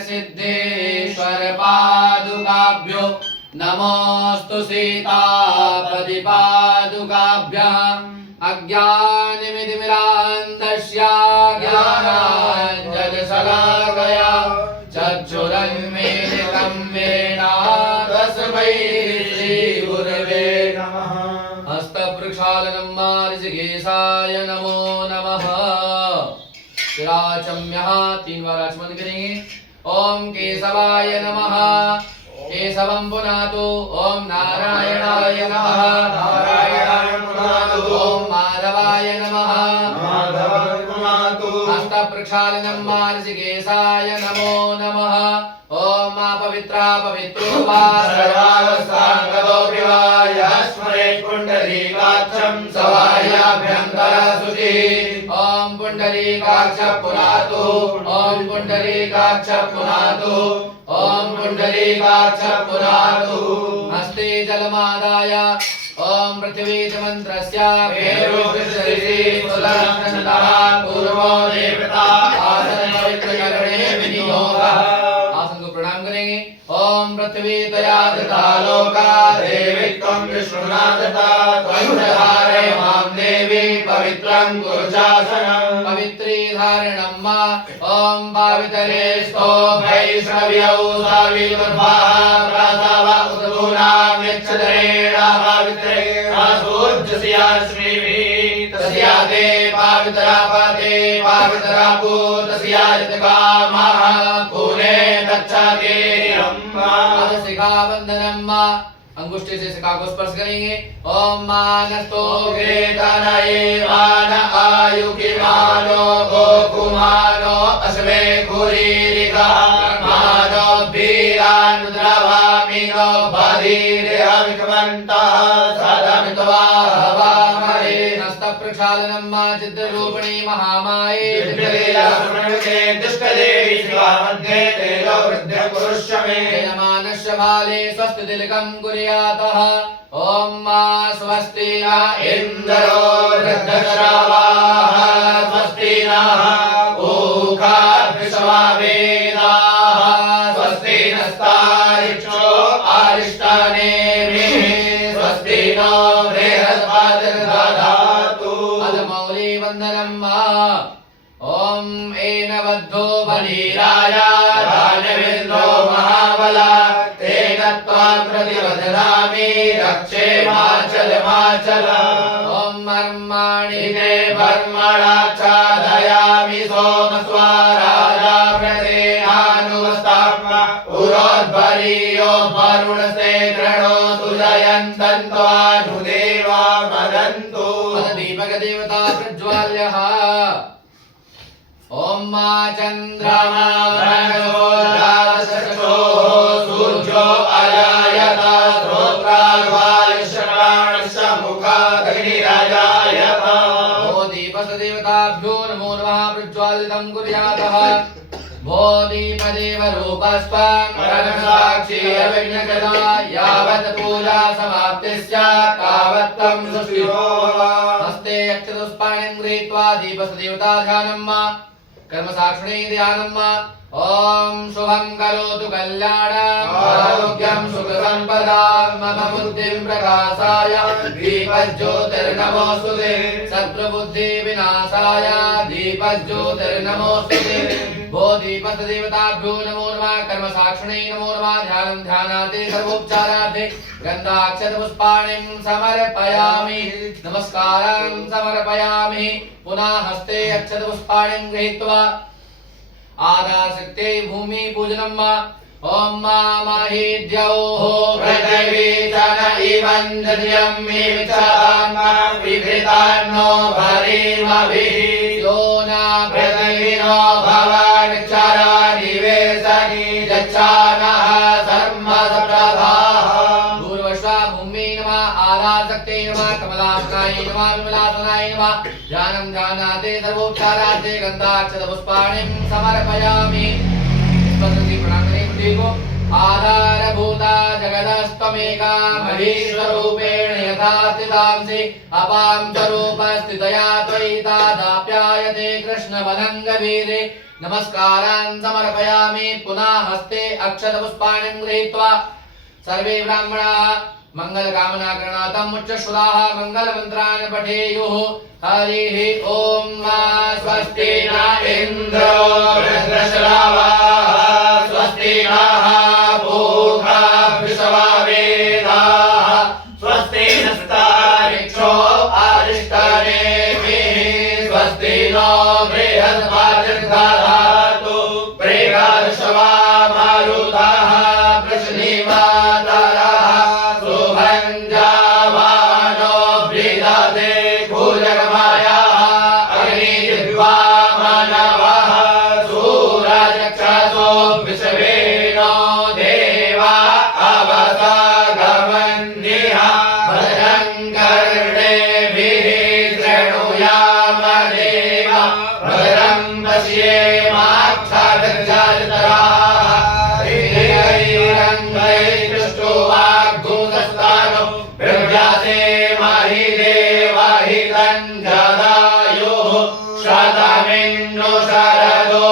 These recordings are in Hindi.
सिद्धेश्वर पादुकाभ्यो नमोस्तु सीतापति पादुकाभ्याम् अज्ञानतिमिरान्धस्य ज्ञानाञ्जनशलाकया चक्षुरुन्मीलितं येन तस्मै श्रीगुरवे नमः। हस्तप्रक्षालनं ऋषिकेशाय नमो नमः। विराचम्यः 3 बार आचमन करेंगे। ओम केशवाय नमः। केशवं पुनातु। ओम नारायणाय नमः। नारायणाय पुनातु। ओम माधवाय नमः। माधवाय पुनातु। हस्तप्रक्षालनं ऋषिकेशाय नमो नमः। ओम पवित्रा पवित्रो वा सर्वावस्थांगतो विवाय स्मरेत् पुण्डरीकाक्षं सवायाभ्यन्तरशुचिः। ओम पुण्डरीकाक्ष पुनातु। ओम पुण्डरीकाक्ष पुनातु। ओम पुण्डरीकाक्ष पुनातु। हस्ते जलमादाय ओम पृथ्वी च मंत्रस्य भेरुकृष्णः पूर्वो देवता आसन पवित्र करणे विनियोगः। आसन को प्रणाम करेंगे। ओम पृथ्वी तया धृता लोका देवी त्वं विष्णुनाथता त्वं धारे मां देवी पवित्रं कुरुचासनं पवित्री धारणं मा। ओम पावितरे स्तो वैष्णव्यौ सावितुर्भाः प्रासाव उद्भूनां यच्छदरेण पावित्रे रासोज्जस्यास्मिभिः तस्या ते पावितरापते पावितरापो तस्या यत्कामः पूरे दक्षाते अम्मा। शिखा बंधनम मा। अंगुष्ठी से शिखा को स्पर्श करेंगे। ओम मानस्तो वेदनये मान आयुकि मानो गोकुमानो अश्वे खुरीरिका मानो वीरानुद्रवामिनो बधिरेहविकमन्तः सदमित्वा हवामहे। हस्तप्रक्षालनं मा चित्ररूपिणी महामाये दिव्यलीलासुमनुके दुष्टदेवी शिवा मध्ये तेजो वृद्ध्य कुरुष्य मे। जयमानस्य भाले स्वस्ति तिलकं कुर्यातः। ओम मा स्वस्ति न इन्द्रो वृद्धश्रवाः स्वस्ति नः ऊखार्भिषवा वेदाः स्वस्ति नस्तारिक्षो आरिष्टानेमिः स्वस्ति नो बृहस्पतिर्दधातु। अदमौली वन्दनं मा। ओम एनवद्धो बलीराय दानवेन्द्रो महाबला तेन त्वां प्रतिवदनामि रक्षे माचल माचल। ओम मर्माणि ते वर्मणाच्छादयामि सोमस्वाराजा प्रतेनानुवस्ताम उरोद्बरीयो वरुणसे गृणो सुजयन्तन्त्वानुदेवा मदन्तु। दीपकदेवता प्रज्वाल्यः। ओम मा चंद्रमा वरदो सूर्यो अजायत श्रोत्राग्वायुष्माणस्य मुखाग्निराजायत। भो दीपसदेवताभ्यो नमो नमः। प्रज्वालितं कुर्यातः। भो दीपदेव रूपस्त्वं परमसाक्षी अविघ्नकृता यावत् पूजा समाप्तिश्च तावत् त्वं सुष्ठुः। हस्ते अक्षतपुष्पाणिं गृहीत्वा दीपसदेवता ध्यानं मा। कर्म साक्षिणी ध्यानं मा। ओम शुभं करोतु कल्याणं आरोग्यं सुख संपदां मम बुद्धिं प्रकाशाय दीपज्योतिर्नमोस्तुते सत्प्रबुद्धि विनाशाय दीपज्योतिर्नमोस्तुते। भो दीपसदेवताभ्यो नमो नमः। कर्म साक्षिणी नमो नमः। ध्यानं ध्यानाते सर्वोपचाराते गन्धाक्षतपुष्पाणिं समर्पयामि नमस्कारं समर्पयामि। पुनः हस्ते अक्षतपुष्पाणिं गृहीत्वा आदाशक्ते भूमि पूजनं मा। ओम मा माहिद्यौः पृथिवी जन इवन्दद्यं विचारान्मा विभृतान्नो भरीमभिः यो न पृथिवीनो भवानिच्चरा निवेशनि यच्छानः सर्वसप्रभाः। भूर्वश्वा भूमि नमः। आदाशक्ते नमः। कमलासनाय नमः। विमलासनाय नमः। ध्यानं ध्यानाते सर्वोपचाराते गन्धाक्षतपुष्पाणिं समर्पयामि। प्रणाम करें को। आधारभूता जगदस्तमेका महेश्वरूपेण यथा स्थितांसि अपां च रूपस्थितया त्वयि तादाप्यायते कृष्णवलङ्गवीरे नमस्कारान् समर्पयामि पुनः हस्ते अक्षतपुष्पाणि गृहीत्वा सर्वे ब्राह्मणाः मंगलकामनाकरणार्थम् उच्चश्रुताः मंगलमन्त्रान् पठेयुः हरिः ॐ स्वस्ति न इन्द्रो वृत्रश्रवाः स्वस्ति नः पूषा विश्ववेदाः स्वस्ति नस्तारिक्षो अरिष्टनेमिः स्वस्ति नो बृहस्पतिर्दधातु प्रेगार्षवा मारुतः वृषणीमातरः सुभञ्जावानो बृहदे भुजगमयः अग्निजिह्वा मानवः सूरजक्षसो विश्वेनो देवा अवसागमन्यः भद्रं कर्णेभिः शृणुयाम देवा भद्रं पश्येमाक्षाभिर्जलतराः हिरैरङ्गैर्दृष्टुवाग्भूतस्थानो विव्यासे महि देवहितं जदायुः शतमिन्नो शरदो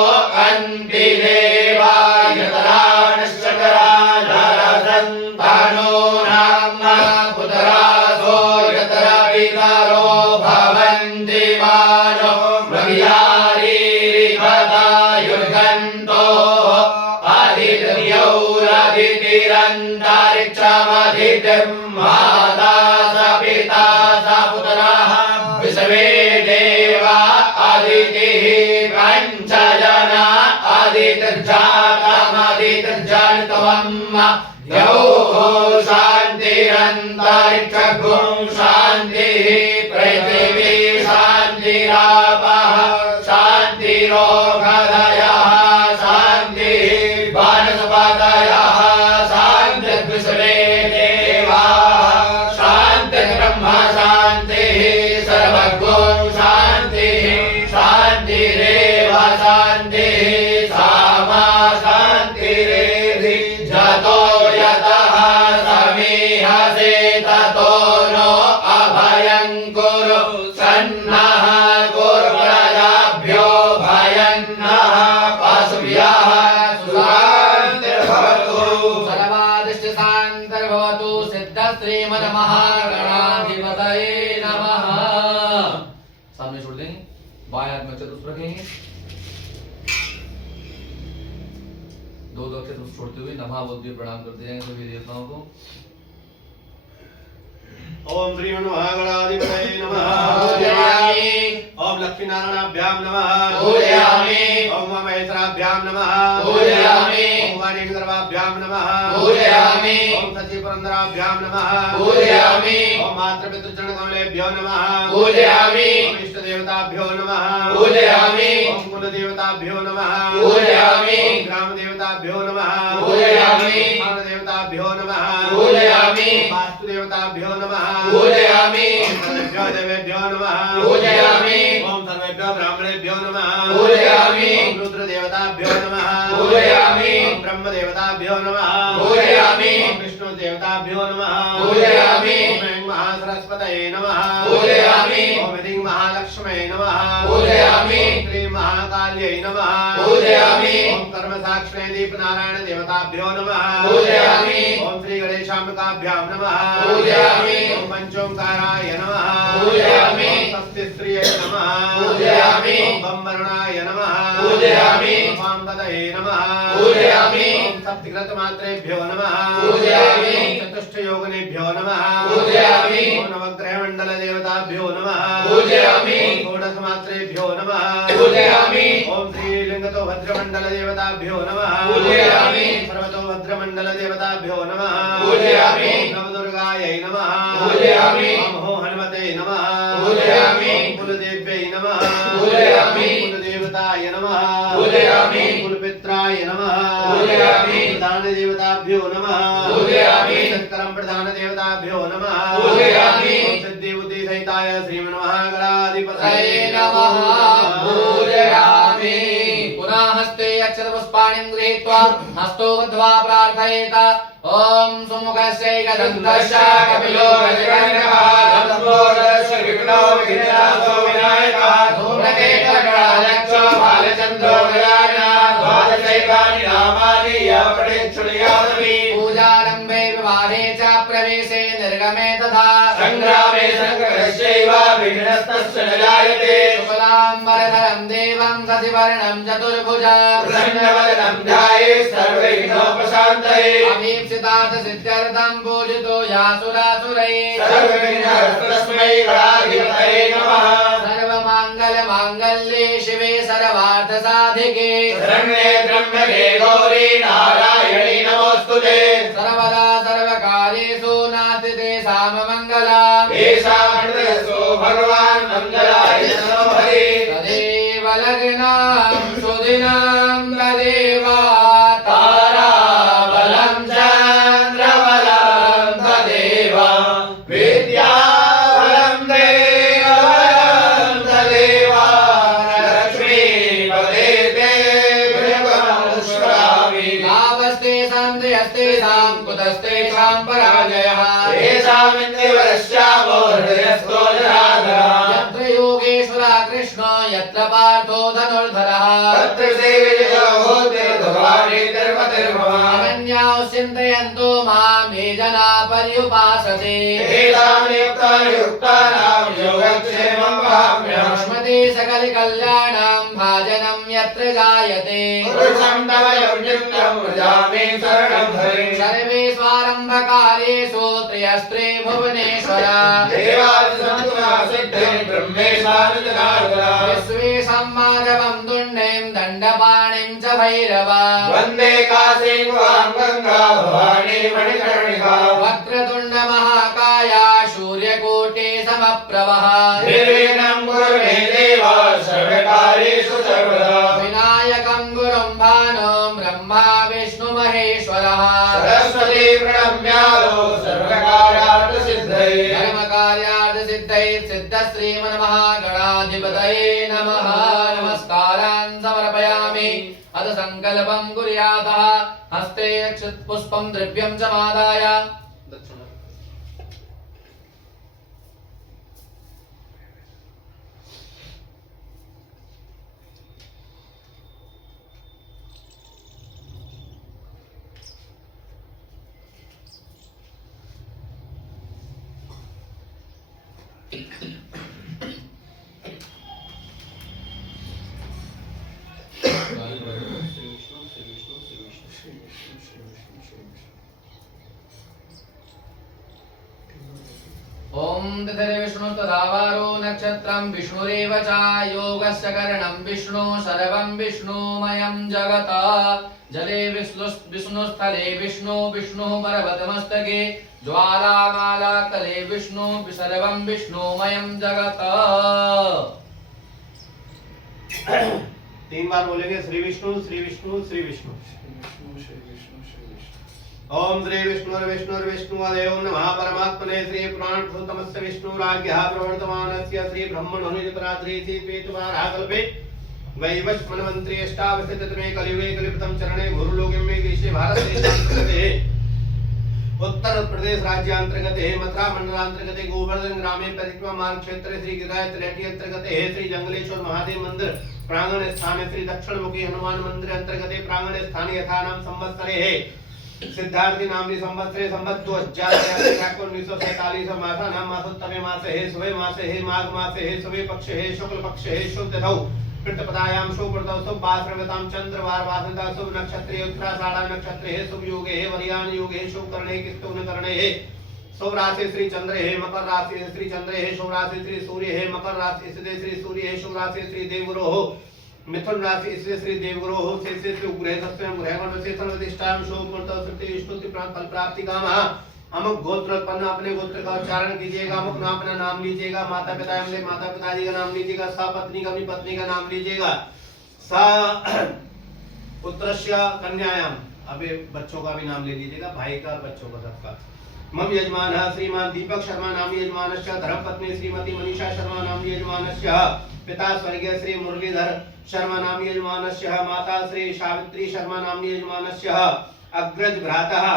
अन्ति देवायतराणश्चकराजरसन्तानो नाम पुतरासो यतर पितरो भवन्ति मानो मह्यारीरिभतायुर्गन्तो आदित्यौरदितिरन्तरिक्षमदितिं माता स पिता स पुत्रः विश्वे देवा अदितिः पञ्चजना अदितिर्जातमदितिर्जनितवम् यौः शान्तिरन्तरिक्षगुं शान्तिः पृथिवी शान्तिरापः शान्तिरोगदयः शान्तिः वनस्पतयः शान्तिर्विश्वे देवाः शान्तिर्ब्रह्म शान्तिः सर्वगुं शान्तिः शान्तिरेव शान्तिः सामा शान्तिरेधि जतो यतः समीहसे ततो नो अभयं कुरु सन्नः कुरु प्रजाभ्यो भयन्नः पशुभ्यः सुशान्तिर्भवतु सर्वादिष्टशान्तिर्भवतु सिद्धश्रीमन्महागणाधिपतये नमः। सामने छोड़ देंगे, बाएं हाथ में चतुष्फलक रखेंगे, दो दो अक्षर छोड़ते हुए नमः बोलते हुए प्रणाम करते जाएंगे सभी देवताओं को। ओम श्री महागणाधिपतये नमः। ओम लक्ष्मीनारायणाभ्यां नमः। ओम महेश्वराभ्यां नमः। ओम वाणीगर्भाभ्यां नमः। ओम सची पुरंदराभ्यां नमः। ओम मातृपितृजनकमलेभ्यो नमः। ओम इष्ट देवताभ्यो नमः। ओम कुल देवताभ्यो नमः। ओम ग्राम देवताभ्यो नमः। ओम देवताभ्यो नमः। वास्तु देवताभ्यो नमः। सर्वेभ्यो देवेभ्यो नमः। ओम सर्वेभ्यो ब्राह्मणेभ्यो नमः। ओम रुद्र देवताभ्यो नमः। ओम ब्रह्म देवताभ्यो नमः। ओम विष्णु देवताभ्यो नमः। ओम महासरस्वतये नमः। ओम ह्रीं महालक्ष्म्यै नमः। ओम क्लीं महाकाल्यै नमः। ओम कर्मसाक्षिणे दीपनारायण देवताभ्यो नमः। ओम श्री गणेशाम्बिकाभ्यां नमः। ओम पंचोंकाराय नमः। ओम स्वस्तिश्रिये नमः। ओम बंबरणाय नमः। ओम पांपतये नमः। ओम सप्तकृतमात्रेभ्यो नमः। ओम चतुष्टयोगिनेभ्यो नमः। ओम नवग्रहमण्डल देवताभ्यो नमः। ओम षोडशमात्रेभ्यो नमः। ओम श्रीलिंगतो भद्रमण्डल देवताभ्यो नमः। पर्वतो भद्रमण्डल देवताभ्यो नमः। ओम नवदुर्गायै नमः। ओम हनुमते नमः। ओम कुलदेव्यै नमः। ओम कुलदेवताय नमः। ओम कुलपित्राय नमः। प्रधान देवताभ्यो नमः। शंकरं प्रधान देवताभ्यो नमः। ओम सिद्धि बुद्धि सहिताय श्रीमन्महागणाधिपतये नमः। पूजयामि पुनः हस्ते अक्षतपुष्पा पाणिं गृहीत्वा हस्तो बद्ध्वा प्रार्थयेत ओम सुमुखस्यैकदन्तस्य कपिलो गजकर्णकः विघ्नो विघ्ननाशो विनायकः धूम्रकेतुगणाध्यक्षो बालचन्द्रो गजाननः द्वादशैकानि नामानि यः पठेत् शृणुयादपि पूजारम्भे विवाहे च प्रवेशे निर्गमे तथा संग्रामे संकटस्यैव विघ्नस्तस्य न जायते शुक्लाम्बरधरं देवं शशिवर्णं चतुर्भुजं प्रसन्नवदनं ध्यायेत् सर्वविघ्नोपशान्तये अमीप्सितात् सिद्ध्यर्थं पूजितो यासुरासुरैः सर्वविघ्नहस्तस्मै गणाधिपतये नमः सर्वमङ्गलमाङ्गल्ये शिवे सर्वार्थसाधिके शरण्ये त्र्यम्बके गौरी नारायणी नमोऽस्तुते सर्वदा सर्वकार्येषु नास्ति तेषां मङ्गला येषामृतयसो भगवान् मङ्गलाय नमो हरे तदेव लग्नं सुदिनं तदेव ताराबलं चन्द्रबलं तदेव विद्याबलं देवबलं तदेव लक्ष्मीपदे ते विभवश्रामि लाभस्तेषां त्रियस्तेषां कुतस्तेषां पराजयः येषामिन्द्रियवरश्यामो हृदयस्थो जनार्दनः यत्र योगेश्वरः कृष्णो यत्र पार्थो धनुर्धरः तत्र अनन्याः चिन्तयन्तो मां ये जनाः पर्युपासते तेषां युक्तानां योगक्षेमं वहाम्यहम् युष्मते सकलकल्याणं भाजनं यत्र जायते पुरुषं तव योग्यं व्रजामि शरणं हरिं सर्वे स्वारम्भकार्येषु त्र्यस्त्रे भुवनेश्वर देवादिसंसिद्धिं ब्रह्मेशानुजनार्दनः विश्वेशं माधवं दुण्डीं दण्डपाणिं च भैरव वन्दे काशीं वां गङ्गा भवानी मणिकर्णिका वक्रतुण्ड महाकाय सूर्यकोटि समप्रभः निर्विघ्नं कुरु मे देव सर्वकार्येषु सर्वदा विनायकं गुरुं भानुं ब्रह्मा विष्णु महेश्वरः सरस्वती प्रणम्यालो सर्वकार्यार्थसिद्धये धर्मकार्यार्थसिद्धये सिद्धश्रीमन्महागणाधिपतये नमः नमस्कारान् समर्पयामि अथ संकल्पं कुर्यातः हस्ते अक्षत पुष्पं द्रव्यं च मादाय ओम तथैव विष्णु तदावारो नक्षत्रं विष्णुरेव च योगस्य करणं विष्णु सर्वं विष्णुमयं जगत् जले विष्णुस्थले विष्णु विष्णु पर्वतमस्तके ज्वालामाला तले विष्णु सर्वं विष्णुमयं जगत् 3 बार बोलेंगे श्री विष्णु श्री विष्णु श्री विष्णु ओम श्री विष्णुर्विष्णुर्विष्णुदेव नमः परमात्मने श्री पुराणपुरुषोत्तमस्य विष्णुराज्ञः प्रवर्तमानस्य श्री ब्रह्मणोनिजपरात्रे श्री पेतुवाराकल्पे वैवस्वन्मन्त्रे अष्टावशततमे कलियुगे कलिप्रथम चरणे गुरुलोके में देशे भारतदेशान्तर्गते उत्तर प्रदेश राज्यांतर्गते मथुरा मंडलांतर्गते गोवर्धन ग्रामे परिक्रमा मार्ग क्षेत्र श्री गिरिराज तलेटी अंतर्गते श्री जंगलेश्वर महादेव मंदिर प्रांगण स्थान श्री दक्षिण मुखी हनुमान मंदिर अंतर्गते प्रांगण स्थान यथा नाम संवत्सरे है सिद्धार्थी नामनी संवत्सरे संवत 2047 मासा नाम मासोत्तमे मासे है सुबह मासे है माघ मासे है सुबह पक्ष है शुक्ल पक्ष है शुभ तिथौ कृतपदायां शुभ प्रदौ शुभ पाश्रवतां चंद्रवार वासंता शुभ नक्षत्रे उत्तराषाढ़ा नक्षत्रे है शुभ योगे है वरियान योगे है शुभ करणे किस्तुन करणे है शुभ राशि श्री चंद्र है मकर राशि श्री चंद्र है शुभ राशि श्री सूर्य है मकर राशि श्री सूर्य है शुभ राशि श्री देवगुरु हो मिथुन राशि इसलिए श्री देवगुरु हो से श्री उग्रह सत्यम ग्रहण से सर्वदिष्टाम शुभ पूर्त श्रुति विष्णु फल प्राप्ति काम अमुक गोत्र उत्पन्न अपने गोत्र का उच्चारण कीजिएगा अमुक नाम अपना नाम लीजिएगा माता पिता अपने माता पिताजी का नाम लीजिएगा सा पत्नी का अपनी पत्नी का नाम लीजिएगा सा पुत्रस्य कन्यायाम अभी बच्चों का भी नाम ले लीजिएगा भाई का बच्चों का सबका मम यजमानः श्रीमान दीपक शर्मा नाम यजमानस्य धर्मपत्नी श्रीमती मनीषा शर्मा नाम यजमानस्य पिता स्वर्गीय श्री मुरलीधर शर्मा नाम यजमानस्य माता श्री सावित्री शर्मा नाम यजमानस्य अग्रज भ्रातः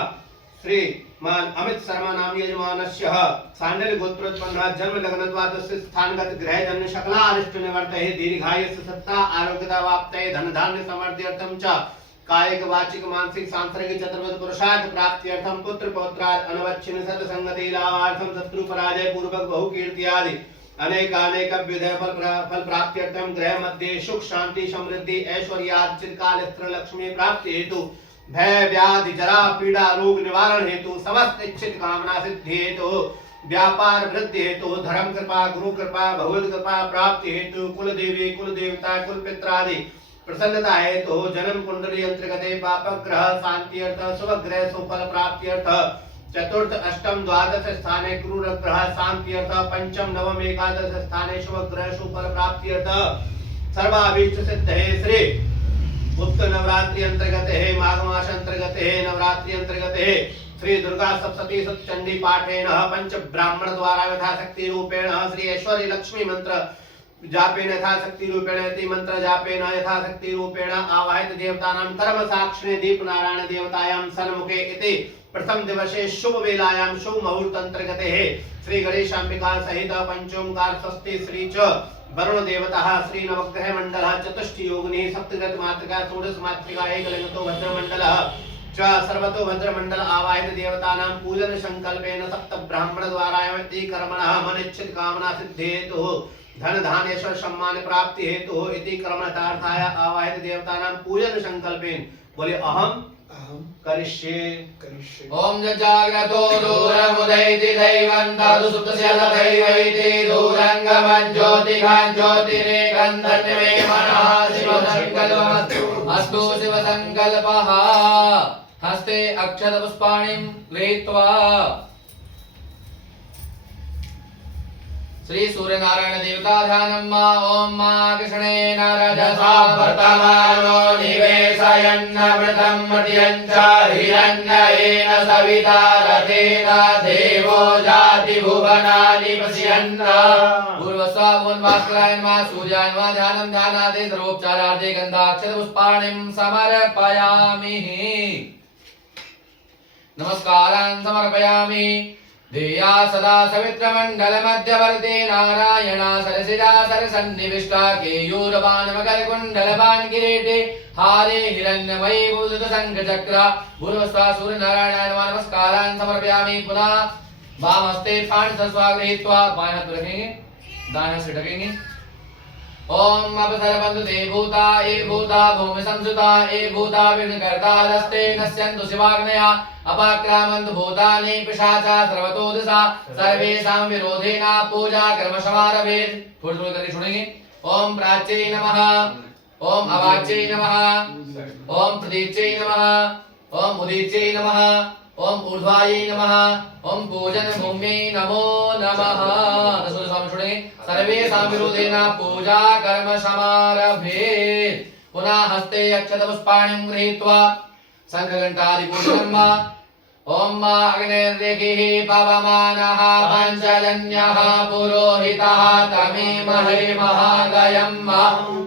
श्री मान अमित शर्मा नाम यजमानस्य सांडल गोत्रोत्पन्नः जन्म लग्नत्वादस्य स्थानगत ग्रहजन्य शकला अरिष्ट निवर्तये दीर्घायुष्य सत्ता आरोग्यता वाप्तये धन धान्य समृद्ध्यर्थं च कायिक वाचिक मानसिक सांसारिक चतुर्विध पुरुषार्थ प्राप्त्यर्थम पुत्र पौत्राद अनवच्छिन्न सत्संगति लाभार्थम शत्रु पराजय पूर्वक बहु कीर्ति आदि अनेक विधय फल प्राप्त्यर्थम ग्रह मध्य सुख शांति समृद्धि ऐश्वर्याद चिरकाल स्त्र लक्ष्मी प्राप्ति हेतु भय व्याधि जरा पीड़ा रोग निवारण हेतु समस्त इच्छित कामना सिद्धि हेतु व्यापार वृद्धि हेतु धर्म कृपा गुरु कृपा भगवत कृपा प्राप्ति हेतु कुल देवी कुल देवता कुल पित्रादि प्रसन्नता हेतु जन्म कुंडली अंतर्गते पाप ग्रह शांति अर्थ शुभ ग्रह सुफल प्राप्ति अर्थ चतुर्थ अष्टम द्वादश स्थाने क्रूर ग्रह शांति अर्थ पंचम नवम एकादश स्थाने शुभ ग्रह सुफल प्राप्ति अर्थ सर्वाभीष्ट सिद्ध हे श्री गुप्त नवरात्रि अंतर्गत है माघ मास अंतर्गत है नवरात्रि अंतर्गत है श्री दुर्गा सप्तशती सतचंडी पाठेन पंच ब्राह्मण द्वारा यथाशक्ति रूपेण श्री ऐश्वर्य लक्ष्मी मंत्र जापेन यथाशक्ति रूपेण इति मंत्र जापेन यथाशक्ति रूपेण आवाहित देवतानां कर्म साक्षिणे दीप नारायण देवतायां सन्मुखे इति प्रथम दिवसे शुभ वेलायां शुभ मुहूर्त अंतर्गत है श्री गणेशांबिका सहित पंचोंकार स्वस्ति श्री च वरुण देवता श्री नवग्रह मंडल चतुष्टि योगिनी सप्तगत मातृका षोडश मातृका एकलिंगतो भद्रमंडल च सर्वतो भद्रमंडल आवाहित देवतानां पूजन संकल्पेन सप्त ब्राह्मण द्वारा यमति कर्मणः मनिच्छित कामना सिद्धि हेतु धन धान्य ऐश्वर्य सम्मान प्राप्ति हेतु इति कर्मतार्थाय आवाहित देवतानां पूजन संकल्पेन बोले अहम करिष्ये ओम जजाग्रतो दूरमुदैति दैवन्तादु सुप्तस्य दैवैति दूरंगमज्योतिघां ज्योतिरेकन्दन्मे मनः शिवसङ्कल्पमस्तु अस्तु शिवसङ्कल्पः हस्ते अक्षतपुष्पाणिं गृहीत्वा श्री सूर्यनारायण देवता ध्यानम् ओम मा कृष्णे नरजसा वर्तमानो निवेशयन्नमृतं मर्त्यञ्च हिरण्येन सविता रथेन देवो जाति भुवनानि पश्यन् पूर्वस्वामुन्वास्कराय नमः सूर्याय नमः ध्यानं ध्यानादि सर्वोपचारार्थे गन्धाक्षतपुष्पाणिं समर्पयामि नमस्कारान् समर्पयामि ध्येया सदा सवित्रमण्डल मध्यवर्ती नारायणा सरसिजा सरसन्निविष्टा केयूरबाणमकरकुण्डलबाण किरीटे हारे हिरण्यमयी भूषित शङ्खचक्र पूर्वस्था सूर्यनारायणाय नमः नमस्कारान् समर्पयामि पुनः वामहस्ते पाणिसंस्वा गृहीत्वा बाएं हाथ रखेंगे दाएं हाथ से ढकेंगे ओम अवसरबंधु ते भूता ए भूता भूमि संसुता ए भूता विघ्नकर्ता हस्ते नश्यन्तु शिवाग्नया अपाक्रामन्तु भूतानि पिशाचा सर्वतो दिशा सर्वेषां विरोधेन पूजा कर्म समारभेत् थोड़ी करके सुनेंगे ओम प्राच्यै नमः ओम अवाच्यै नमः ओम प्रतीच्यै नमः ओम उदीच्यै नमः ओम ऊर्ध्वायै नमः ओम पूजन भूम्यै नमो नमः रसूल स्वामी सुनेंगे सर्वेषां विरोधेन पूजा कर्म समारभेत् पुनः हस्ते अक्षतपुष्पाणिं गृहीत्वा शङ्खघण्टादि पूजनम् ओम अग्निर्दिगिः पवमानः पञ्चजन्यः पुरोहितः तमेमहे महागयम्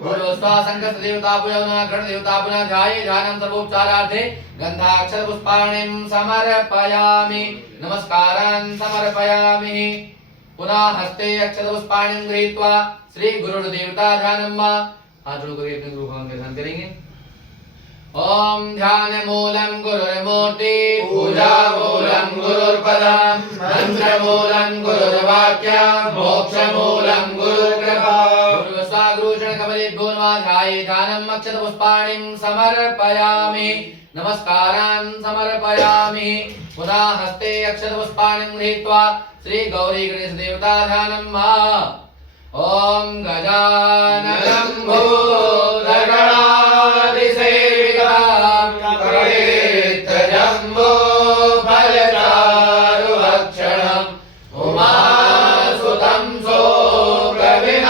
पूर्वस्था शङ्खदेवता पूजनं गणदेवता पुनः ध्याये ध्यानं सर्वोपचारार्थे गन्धाक्षतपुष्पाणिं समर्पयामि नमस्कारान् समर्पयामि पुनः हस्ते अक्षतपुष्पाणिं गृहीत्वा श्री गुरुदेवता ध्यानम् हाथ जोड़कर अपने गुरु भगवान का ध्यान करेंगे ओम ध्यान मूलम गुरुर्मूर्ति पूजा मूलम गुरुर्पदम मंत्र मूलम गुरुर्वाक्यम मोक्ष मूलम गुरुर्कृपा गुरुस्वा गुरुचरण कमलेभ्यो नमः ध्याये ध्यानम् अक्षतपुष्पाणिं समर्पयामि नमस्कारान् समर्पयामि पुनः हस्ते अक्षतपुष्पाणिं गृहीत्वा श्री गौरी गणेश देवता ध्यानम् ओम गजाननं भूतगणाधिसेवितां कपित्थजम्बो फलचारुभक्षणम् उमासुतं शोकविनाशकारिकं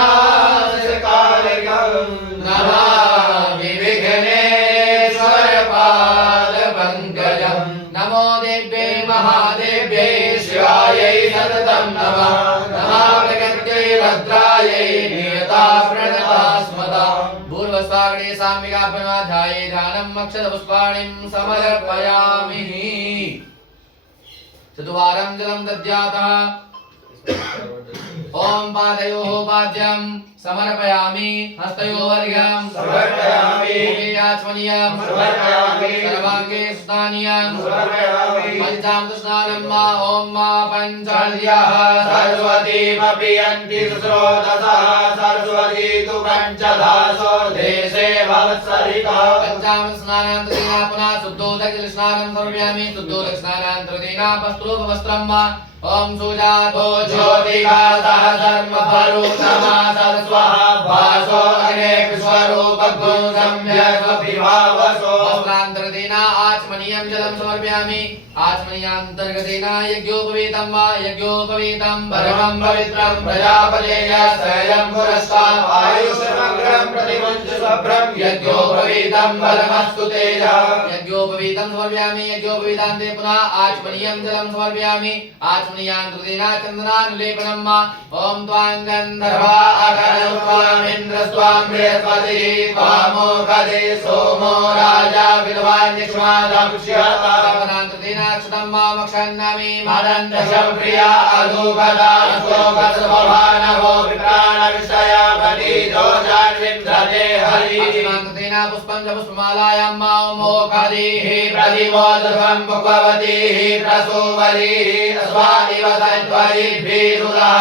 नमामि विघ्नेश्वरपादपङ्कजं नमो देव्यै महादेव्यै पूर्वस्वागणे साम्यगाभ्यमाध्याये ध्यानम् अक्षतपुष्पाणिं समर्पयामि चतुवारं जलं दद्यातः ओम पादयोः पाद्यं समर्पयामि हस्तयोः अर्घ्यं समर्पयामि मुखे आचमनीयं समर्पयामि सर्वाङ्गे स्नानीयं समर्पयामि पञ्चामृत स्नानं मा ओम मा पञ्चाद्याः सरस्वतीमपि यन्ति स्रोतसः सरस्वती तु पञ्चधासो देशे भवत्सरिता पञ्चामृत स्नानान्तरेण पुनः शुद्धोदक स्नानं समर्पयामि शुद्धोदक स्नानान्तरेण वस्त्रोपवस्त्रं मा ओम सुजातो ज्योतिघातः धर्मफलोत्तमः स्वाहा भासो अनेक स्वरूप गुण सम्यक् विभावसो वस्त्रान्तरतेन आचमनीयं जलं समर्पयामि आचमनीयान्तर्गतेन यज्ञोपवीतं वा यज्ञोपवीतं परमं पवित्रं प्रजापतेय स्वयं पुरस्तात् आयुष्मग्रं प्रतिमुञ्च शुभ्रं यज्ञोपवीतं बलमस्तु तेजः यज्ञोपवीतं समर्पयामि यज्ञोपवीतान्ते पुनः आचमनीयं जलं समर्पयामि आचमनीयान्तर्गतेन चन्दनानुलेपनं वा ओम त्वां गन्धर्वा अकरं त्वामिन्द्र त्वां बृहस्पतिः त्वामोकदे सोमो राजा विद्वान् यक्ष्मादंश्यता तपनान्तर्गतेन अक्षतं मामक्षन्नामि मदन्तशं प्रिया अधुगदा स्वगतस्वभानवो विप्राणविषया प्रतीजो जान्विन्द्रते हरि आचमनान्तर्गतेन पुष्पं च पुष्पमालायां मामोकदिः प्रतिमोदध्वं भगवतीः प्रसूवरीः स्वादिव तद्वरिभिरुदः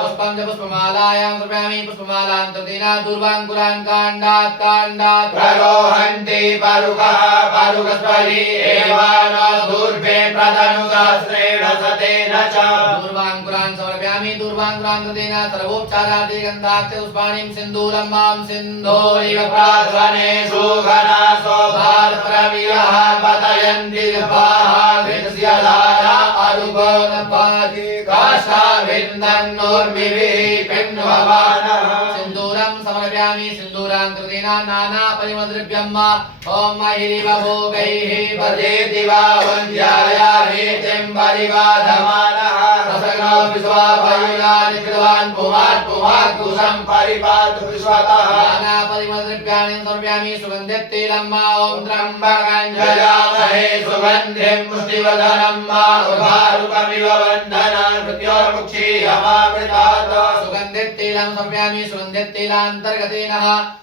पुष्पं च पुष्पमालायां समर्पयामि पुष्पमालान्तर्गतेन दूर्वाङ्कुरान् काण्डात् प्ररोहन्ति परुकः परुकस्परि एव न दूर्भे प्रतनुसहस्रेण सतेन च दूर्वाङ्कुरान् समर्पयामि दूर्वाङ्कुरान्तर्गतेन सर्वोपचारादि गन्धाक्ष पुष्पाणिं सिन्दूरं मां सिन्धूरिव प्राध्वनेषु घनासो भारप्रवियः पतयन्ति बाहाभिर्स्य धारा अरुगोनपादि काशाभिन्दन्नोर्मिभिः पिण्ववानः सिन्दूरं समर्पयामि सिन्दूरान्तर्गतेन नाना परिमलद्रव्यं मा ॐ महिरिव भोगैः भजेति वा वन्द्याया हेतिं परिवाधमानः रसगणो विश्वाभयुनानि कृतवान् पुमात् कुशं परिपातु विश्वतः नाना परिमलद्रव्याणि समर्पयामि सुगन्धितैलं मा ॐ त्र्यम्बकं यजामहे सुगन्धिं पुष्टिवर्धनं मा उर्वारुकमिव बन्धनान् मृत्योर्मुक्षीयमामृतात् सुगन्धितैलं समर्पयामि सुगन्धितैलान्तर्गतेन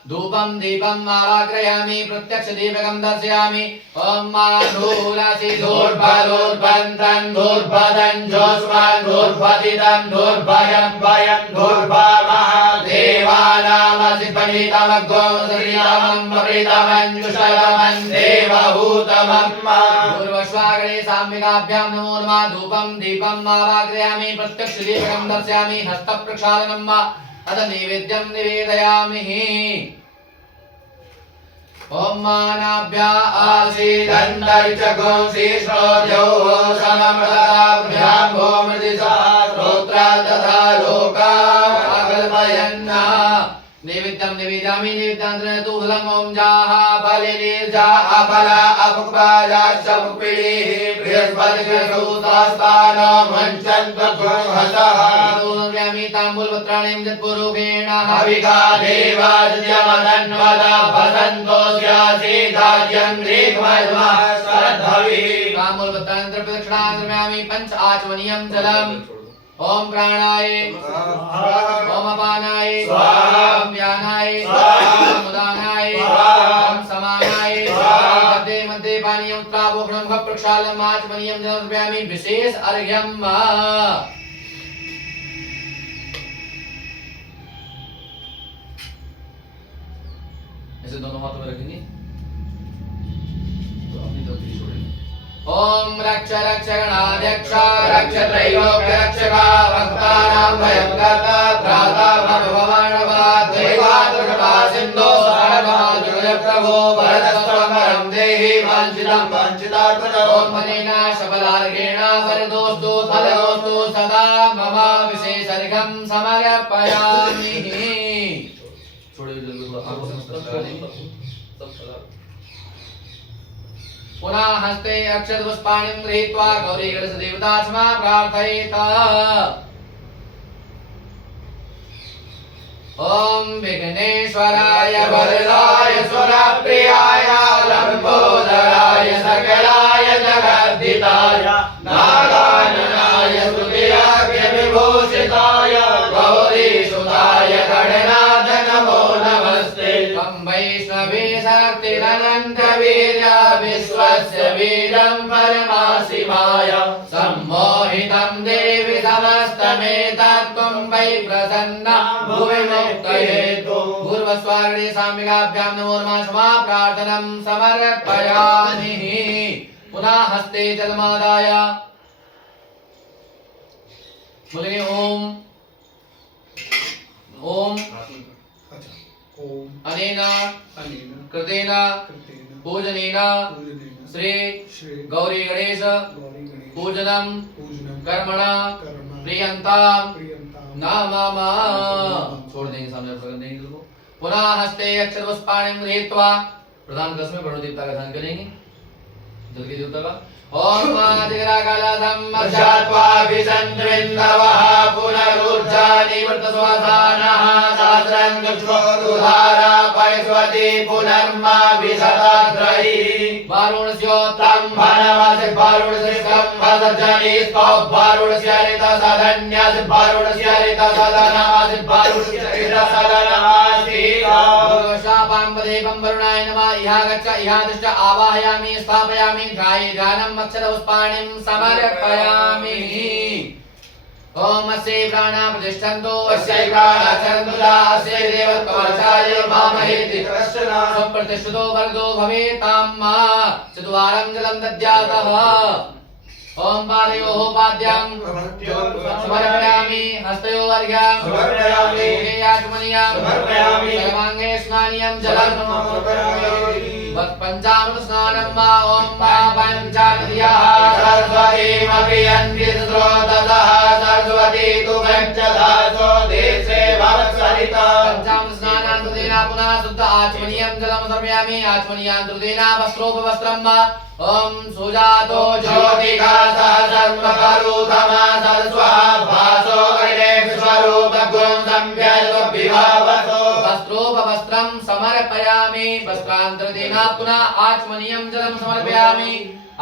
धूपं दीपम् आवाहयामि प्रत्यक्षदीपकं दर्शयामि ॐ माधूरसि धूर्बलोर्बन्धं धूर्बदं जोष्मान् धूर्बदिदं धूर्भयं भयं धूर्भमः देवानामसि पणितमग्गो श्रीरामं पवित्रमञ्जुषरमं देवभूतमं पूर्वश्वागणे साम्यगाभ्यां नमो नमः धूपं दीपम् आवाहयामि प्रत्यक्षदीपकं दर्शयामि हस्तप्रक्षालनं मा अथ नैवेद्यं निवेदयामि ओम मानाभ्या आसीदन्तरिक्षगो श्रीश्रोत्योः सममृताभ्यां भूमृदिशा श्रोत्रा तथा लोका अकल्पयन् नैवेद्यं निवेदयामि नैवेद्यान्तरेण तु फलम् ॐ जाः बलिर्जा अपला अपुक्पाजाश्च पुक्पिणीः बृहस्पतिर्सूतास्तानो मञ्चन्त्वहसः समर्पयामि ताम्बूलपत्राणि यत्पुरुषेण हविका देवाद्यमदन्वद भसन्तोऽस्यासीदाज्यं ह्रीक्मध्वः श्रद्धविः ताम्बूलपत्राणि प्रदक्षिणां समर्पयामि पञ्च आचमनीयं जलम् ओम प्राणाय ओम अपानाय ओम व्यानाय ओम उदानाय ओम समानाय मध्ये मध्ये पानीयं उत्प्लावोषणं प्रक्षालनम् आचमनीयं जलं समर्पयामि विशेष अर्घ्यम् ऐसे दोनों हाथों में रखेंगे तो अपनी तरफ छोड़ेंगे ओम रक्ष रक्ष गणाध्यक्ष रक्ष त्रैलोक्य रक्षका भक्तानां भयं कर्ता त्राता भगवानवा दैवात्मकृपा सिन्धो सर्वमाजुर्यप्रभो वरदस्त्वं देहि वाञ्छितं वाञ्छितार्थम् ओम मनेन शबलार्घेण वरदोस्तु फलदोस्तु सदा मम विशेषर्घं समर्पयामि छोड़िए जल्दी थोड़ा आंखों से नमस्कार करेंगे पुनः हस्ते अक्षत पुष्पाणिं गृहीत्वा गौरी गणेश देवता क्षमा प्रार्थयेत ओम विघ्नेश्वराय वरदाय सुरप्रियाय लंबोदराय सकलाय जगद्धिताय नागाननाय स्तुतियाग्य विभूषिताय गौरीसुताय गणनाथ नमो नमस्ते। त्वं वैष्णवी शक्तिरनन्तवीर्या विश्वस्य वीरं परमाशिवाय सम्मोहितं देवि समस्तमेतत् त्वं वै प्रसन्ना भुवि मुक्तयेतु। पूर्वस्वारणे साम्यगाभ्यां नमो नमः क्षमा प्रार्थनं समर्पयामि। पुनः हस्ते जलमादाय बोलेंगे ओम ओम अनेन कृतेन पूजनेन श्री गौरी गणेश पूजनम कर्मण प्रियंतां नाममा। छोड़ देंगे सामने कर देंगे दिल को। पुनः हस्ते अक्षर पुष्पाणि गृहीत्वा प्रधान कस्म प्रणव देवता का ध्यान करेंगे। जल के देवता का ओम आदिग्रहकलशं वर्षात्वा विसन्विन्दवः पुनरुज्जानि वृतस्वसानः सहस्रं दुष्वरुधारा पैस्वती पुनर्मा विशताद्रैः वारुणस्योत्तं भनमसि वारुणस्य स्कम्भसर्जनी वारुणस्य हरितसधन्यसि वारुणस्य हरितसदनमसि वारुणस्य हरितसदनमसि शापाम्बदेवं वरुणाय नमः। इहा गच्छ इहा तिष्ठ आवाहयामि स्थापयामि ध्याये ध्यानम् अक्षरपुष्पाणिं समर्पयामि। ओम अस्य प्राणा प्रतिष्ठन्तो अस्य प्राणा चरन्तु अस्य देवत्वचार्य मामहेति कृष्णा संप्रतिष्ठितो वर्गो भवेताम् चत्वारं जलं दद्यातः। ओम पादयोः पाद्यं समर्पयामि हस्तयोः अर्घ्यं समर्पयामि मुखे आचमनीयं समर्पयामि सर्वाङ्गे स्नानीयं जलं समर्पयामि पंचामृत स्नानं वा ओम पंचानद्याः सरस्वतीमपि अन्वितस्रोतसः सरस्वती तु गच्छधासो देशे भवत्सरिता। पंचामृत स्नानान्तर्देन पुनः शुद्ध आचमनीयं जलं समर्पयामि आचमनीयान्तर्देन वस्त्रोपवस्त्रं वा ओम सुजातो ज्योतिका सहस्रमकरुतमा सरस्वः भासो अग्ने विश्वरूपगुं संव्याजतो विभावसो। वस्त्रोपवस्त्रं समर्पयामि वस्त्रान्तर्देन पुनः आचमनीयं जलं समर्पयामि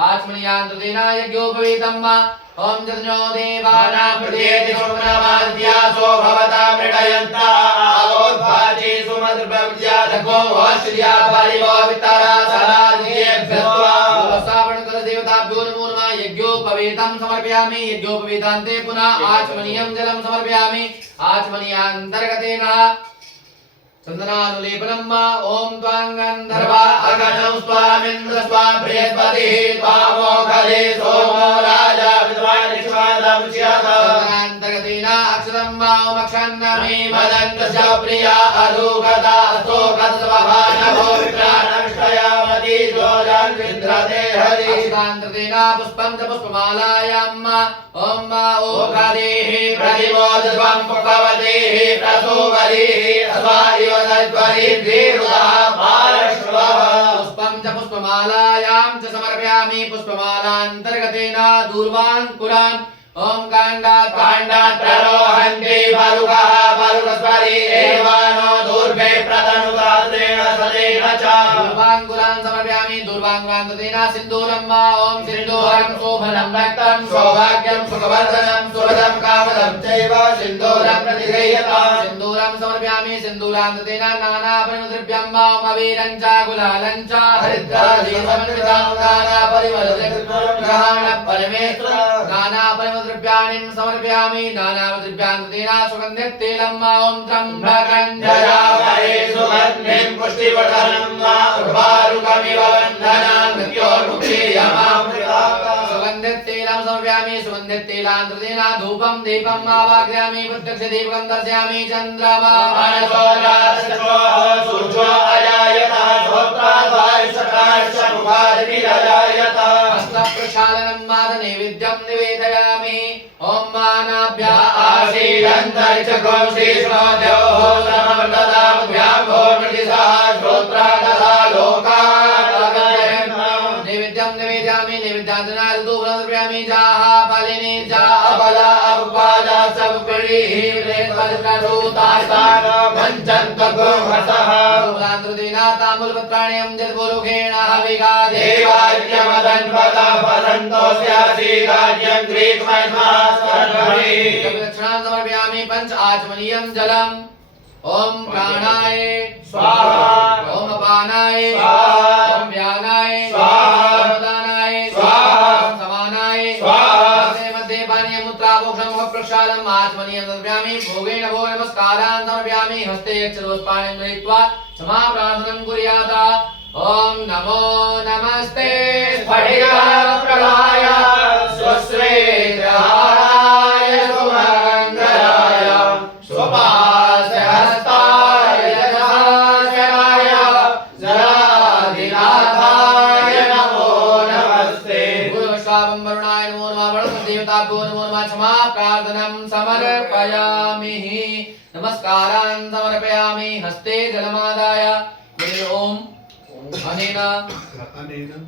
आचमनीयान्तर्देन यज्ञोपवीतं वा ओम जज्ञो देवानां प्रत्येति सुमनमाद्यासो भवता मृडयन्ता आवोद्भाचि सुमद्रव्या जगो वाश्रिया परिवो वितरा सराद्येभ्यस्वा सावण कर देवताभ्यो नमो नमः। यज्ञोपवीतं समर्पयामि यज्ञोपवीतान्ते पुनः आचमनीयं जलं समर्पयामि आचमनीयान्तर्गतेन चंदनानुलेपनं वा ओम त्वां गन्धर्वा अगणं स्वामिन्द्र स्वां बृहस्पतिः त्वामोघले सोमो राजा चंदनान्तर्गतेन अक्षरं वा ओम अक्षन्नमी मदन्तस्य प्रिया अधुगता स्तोकस्वभानभो विप्राणष्टयामति जोजन् विन्द्रते हरि। अक्षरान्तर्गतेन पुष्पं च पुष्पमालायां ओम ओघदेः प्रतिमोदध्वं पुष्पवतेः प्रसोवरीः अस्वारिव पुष्पं च पुष्पमालायां च समर्पयामि पुष्पमालान्तर्गतेन दूर्वाङ्कुरान् ओम काण्डात् प्ररोहन्ति बालुकाः बालुकस्वरी एवानो दूर्भे प्रतनुदात्रेण सदेन च दूर्वाङ्कुरान् समर्पयामि दूर्वाङ्कुरान्तर्गतेन सिन्दूरं वा ओम सिन्दूरं शोभनं रक्तं सौभाग्यं सुखवर्धनं सुहृदं कामदं चैव सिन्दूरं प्रतिगृह्यताम् सिन्दूरं समर्पयामि सिन्दूरान्तर्गतेन नानापरिमलद्रव्यं वा ओम अबीरं च गुलालं च हरिद्रादि समन्वितं नानापरिमलद्रव्याणां परमेश्वर नानापरिमलद्रव्याणि समर्पयामि नानापरिमलद्रव्यान्तर्गतेन सुगन्धितैलं वा ओम त्र्यम्बकं जयामहे सुगन्धिं पुष्टिवर्धनं वा उर्वारुकमिव बन्धनान् मृत्योर्मुक्षीयमामृता। सुगन्धितैलं समर्पयामि सुगन्धितैलान्तर्गतेन धूपं दीपं आवाहयामि प्रत्यक्षदीपं दर्शयामि चन्द्रमा मनसो राजसोः सूर्यो अजायतः श्रोत्राद्वायुषकाश्चमुखादिभिरजायतः हस्तप्रक्षालनं मादनैवेद्यं निवेदयामि ओम मानाभ्या आशीरन्तरिक्षगों श्रीष्णोद्योः समवर्तताभ्यां भोर्मृतिसः श्रोत्रादः लोकात् नैवेद्यं निवेदयामि विद्याधना ऋतुफलं समर्पयामि जाहा पालिनी जा अबला अबपाजा सब पड़ी वंचन्तगोहसः भूलान्तर्दिना ताम्बूलपत्राणि अम्जद्गुरुखेण हविगा देवाज्ञमदन्वदा वदन्तोऽस्यासि राज्यं ग्रीष्मस्मास्वर्गणि दक्षिणां समर्पयामि पंच आचमनीयं जलम् ओम प्राणाय स्वाहा ओम अपानाय स्वाहा ओम व्यानाय स्वाहा ओम उदानाय स्वाहा ओम समानाय स्वाहा मध्ये पानीय मूत्राभोक्षं मुख प्रक्षालनम् आचमनीयं समर्पयामि भोगेन भो नमस्कारान् समर्पयामि हस्ते अक्षरोत्पाणिं गृहीत्वा क्षमा प्रार्थनं कुर्यात् ओम नमो नमस्ते स्फटिकप्रभाय स्वश्रेयहाराय सुमङ्गलाय स्वपाशहस्ताय जगदाशयाय जराधिनाथाय नमो नमस्ते गुरुवशावं वरुणाय नमो नमः वरुणदेवताभ्यो नमो नमः क्षमा प्रार्थनं समर्पयामि नमस्कारान् समर्पयामि हस्ते जलमादाय ओम अनेन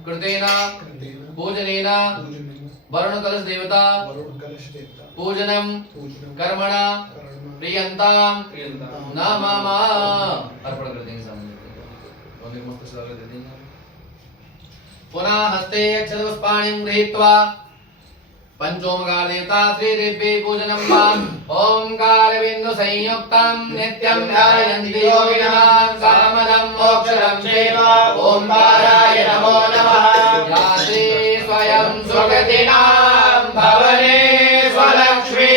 कृतेन पूजनेन वरुण कलश देवता पूजनम कर्मण प्रियंताम नमः अर्पण कर देंगे सामने पुनः हस्ते अक्षरपुष्पाणिं गृहीत्वा पंचोमकार देवता श्री दिव्ये पूजनं वा ओंकार बिंदु संयुक्तं नित्यं ध्यायन्ति योगिनः कामदं मोक्षदं चैव ओंकाराय नमो नमः याते स्वयं सुगतिनां भवने स्वलक्ष्मी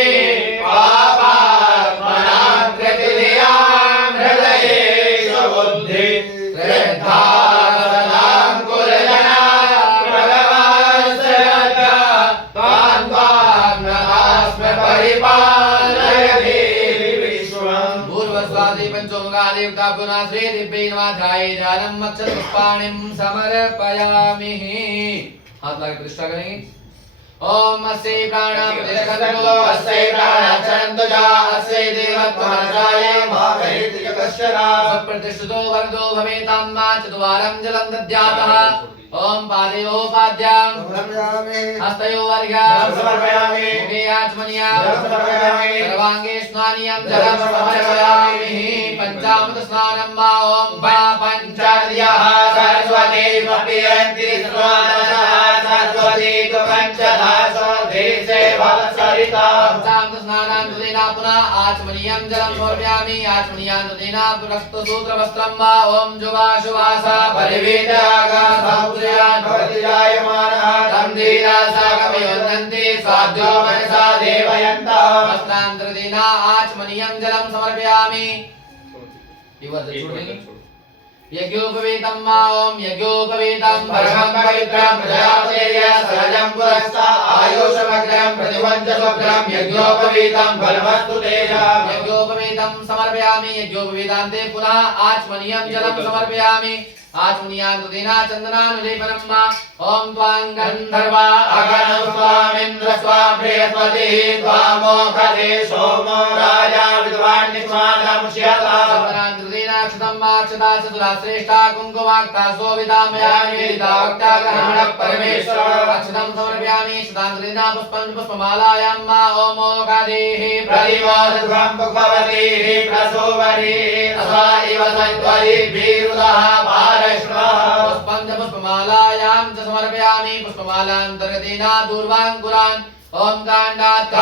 पापात्मनां कृतिधियां हृदये स्वबुद्धि श्रद्धां कुलजना देवता पुनः श्री दिव्ये नमाध्याये ध्यानम् अक्षरपुष्पाणिं समर्पयामि हाथ लगा प्रतिष्ठा करेंगे ओम अस्यै प्राणापतिष्ठन्तो अस्यै प्राणाक्षरन्तुजा अस्यै देवत्वमर्चाय महाभैर्यकश्चरा सप्रतिष्ठितो वरदो भवेतां मा चत्वारं जलं दद्यातः ओम पादयो पाद्यां हस्तयो वर्ग्यां समर्पयामि मुखे आचमनीयां समर्पयामि सर्वांगे स्नानीयं जलं समर्पयामि पंचामृत स्नानं वा ओम पंचाद्यः सरस्वती प्रपियन्ति स्वादशः सरस्वती पंचधा स्वदेशे भवसरिता पंचामृत स्नानां कृतेना पुनः आचमनीयं जलं समर्पयामि आचमनीयां कृतेना रक्तसूत्रवस्त्रं वा ओम जुवाशुवासा परिवेदागा भवति जायमानः तं धीरासागमयोन्नन्ति स्वाद्यो मनसा देवयन्तः वस्त्रान्तर्दिना आचमनीयं जलं समर्पयामि यज्ञोपवीतं मा ओम यज्ञोपवीतं परमं पवित्रं प्रजापतेय सहजं पुरस्ता आयुषमग्रं प्रतिवञ्च स्वग्रं यज्ञोपवीतं बलवस्तु तेजः यज्ञोपवीतं समर्पयामि यज्ञोपवीतान्ते पुनः आचमनीयं जलं समर्पयामि आचमनीयान्तर्दिना चन्दनानुलेपनं मा ओम त्वां गन्धर्वा अगणं स्वामिन्द्र स्वां बृहस्पतिः त्वामोखदे सोमो राजा विद्वान् निष्मादमुष्यता चन्दनान्तर्दिनाक्षतं मा क्षता चतुरा श्रेष्ठा कुङ्कुमाक्ता शोभिता मया निवेदिता वक्ता ग्रहणः परमेश्वर अक्षतं समर्पयामि क्षतान्तर्दिना पुष्पं पुष्पमालायां मा ओमोखदेः प्रतिमोदध्वं भगवतीः प्रसोवरीः असा इव सत्वरी भीरुदः पुष्पं च पुष्पमालायां च समर्पयामि पुष्पमालान्तर्गतेन दूर्वाङ्कुरान् ओम काण्डात्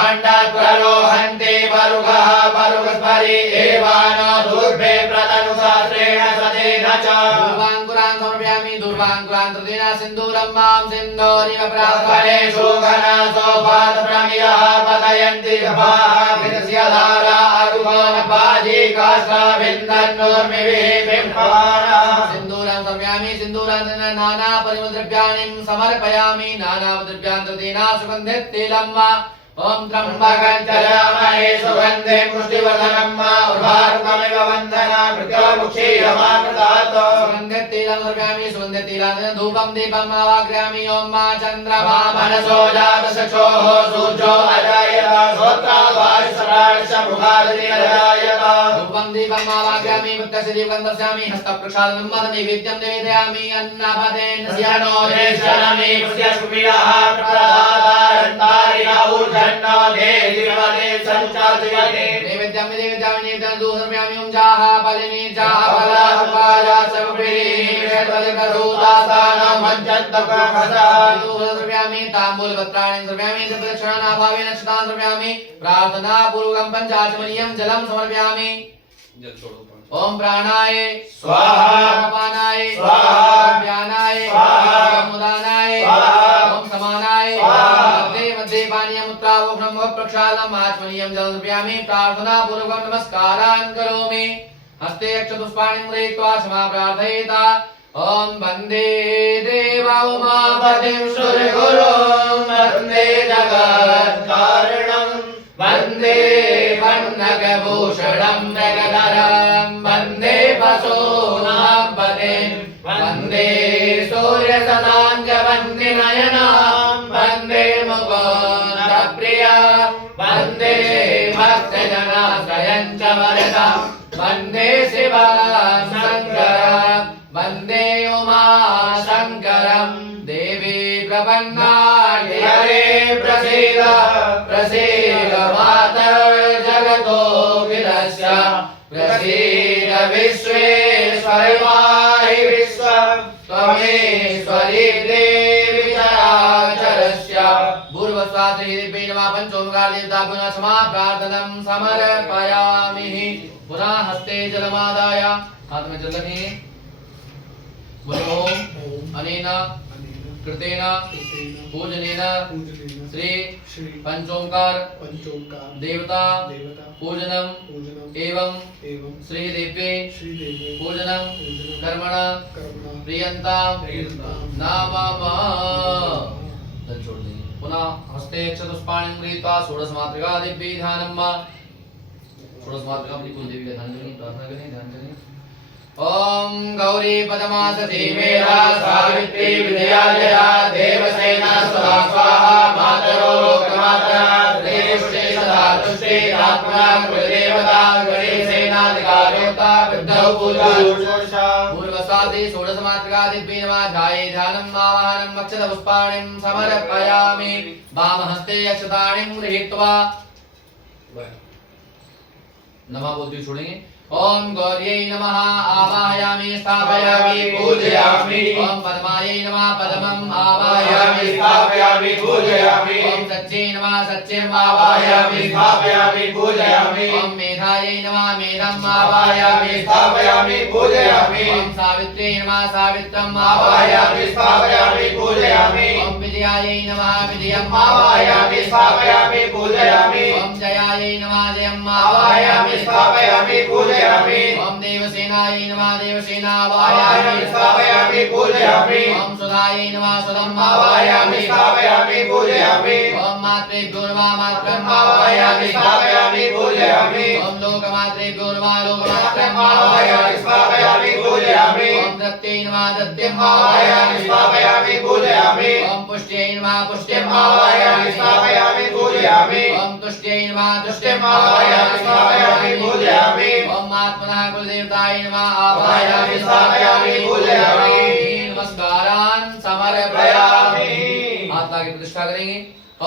प्ररोहन्ते परुगः परुगस्परि एवानो दूर्भे प्रतनुशास्त्रेण सतेन च दूर्वाङ्कुरान् समर्पयामि दूर्वाङ्कुरान्तर्गतेन सिन्दूरं मां सिन्दूरिव प्रार्थनेषु घनासोपातप्रमियः पतयन्ति गभाः घृतस्य धारा अरुगोनपाजी काष्ठाभिन्दन्नोर्मिभिः बिम्बवानः सिन्दूरं समर्पयामि सिन्दूरान्तर्गतेन नाना परिमलद्रव्याणि समर्पयामि नानाद्रव्यान्तर्गतेन सुगन्धित तैलं वा ओम त्र्यंबकं चर्यामहे सुगंधे पुष्टिवर्धनम् उर्वारुकमिव वन्दना मृत्योर्मुक्षीयमाकृतात् सुगन्धितैलं समर्पयामि सुगन्धितैलान् धूपं दीपम् आवाहयामि ओम मा चन्द्रमा मनसो जातचक्षुः सूर्यो अजायत श्रोत्रावायुसराणश्च मुखादि अजायत धूपं दीपम् आवाहयामि भक्तस्य दीपं दर्शयामि हस्तप्रक्षालनं नैवेद्यं निवेदयामि अन्नपदेन स्यानो देशनमि पुष्यस्मियः प्रदातारन्तारिणा ऊर्जन्नो देदिवदे संचादिवदे नैवेद्यं निवेदयामि नैवेद्यं दूसर्पयामि ओम जाः बलिनी जाः बलापाया सबप्रीतिर्वदिकरूतासानं मज्जन्तकखसा दूसर्पयामि ताम्बूलपत्राणि सर्पयामि प्रदक्षिणाभावेन क्षतां सर्पयामि प्रार्थनापूर्वकं पञ्चाचमनीयं जलं समर्पयामि जल छोड़ो ओम प्राणाय स्वाहा ओम अपानाय स्वाहा ओम व्यानाय स्वाहा ओम उदानाय स्वाहा ओम समानाय स्वाहा मध्ये मध्ये पानीयमुत्रावोक्षणं मुख प्रक्षालनम् आचमनीयं जलं समर्पयामि प्रार्थनापूर्वकं नमस्कारान् करोमि हस्ते अक्षतपुष्पाणि गृहीत्वा क्षमा प्रार्थयेता ओम वन्दे देव उमापतिं सूर्यगुरुं वन्दे जगत्कारणं वन्दे पन्नगभूषणं मृगधरं वन्दे वसूनापतिं वन्दे सूर्यशताङ्गवन्दिनयनं वन्दे मुकुन्दप्रिया वन्दे भक्तजनाश्रयं च वरदं वन्दे शिवशङ्करं वन्दे उमाशङ्करं देवी प्रपन्नार्ति हरे प्रसीद प्रसीद मातर्जगतोऽखिलस्य प्रसीद विश्वेश्वरि पाहि विश्वं त्वमेश्वरी देवी चराचरस्य पूर्वस्वात्रिदिव्यै नमः पञ्चोमकारदेवताभ्यो क्षमा प्रार्थनं समर्पयामि पुनः हस्ते जलमादाय हाथ में जल रखेंगे बोलो ओम अनेन कृतेन पूजनेन श्री पंचोंकार देवता पूजनम एवं श्री देव्ये पूजनम कर्मण प्रियंता नाममा जल छोड़ देंगे पुनः हस्ते चतुष्पाणिं गृहीत्वा षोडशमातृका दिव्यै ध्यानं मा षोडशमातृका अपनी कुल देवी का ध्यान करें प्रार्थना करें ध्यान करें ओम गौरी पदमासती मेरा सावित्री विद्यालया देवसेना सदा स्वाहा मातरो लोकमाता देवश्री सदा तुष्टि आत्मा कुलदेवता गणेशसेनाधिकारिता विद्यौ पूजा पूर्वसादि षोडशमातृका दिव्ये नमः ध्याये ध्यानम् आवाहनम् अक्षतपुष्पाणिं समर्पयामि वामहस्ते अक्षताणिं गृहीत्वा नमः बोलते छोड़ेंगे ओम गौर्यै नमः आवाहयामि स्थापयामि पूजयामि ओम पद्मायै नमः पद्मम् आवाहयामि स्थापयामि पूजयामि ओम सच्चे नमः सच्चेम् आवाहयामि स्थापयामि पूजयामि ओम मेधायै नमः मेधम् आवाहयामि स्थापयामि पूजयामि ओम सावित्र्यै नमः सावित्रम् आवाहयामि स्थापयामि पूजयामि ओम विजयायै नमः विजयम् आवाहयामि स्थापयामि पूजयामि ओम जयायै नमः जयम् आवाहयामि स्थापयामि पूजयामि ओम देवसेनायै नमः देवसेना आवाहयामि स्थापयामि पूजयामि ओम सुधायै नमः सुधम् आवाहयामि स्थापयामि पूजयामि ओम मात्रेभ्यो नमः मात्रम् आवाहयामि स्थापयामि पूजयामि ओम लोकमात्रेभ्यो नमः लोकमात्रम् आवाहयामि स्थापयामि पूजयामि ओम दत्त्यै नमः दत्त्यम् आवाहयामि स्थापयामि पूजयामि ओम पुष्ट्यै नमः पुष्ट्यम् आवाहयामि स्थापयामि पूजयामि ओम तुष्ट्यै नमः तुष्ट्यम् आवाहयामि स्थापयामि पूजयामि ओम आत्मनः कुलदेवताय नमः आवाहयामि स्थापयामि पूजयामि नमस्कारान् समर्पयामि माता की प्रतिष्ठा करेंगे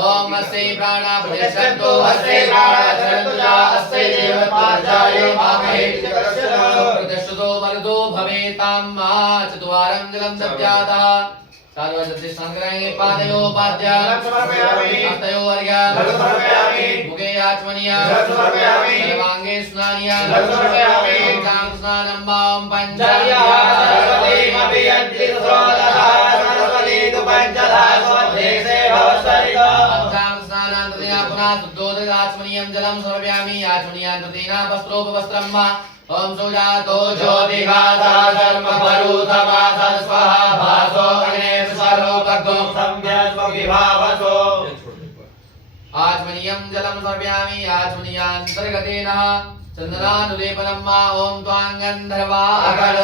ओम अस्यै प्राणा प्रतिष्ठन्तु अस्यै प्राणा चरन्तु अस्यै देवताय मामहे प्रतिष्ठतो मरुतो भवेतां मा चत्वारं जलं दद्यातः चारों ओर से स्नान कराएंगे पादयो पाद्य हस्तयो अर्घ्य मुखे आचमनीय सर्वांगे स्नानीय पंचांग स्नानं मां पंचांग स्नानान्तरेण पुनः शुद्धोदकाचमनीयं जलं समर्पयामि आचमनीयान्तरेण वस्त्रोपवस्त्रं मा ओम सुजातो ज्योतिघाता धर्म भरूतमा सरस्वहा भासो अग्ने सर्वोपगो संज्ञा स्वविभावसो आचमनीयं जलं समर्पयामि आचमनीयान्तर्गतेन चन्दनानुलेपनं मा ॐ त्वां गन्धर्वा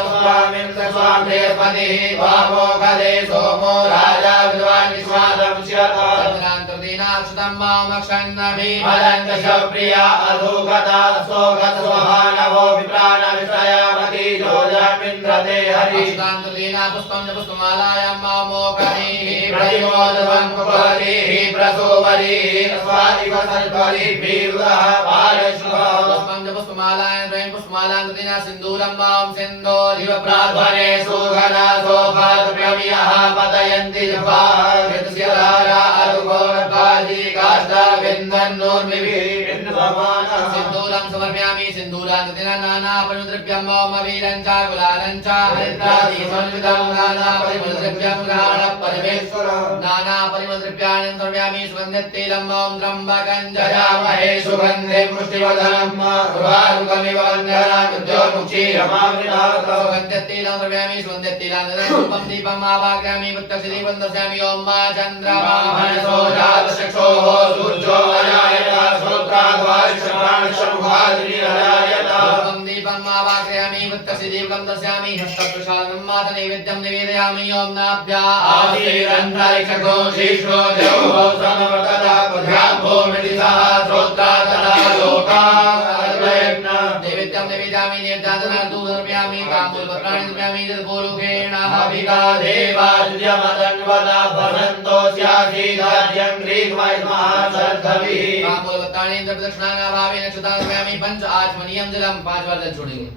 स्वामिन्द्रस्वामिपतिः त्वामोघदे सोमो राजा विद्वान् विश्वादमुच्यत चन्दनान्तर्गतेनाक्षतं माम् अक्षन्नमि मदन्तशप्रिया अधोगता स्वभानवो विप्राण विषयामति जोजामिन्द्रते हरि अक्षतान्तर्गतेन पुष्पं च पुष्पमालायां मामोकरीः प्रतिमोदवं कुपरीः प्रसोवरीः स्वादिव सर्वरीभिरुदः बालश्रुवः पुष्पं च पुष्पमालायां त्रयं पुष्पमालान्तर्गतेन सिन्दूरं मां सिन्दूरिव प्रार्थने प्रार्थने सुगना सोपात्रम्यः पतयन्ति जपायस्य धारा अरुगोणपाजी काष्ठाविन्दन्नोर्मिभिः सिन्दूरं समर्पयामि सिन्दूरान्तर्गतेन नानापरिमलद्रव्यं मम वीरं च कुलालं च हरिद्रादिसंयुतं नानापरिमलद्रव्यं ग्रहाणः परमेश्वरः नानापरिमलद्रव्याणि समर्पयामि सुगन्धतैलं मम त्र्यम्बकं जयामहे सुगन्धिं पुष्टिवर्धनं उर्वारुकमिव वन्दनामुच्चीरमामृतात् सुगन्धतैलं समर्पयामि सुगन्धतैलान्तर्गतेन धूपं दीपम् आवाहयामि प्रत्यक्षदीपं दर्शयामि ॐ मा चन्द्रमा मनसो जातचक्षोः सूर्यो अजायत श्रोत्राद्वारिषप्राणशमुखाद्रिहरायत धूपं दीपम् आवाहयामि प्रत्यक्षदीपं दर्शयामि हस्तप्रसादनं मातनैवेद्यं निवेदयामि ॐ नाभ्या आशीरन्तरिक्षगो शीर्षो जौः समवर्तता पद्भ्याभो मिथिसः श्रोत्रातरा लोकाद्वयज्ञ नैवेद्यं निवेदयामि निर्दातनं दूरर्पयामि ताम्बूलपत्राणि समर्पयामि तद्पूर्वकेण हविका देवाद्यमदन्वदा भवन्तो स्यासीदाद्यं ग्रीष्मैर्मः सर्धभिः ताम्बूलपत्राणि प्रदक्षिणाभावेन क्षुतां समर्पयामि पंच आचमनीयं जलं 5 बार जल छोड़ेंगे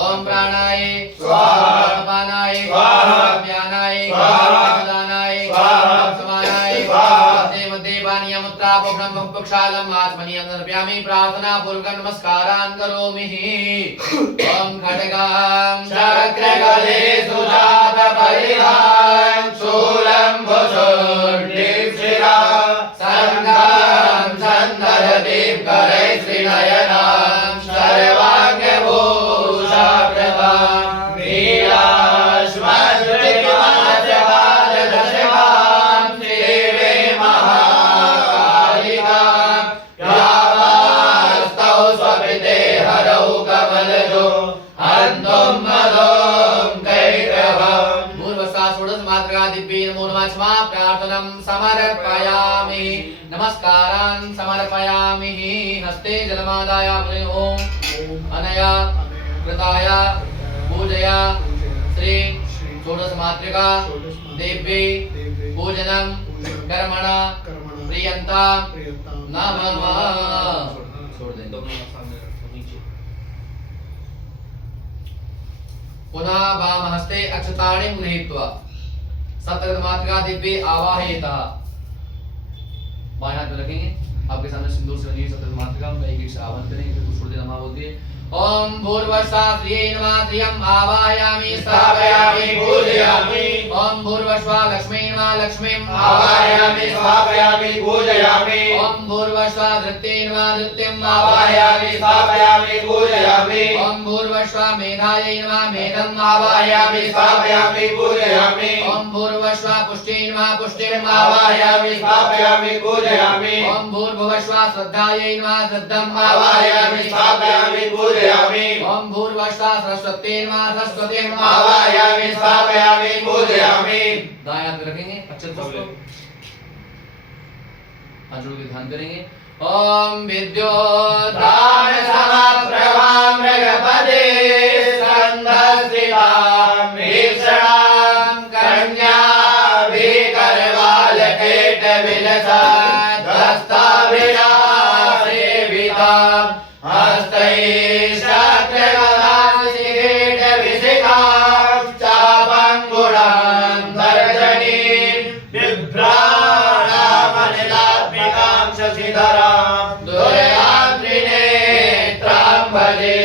ओम प्राणाय स्वाहा अपानाय स्वाहा व्यानाय स्वाहा दानाय स्वाहा समानाय स्वाहा मध्ये पानीयम् उत्थापनं पक्षालम् आचमनीयं समर्पयामि प्रार्थना पूर्वकं नमस्कारान् करोमि ओम खड्गां चक्रगदे सुजातपरिहां शूलं भुजोर्निशिरा संघां सन्दर्दीपकरै श्रीनयनां सर्वाङ्गभूषाप्रभां नीलाश्वश्रीमाचपादशवां देवे महाकालिकां यावास्तौ स्वपिते हरौ कमलजो हन्तुं मदों कैरवम् पूर्वसा षोडश मात्रा दिव्येन नमो नमः स्मा प्रार्थनं समर्पयामि नमस्कारान् समर्पयामि हस्ते जलमादाय ओम अनया कृताया पूजया श्री षोडश मात्रिका देव्यै पूजनं कर्मणा प्रियन्ता नमः छोड़ दें पुनः वामहस्ते अक्षताणिं गृहीत्वा सप्तगतमात्रिका दिव्ये आवाहयेतः बाएं हाथ में रखेंगे आपके सामने सिंदूर से बनी हुई सप्तगतमात्रिका में एक एक से आवाहन करेंगे फिर छोड़ देना मां बोलती है ओम भूर्वस्वाश्रिये नमः श्रियं आवाहयामि स्थापयामि पूजयामि ओम भूर्वस्वा लक्ष्मी नमः लक्ष्मीं आवाहयामि स्थापयामि पूजयामि ओम भूर्वस्वा धृत्ये नमः धृत्यं आवाहयामि स्थापयामि पूजयामि ओम भूर्वस्वा मेधायै नमः मेधं आवाहयामि स्थापयामि पूजयामि ओम भूर्वस्वा पुष्ट्यै नमः पुष्ट्यं आवाहयामि स्थापयामि पूजयामि ओम भूर्भुवस्वा श्रद्धायै नमः श्रद्धं आवाहयामि स्थापयामि पूजयामि ओम भूर्वस्वा सरस्वत्यै नमः सरस्वतीं आवाहयामि स्थापयामि पूजयामि दाएं हाथ में रखेंगे अक्षत पुष्प आंचलों के ध्यान करेंगे ओम विद्योदान समप्रभां मृगपदे स्कन्धस्थितां भीषणां कन्याभिकरवालकेटविलसा दस्ताभिरासेवितां हस्तैश्चक्रगदाशिखेटविशिखां चापङ्गुणां तर्जनीं बिभ्राणामनिलात्मिकां शशिधरां दुर्गात्रिनेत्रां भजे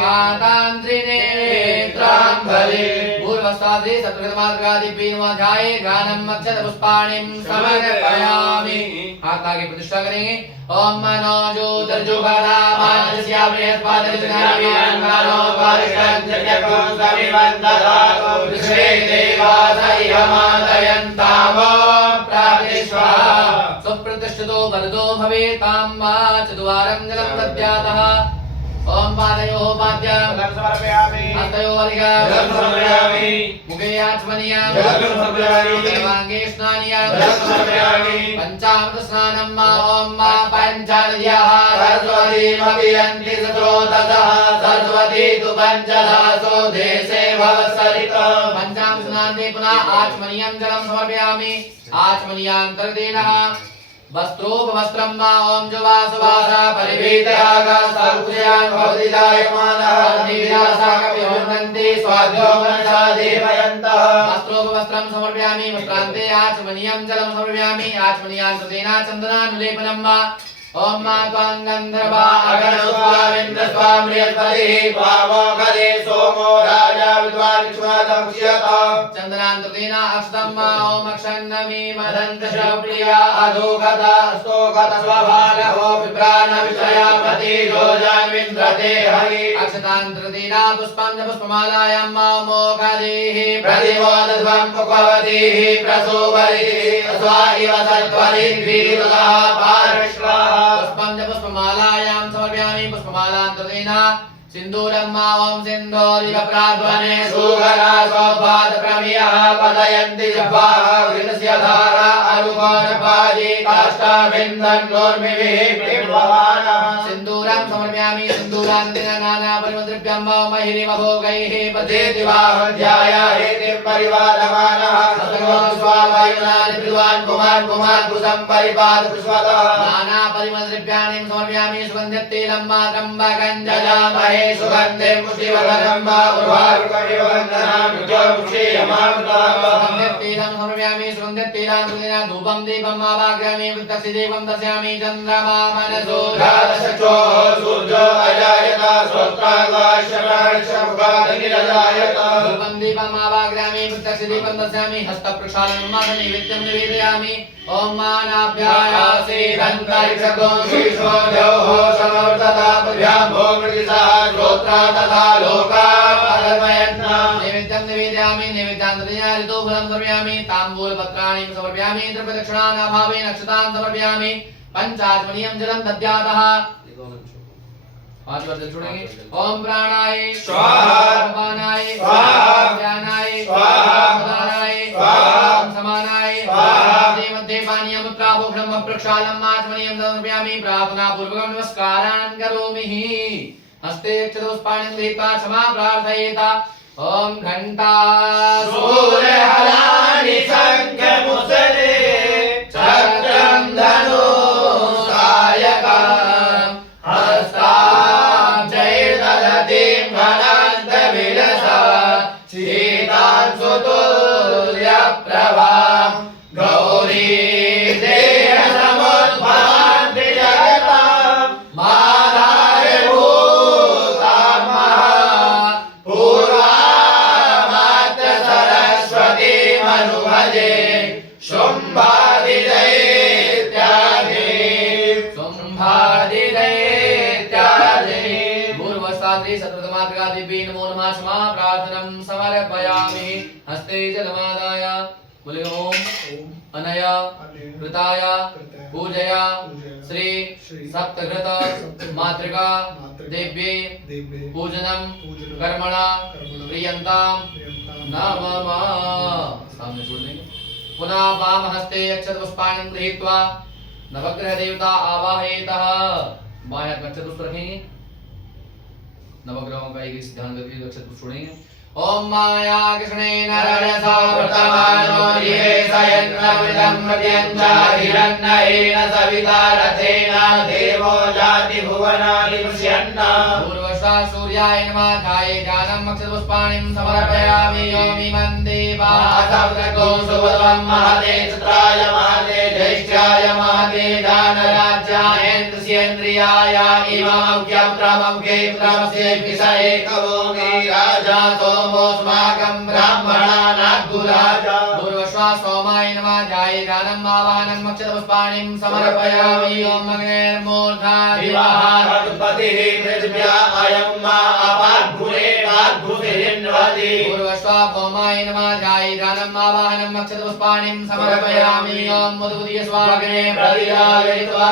मातां त्रिनेत्रां भजे पूर्वस्थादि सप्तगतमार्गादिव्येनोऽध्याये गानं मक्षत पुष्पाणिं समर्पयामि हाथ आगे प्रतिष्ठा करेंगे ओम मनो ज्योतिर्जुगदामानस्या बृहस्पतिर्जनाभिरङ्गानो पारिषद्यज्ञकं सविवन्दधातो विश्वे देवासह्यमादयन्तामो प्रातिष्ठा सुप्रतिष्ठा चक्षुतो वरदो भवेतां वा चतुवारं जलं दद्यातः ओम पादयोः पाद्यं जलं समर्पयामि हस्तयोः अर्घ्यं जलं समर्पयामि मुखे आचमनीयं जलं समर्पयामि सर्वाङ्गे स्नानीयं जलं समर्पयामि पंचामृत स्नानं मा ओम मा पञ्चदयः सरस्वतीमपि यन्ति स्रोतसः सरस्वती तु पञ्चदासो देशे भवसरिता पंचामृत स्नाने पुनः आचमनीयं जलं समर्पयामि आचमनीयान्तर्देनः वस्त्रोपवस्त्रं मा ओम जुवासुवासा परिवीतयागास्तुत्र्यान् भवति जायमानः निविलासाकविवर्धन्ति स्वाद्यो मनसा देवयन्तः वस्त्रोपवस्त्रं समर्पयामि वस्त्रान्ते आचमनीयं जलं समर्पयामि आचमनीयान्तर्देन चन्दनानुलेपनं वा ओम मा त्वां गन्धर्वा अगणस्वामिन्द्रस्वा बृहस्पतिः त्वामोघदे सोमो राजा विद्वानिष्मादमुच्यत चन्दनान्तर्देन अक्षतं मा ओम अक्षन्नमी मदन्तशप्रिया अधोगता स्तोगत स्वभागो विप्राण विषयापति योजान्विन्द्रते हरि अक्षतान्तर्देन पुष्पं पुष्पमालायां मा मोघदेः प्रतिमोदध्वं पुष्पवतीः प्रसोभरिः अस्वा इव सत्वरिद्भिरुतः पार्श्वः पुष्पं च पुष्पमालायां समर्पयामि पुष्पमालान्तर्देन सिन्दूरं मा ओम सिन्दूरिव प्राध्वने सुगरा सौभाद प्रमियः पतयन्ति जह्वाः वृणस्य धारा अरुकोरपादि काष्ठाभिन्दन्नोर्मिभिः प्रेमवानः सिन्दूरं समर्पयामि सिन्दूरान्तर्देन नानापरिमद्रव्यं मा महिरिव भोगैः पतेति वाहध्यायाहेति परिवारमानः स्वावायुनानि विद्वान् पुमान् कुसं परिपाद पुष्पतः नानापरिमद्रव्याणि समर्पयामि सुगन्धतैलं मा त्र्यम्बकं जजामहे सुगन्धे पुष्टिवर्धनं वा उर्वारुकविवर्धनं मुख्यमुक्षीयमामृतां सुगन्धतैलं समर्पयामि सुगन्धतैलान्तर्देन धूपं दीपम् आवाहयामि वित्तक्षिदेवं दर्शयामि चन्द्रमा मनसो राजचक्षोः सूर्यो अजायत श्रोत्रागाश्रमाणशमुखादगिरजायत धूपं दीपम् आवाहयामि वित्तक्षिदेवं दर्शयामि हस्तप्रक्षालनं मा नैवेद्यं निवेदयामि ओम मानाभ्यायासे दन्तरिक्षगो शीर्षो द्योः समवर्तता पद्भ्यां भोमृतिसः श्रोत्रा तथा लोका अधर्मयन्ना नैवेद्यं निवेदयामि नैवेद्यान्तर्देन ऋतुफलं समर्पयामि ताम्बूलपत्राणि समर्पयामि द्रव्यदक्षिणानाभावे नक्षतान् समर्पयामि पञ्चाचमनीयं जलं दद्यातः पांच बार जोड़ेंगे ओम प्राणाय स्वाहा अपानाय स्वाहा ज्ञानाय स्वाहा उदानाय स्वाहा समानाय स्वाहा मध्य पानीयं उत्तराभूषणं प्रक्षालनं आचमनीयं समर्पयामि प्रार्थना पूर्वकं नमस्कारान् करोमि हस्ते अक्षतपुष्पाणि गृहीत्वा क्षमा प्रार्थयेत ओम घंटा सूर्यहलानि शङ्खमुसले चक्रं धनु सायकम् हस्तां चैर्दधतीं घनान्तविलसा शीतांशुतुल्यप्रभां गौरीं देहसमुद्भवां त्रिजगतां माधारभूतां महा पूर्वामात्र सरस्वतीमनुभजे सततमात्रगादिभ्ये नमो नमः क्षमा प्रार्थनं समर्पयामि हस्ते जलमादाय मुलिगमों अनया कृताय पूजया श्री सप्तघृत मातृका देव्ये पूजनं कर्मणा प्रियन्तां नमः सामने छोड़ देंगे पुनः वाम हस्ते अक्षतपुष्पाणि गृहीत्वा नवग्रह देवता आवाहयेतः बाएं हाथ में अक्षत रखेंगे नवग्रहों का एक ध्यान करके अक्षत छोड़ेंगे ओम माया कृष्णेन रजसा वर्तमानो निवेशयन्नमृतं मृत्यञ्च हिरण्येन सविता रथेन देवो जाति भुवनानि पश्यन्न पूर्वशा सूर्याय नमः ध्याये ध्यानम् अक्षतपुष्पाणिं समर्पयामि योमिमं देवासवृतो सुभद्रं महते चित्राय महते ज्येष्ठाय महते दानराज्यायेन्द्रियाय इममव्यप्रमव्ये प्रमसे विषये कवोमि राजा सोमोऽस्माकं ब्राह्मणानाद्गुराजा पूर्वश्वा सोमाय नमः ध्याये गानम् आवाहनम् अक्षतपुष्पाणिं समर्पयामि ओम अग्निर्मूर्धा दिवः पतिः पृथिव्या अयं मा अपाद्भुरे भूतेन्द्रवादी पूर्वस्वा भौमाय नमः ध्यायेदानम् आवाहनम् अक्षतपुष्पाणिं समर्पयामि ॐ मधुदीय स्वागने प्रतियागयित्वा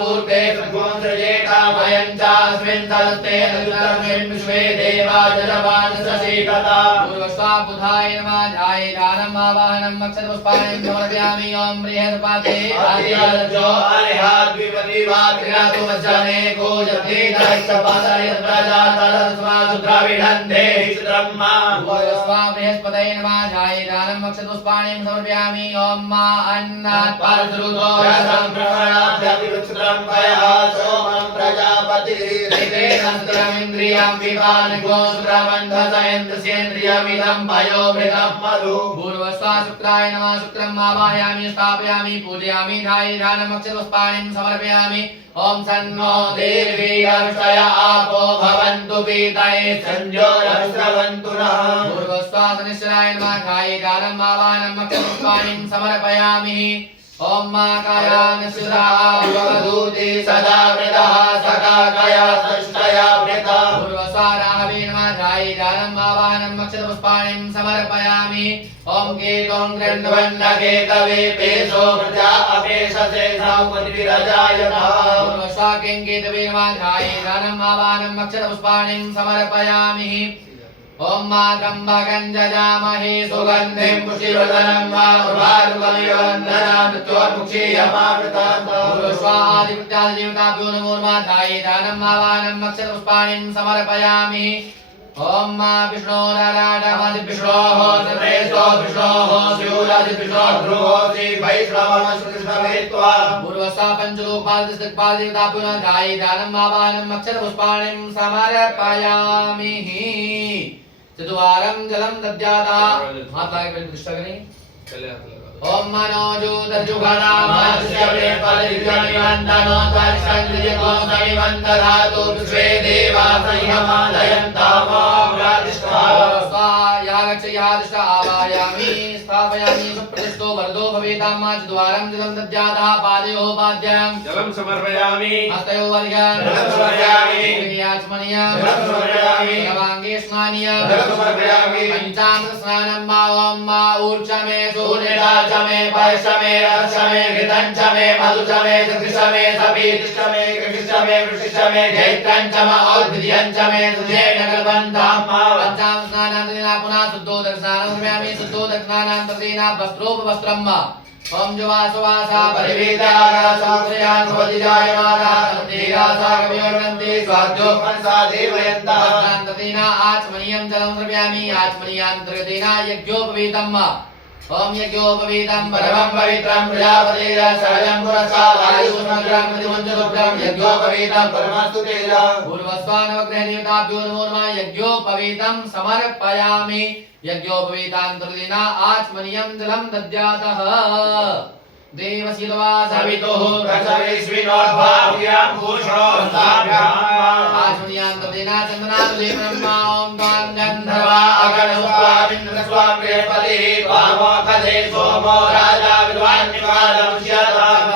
पूर्वे सद्गुणसृजेतामयं चास्मिन् तदस्ते तस्मिन् विश्वे देवा जलवानससीकता पूर्वस्वा बुधाय नमः ध्यायेदानम् आवाहनम् अक्षतपुष्पाणिं समर्पयामि ॐ बृहस्पते आदिवासो अरिहाद्विपति वाक्रियातु मज्जने को जते दक्षपादाय प्रजातलस्मा सुद्राविढन्ते ब्रह्मा पूर्वस्वा बृहस्पते नमः ध्यायेदानम् अक्षतपुष्पाणिं समर्पयामि ॐ मा अन्नात् पारद्रुतो रसं प्रवणाभ्यतिवृक्षत्रं पयः सोमं प्रजापति इंद्रियं विपान गोश्रवन्धसयन्द्रस्येन्द्रियमिदं पयोमृतं मधु पूर्वस्वा शुक्राय नमः शुक्रम् आवाहयामि स्थापयामि पूजयामि ध्यायेदानम् अक्षतपुष्पाणिं समर्पयामि ॐ सन्नो देवी अर्षय आपो भवन्तु पीतये संजोरस्रवन्तु नः पूर्वस्वा शनिश्चराय नमः ध्यायेदानम् आवाहनम् अक्षतपुष्पाणिं समर्पयामि ॐ माकायानश्चिता भवदूते सदा वृतः सकाकया षष्ठया वृता पूर्वस्वा राहवे नमः ध्यायेदानम् आवाहनम् अक्षतपुष्पाणिं समर्पयामि ॐ केतों गृह्णवन्नकेतवे पेशो प्रजा अपेशसे सापतिविरजायतः पूर्वस्वा केङ्केतवे नमः ध्यायेदानम् आवाहनम् अक्षतपुष्पाणिं समर्पयामि ॐ मा त्र्यम्बकञ्जजामहे सुगन्धिं पुष्टिवर्धनं मा उर्वारुकमिव वन्दनां मृत्योर्मुक्षीयमामृतात् पूर्वस्वा आदित्यादिदेवताभ्यो नमो नमः ध्यायेदानम् आवाहनम् अक्षतपुष्पाणिं समर्पयामि ॐ मा विष्णोराराटमादिविष्णोः सर्वेशो विष्णोः स्यूरादिविष्णोः ध्रुवोऽसि वैष्णवमश्रुतिष्ठवेत्वा पूर्वस्वा पञ्चलोकपालदिक्पालदेवताभ्यो नमः ध्यायेदानम् आवाहनम् अक्षतपुष्पाणिं समर्पयामि चतुवारं जलं दद्यातः माता के प्रतिष्ठा करें ओम मनोजूतजुगणामस्य वेपलिजनिवन्दनो त्वत्सन्निजको समिवन्दधातु विश्वे देवा संयमादयन्तामां राधिष्ठा यागच्छ आवायामि स्थापयामि सुप्रतिष्ठो वरदो भवेतां चतुवारं जलं दद्यातः पादयोः पाद्यं जलं समर्पयामि हस्तयोः अर्घ्यं जलं समर्पयामि आचमनीयं जलं समर्पयामि लवाङ्गे स्नानीयं जलं समर्पयामि पञ्चामृत स्नानं मा ओम मा ऊर्चमे सूर्यदा चमे परशमे रसमे घृतञ्चमे मधुचमे सकृशमे सपीतिष्ठमे कृषिशमे वृषिशमे जैत्रञ्चम औद्भिद्यञ्चमे सुधे नगरबन्धां मा पञ्चामृत स्नानान्तरेण पुनः शुद्धोदक स्नानं समर्पयामि शुद्धोदक स्नानान्तरेण वस्त्रोपवस्त्रं मा ओम जुवासवासा परिवेदागासौत्रयान् स्वदिजायमाना तन्देगासा कविवर्णन्ति स्वाद्यो मनसा देवयन्तः स्नानान्तरेण आचमनीयं जलं समर्पयामि आचमनीयान्तरेण यज्ञोपवीतं मा ओम यज्ञोपवीतं परमं पवित्रं प्रजापतेः सहजं पुरस्सा वायुसुमग्रं प्रतिमञ्चदुग्धं यज्ञोपवीतं परमस्तु तेजः पूर्वस्वानवग्रहदेवताभ्यो नमो नमः यज्ञोपवीतं समर्पयामि यज्ञोपवीतान्तर्दिन आचमनीयं जलं दद्यातः देवशीलवा सवितुः प्रसवेश्विनोद्भाव्यां भूषणोस्ताभ्याम् आचमनीयान्तर्दिन चन्दनानुलेपनं मा ॐ त्वां गन्धर्वा अगणुस्वामिन्द्रस्वा प्रियपतिः त्वामोखदे सोमो राजा विद्वान्निवादमुच्यताम्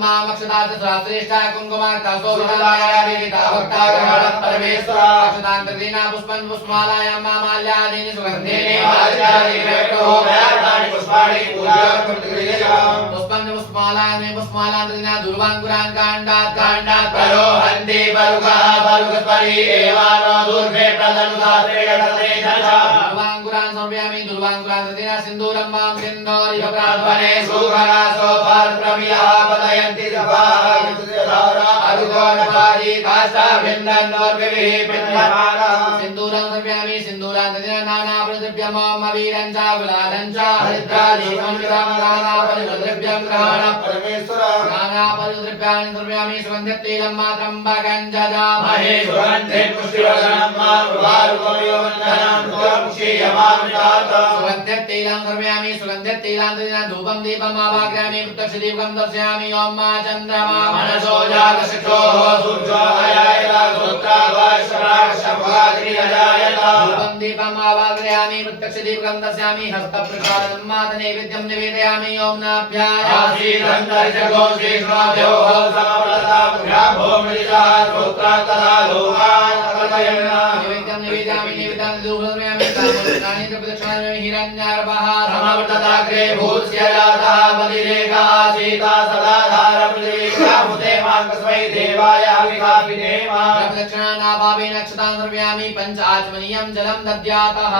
मामक्षदार्थ श्रेष्ठा कुंकुमार्था शोभितायावेदिता भक्ताग्रहणः परमेश्वरा अक्षतान्तर्दीना पुष्पं पुष्पमालायां मामाल्यादीनि सुगन्धेने वाजितादिवेक्तो व्यार्थानि पुष्पाणि पूजार्थं गृह्णामि पुष्पं पुष्पमालायां पुष्पमालान्तर्दीना दुर्वाङ्कुरान् काण्डात् काण्डात् परोहन्ति परुगः परुगस्परि एवानो दुर्भे प्रदनुदात्रेण तदेशः दुर्वाङ्कुरान् समर्पयामि दुर्वाङ्कुरान्तर्दीना सिन्दूरं मां सिन्दूरिव प्रार्थने सुखरासो परप्रमियः पदयन्ति जपाः यतुधारा अरुगोणपादी काष्ठाभिन्दन्नोर्विभिः पिण्डमानः सिन्दूरं समर्पयामि सिन्दूरान्तर्दीना नानापरिद्रव्यं मम वीरं च गुलालं च हरिद्रादीपं नानापरिद्रव्यं ग्रहणः परमेश्वर नानापरिद्रव्याणि समर्पयामि सुगन्धतैलं मात्रम्बकं जजामहे सुगन्धे पुष्टिवर्धनं मा उर्वारुकमिव वन्दनां त्वमुक्षीयमामृतात् सुगन्धतैलं समर्पयामि सुगन्धतैलान्तर्दीना धूपं दीपम् आवाहयामि प्रत्यक्षदीपं दर्शयामि ओम मा चन्द्रमा मनसो जातशक्रोः सूर्यो अजायत सूत्रावश्राक्षभगाग्नि अजायत धूपं दीपम् आवाहयामि प्रत्यक्ष दीपकं दर्शयामि हस्तप्रसादनं मात नैवेद्यं निवेदयामि ओम नाभ्यायासि आसीदन्तर्जगो श्रीष्णाभ्यो समप्रताभ्याभो मृषा सूत्रा तथा लोकान् अकलयन् निवेद्यं निवेदयामि निवेदं दूरयामि ताम्बूलानि प्रदक्षिणामि हिरण्यार्भः समवर्तताग्रे भूतस्य जातः बलिरेखा सीता सदा धारपृथिवीका मुदे मार्गस्मै देवाय विकापिनेम प्रदक्षिणानाभावेन अक्षतां समर्पयामि पंच आचमनीयं जलं दद्यातः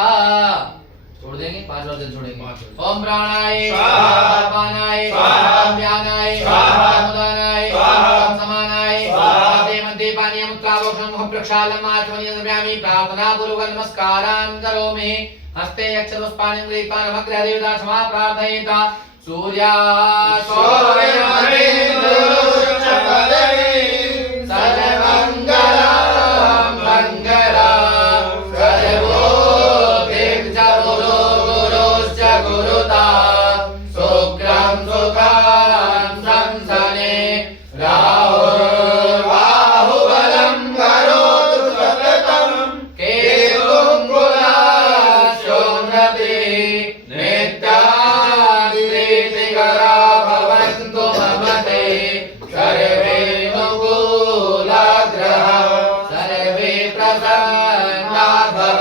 छोड़ देंगे 5 बार जल छोड़ेंगे ओम प्राणाय स्वाहा अपानाय स्वाहा ओम व्यानाय स्वाहा ओम उदानाय स्वाहा ओम समानाय स्वाहा मध्ये पानीयं उत्प्लावकं मुख प्रक्षालनं आचमनीयं समर्पयामि प्रार्थना पूर्वकं नमस्कारान् करोमि हस्ते अक्षरपुष्पाणि गृहीत्वा नमग्रह देवता क्षमा प्रार्थयेत सर्वमङ्गलं मङ्गलं सर्वोपेक्षित गुरुश्च गुरुता सुग्रं सुखं संसने राहुर्बाहुबलं करोतु सततं केतुं कुलाशोन्नति नित्यान्तिकरा भवन्तु मम ते सर्वे मुकुलाग्रहः सर्वे प्रसन्ना भव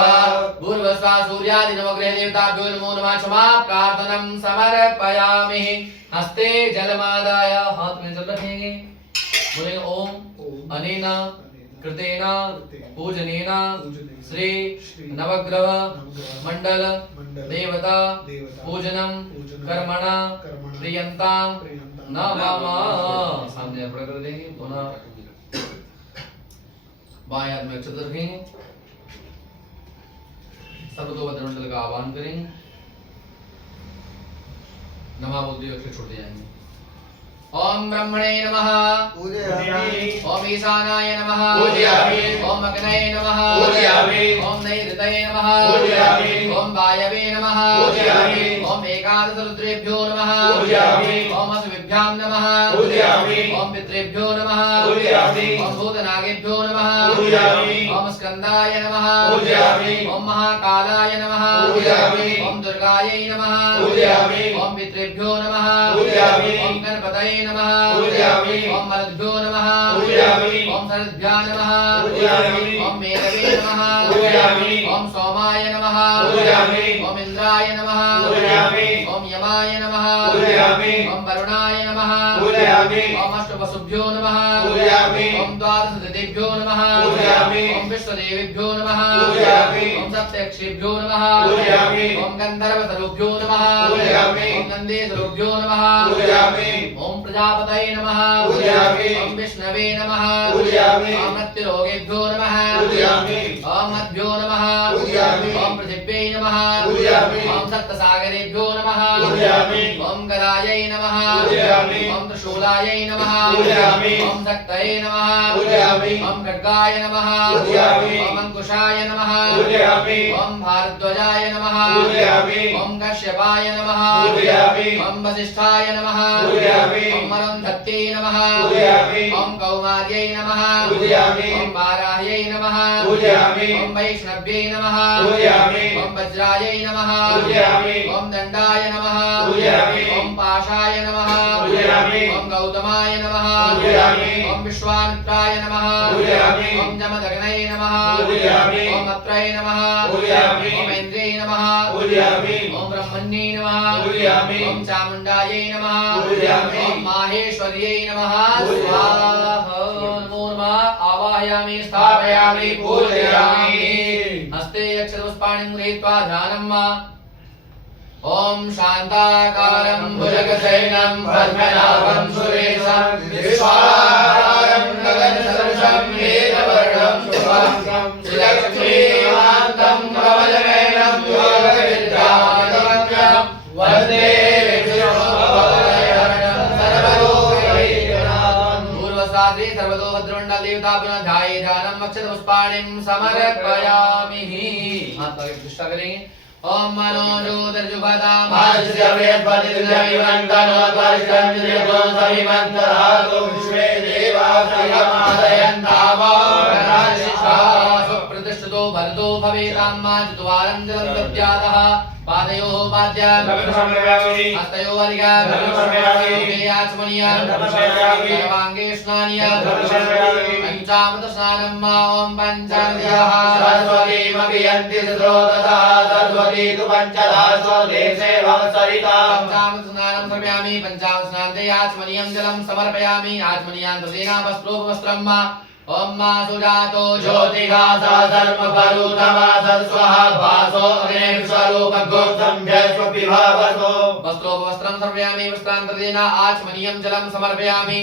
पूर्वस्वा सूर्यादि नवग्रह देवताभ्यो नमो नमः क्षमा प्रार्थनं समर्पयामि हस्ते जलमादाय हाथ में जल रखेंगे बोलेंगे ओम अनेन कृतेन पूजनेन श्री नवग्रह मंडल देवता पूजनम कर्मण प्रियंतां नमः सामने अर्पण कर देंगे पुनः बाएं हाथ में अक्षत रखेंगे सर्वतोभद्र मंडल का आह्वान करेंगे नमः बोलते अक्षर छोड़ दिए जाएंगे ओम ब्रह्मणे नमः पूजयामि ओम ईशानाय नमः पूजयामि ओम अग्नये नमः पूजयामि ओम नैऋतये नमः पूजयामि ओम वायवे नमः पूजयामि ओम एकादश रुद्रेभ्यो नमः पूजयामि ओम असुभ्यां नमः पूजयामि ओम पितृभ्यो नमः पूजयामि ओम भूतनागेभ्यो नमः पूजयामि ओम स्कंदाय नमः पूजयामि ओम महाकालाय नमः पूजयामि ओम दुर्गायै नमः पूजयामि ओम पितृभ्यो नमः पूजयामि ओम गणपतये नमः पूजयामि ओम मरुद्भ्यो नमः पूजयामि ओम सरद्भ्या नमः पूजयामि ओम मेघवे नमः पूजयामि ओम सोमाय नमः पूजयामि ओम इंद्राय नमः पूजयामि ओम यमाय नमः पूजयामि ओम वरुणाय नमः पूजयामि ओम अष्टवसुभ्यो नमः पूजयामि ओम द्वादशदितेभ्यो नमः पूजयामि ओम विश्वदेवेभ्यो नमः पूजयामि ओम सप्तर्षिभ्यो नमः पूजयामि ओम गंधर्वसरुभ्यो नमः पूजयामि ओम नंदीसरुभ्यो नमः पूजयामि ओम प्रजापतये नमः पूजयामि ओम विष्णवे नमः पूजयामि ओम मृत्युरोगेभ्यो नमः पूजयामि ओम मध्यो नमः पूजयामि ओम पृथिव्यै नमः पूजयामि ओम सप्तसागरेभ्यो नमः पूजयामि ओम गदायै नमः पूजयामि ओम त्रिशूलायै नमः पूजयामि ओम शक्तये नमः पूजयामि ओम खड्गाय नमः पूजयामि ओम अंकुशाय नमः पूजयामि ओम भारद्वाजाय नमः पूजयामि ओम कश्यपाय नमः पूजयामि ओम वसिष्ठाय नमः पूजयामि ओम अरुन्धत्यै नमः पूजयामि ओम कौमार्यै नमः पूजयामि ओम वाराह्यै नमः पूजयामि ओम वैष्णव्यै नमः पूजयामि ओम वज्रायै नमः पूजयामि ओम दण्डाय नमः पूजयामि ओम पाशाय नमः पूजयामि ओम गौतमाय नमः पूजयामि ओम विश्वामित्राय नमः पूजयामि ओम जमदग्नये नमः पूजयामि ओम अत्रये नमः पूजयामि ओम इन्द्रे नमः पूजयामि ओम ब्रह्मण्ये नमः पूजयामि ओम चामुण्डायै नमः पूजयामि ओम माहेश्वर्यै नमः पूजयामि स्वाहा नमो नमः आवाहयामि स्थापयामि पूजयामि हस्ते अक्षरपुष्पाणिं गृहीत्वा ध्यानं मा ओम शांताकारं भुजगशयनं पद्मनाभं सुरेशं विश्वाधारं गगनसदृशं मेघवर्णं शुभांगं श्रीलक्ष्मीकान्तं कमलनयनं योगविद्यामगम्यं वन्दे विष्णुभवदयनं सर्वलोकैकनाथं पूर्वसाद्रि सर्वतोभद्रमण्डल देवता पुनः ध्याये ध्यानम् अक्षतपुष्पाणिं समर्पयामि हाथ आगे प्रतिष्ठा करेंगे ओम मनोजोदर्जुभदा मास्यवेत्पतिर्जयवन्तनो त्वरिष्ठं जयतो सविमन्तरातो विश्वे देवा सुप्रतिष्ठितो भरतो भवेतां चत्वारं जलं दद्यातः पादयोः पाद्यां हस्तयोः अर्घ्यां सर्वाङ्गे स्नानीयं पञ्चामृतस्नानं ॐ पञ्चामृतः सरस्वतीमभियन्ति सुस्रोतसः सरस्वती तु पञ्चधा स्वदेशे भवसरिता पञ्चामृतस्नानं समर्पयामि पञ्चामृतस्नान्ते आचमनीयं जलं समर्पयामि आचमनीयान्तर्जेन वस्त्रोपवस्त्रं ओम मा सुजातो ज्योतिघासा धर्मपरुतमा सत्स्वः भासो अग्निस्वरूप गोसंभ्यस्व विभावसो वस्त्रोपवस्त्रं समर्पयामि वस्त्रान्तर्जेन आचमनीयं जलं समर्पयामि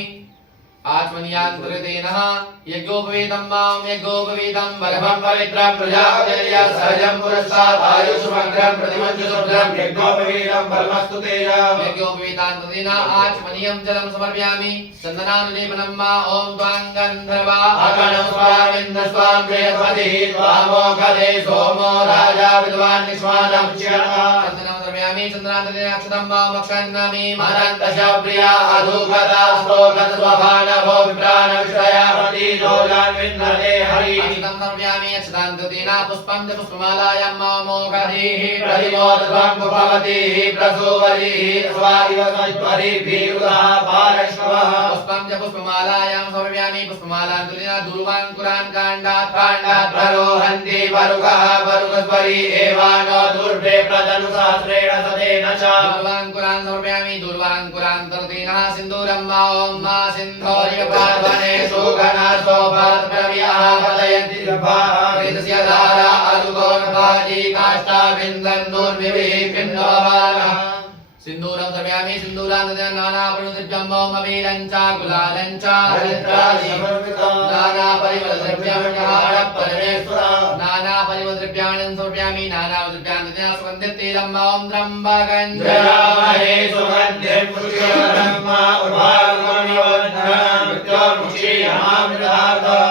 आचमनीयान्तर्जेन यज्ञोपवीतं मां यज्ञोपवीतं वरभं पवित्रं प्रजापतिर्य सहजं पुरस्तात् आयुष्मग्रं प्रतिमञ्जुशुभ्रं यज्ञोपवीतं परमस्तु तेज यज्ञोपवीतान्तर्जेन आचमनीयं जलं समर्पयामि चन्दनानुलेपनं मा ॐ त्वां गन्धर्वा अगणं स्वामिन्द्र स्वां प्रियपतिः त्वामोघदे सोमो राजा विद्वान् निष्मानं च्यः चन्दनं समर्पयामि चन्द्रान्तर्जेन अक्षतं मा मक्षन्नामि अनन्तशप्रिया अधुगता स्तोगत स्वभानभो विप्राण विषया प्रतिलोलान्विन्नते हरि अक्षतं समर्पयामि अक्षतान्तर्जेन पुष्पं च पुष्पमालायां मा मोघधीः प्रतिमोदध्वं भवतीः प्रसूवरीः स्वादिव संस्परिभिरुदः पारश्वः पुष्पं च पुष्पमालायां समर्पयामि पुष्पमालान्तर्जेन दूर्वाङ्कुरान् काण्डात् प्ररोहन्ति वरुकः वरुकस्वरी एवानो दुर्भे प्रदनुसहस्रेण सतेन च दूर्वाङ्कुरान् समर्पयामि दूर्वाङ्कुरान्तर्जेन सिन्दूरं मा ॐ मा सिन्धोर्यपार्वणे सुगणशोभात्प्रव्याः पतयन्ति प्रेतस्य धारा अरुगोणभाजी काष्ठाभिन्दन्नोर्मिभिः पिण्डवानः सिन्दूरं समर्पयामि सिन्दूरान्तर्जेन नानावर्णद्रव्यं मौमवीरं च गुलालं च नानापरिमलद्रव्याणि नानापरिमलद्रव्याणि समर्पयामि नानाद्रव्यान्तर्जेन सुगन्धितैलं ॐ त्र्यम्बकं जयामहे सुगन्धिं पुष्टिवर्धनं उर्वारुकमिवद्धनं मृत्योर्मुक्षीयमामृतार्थः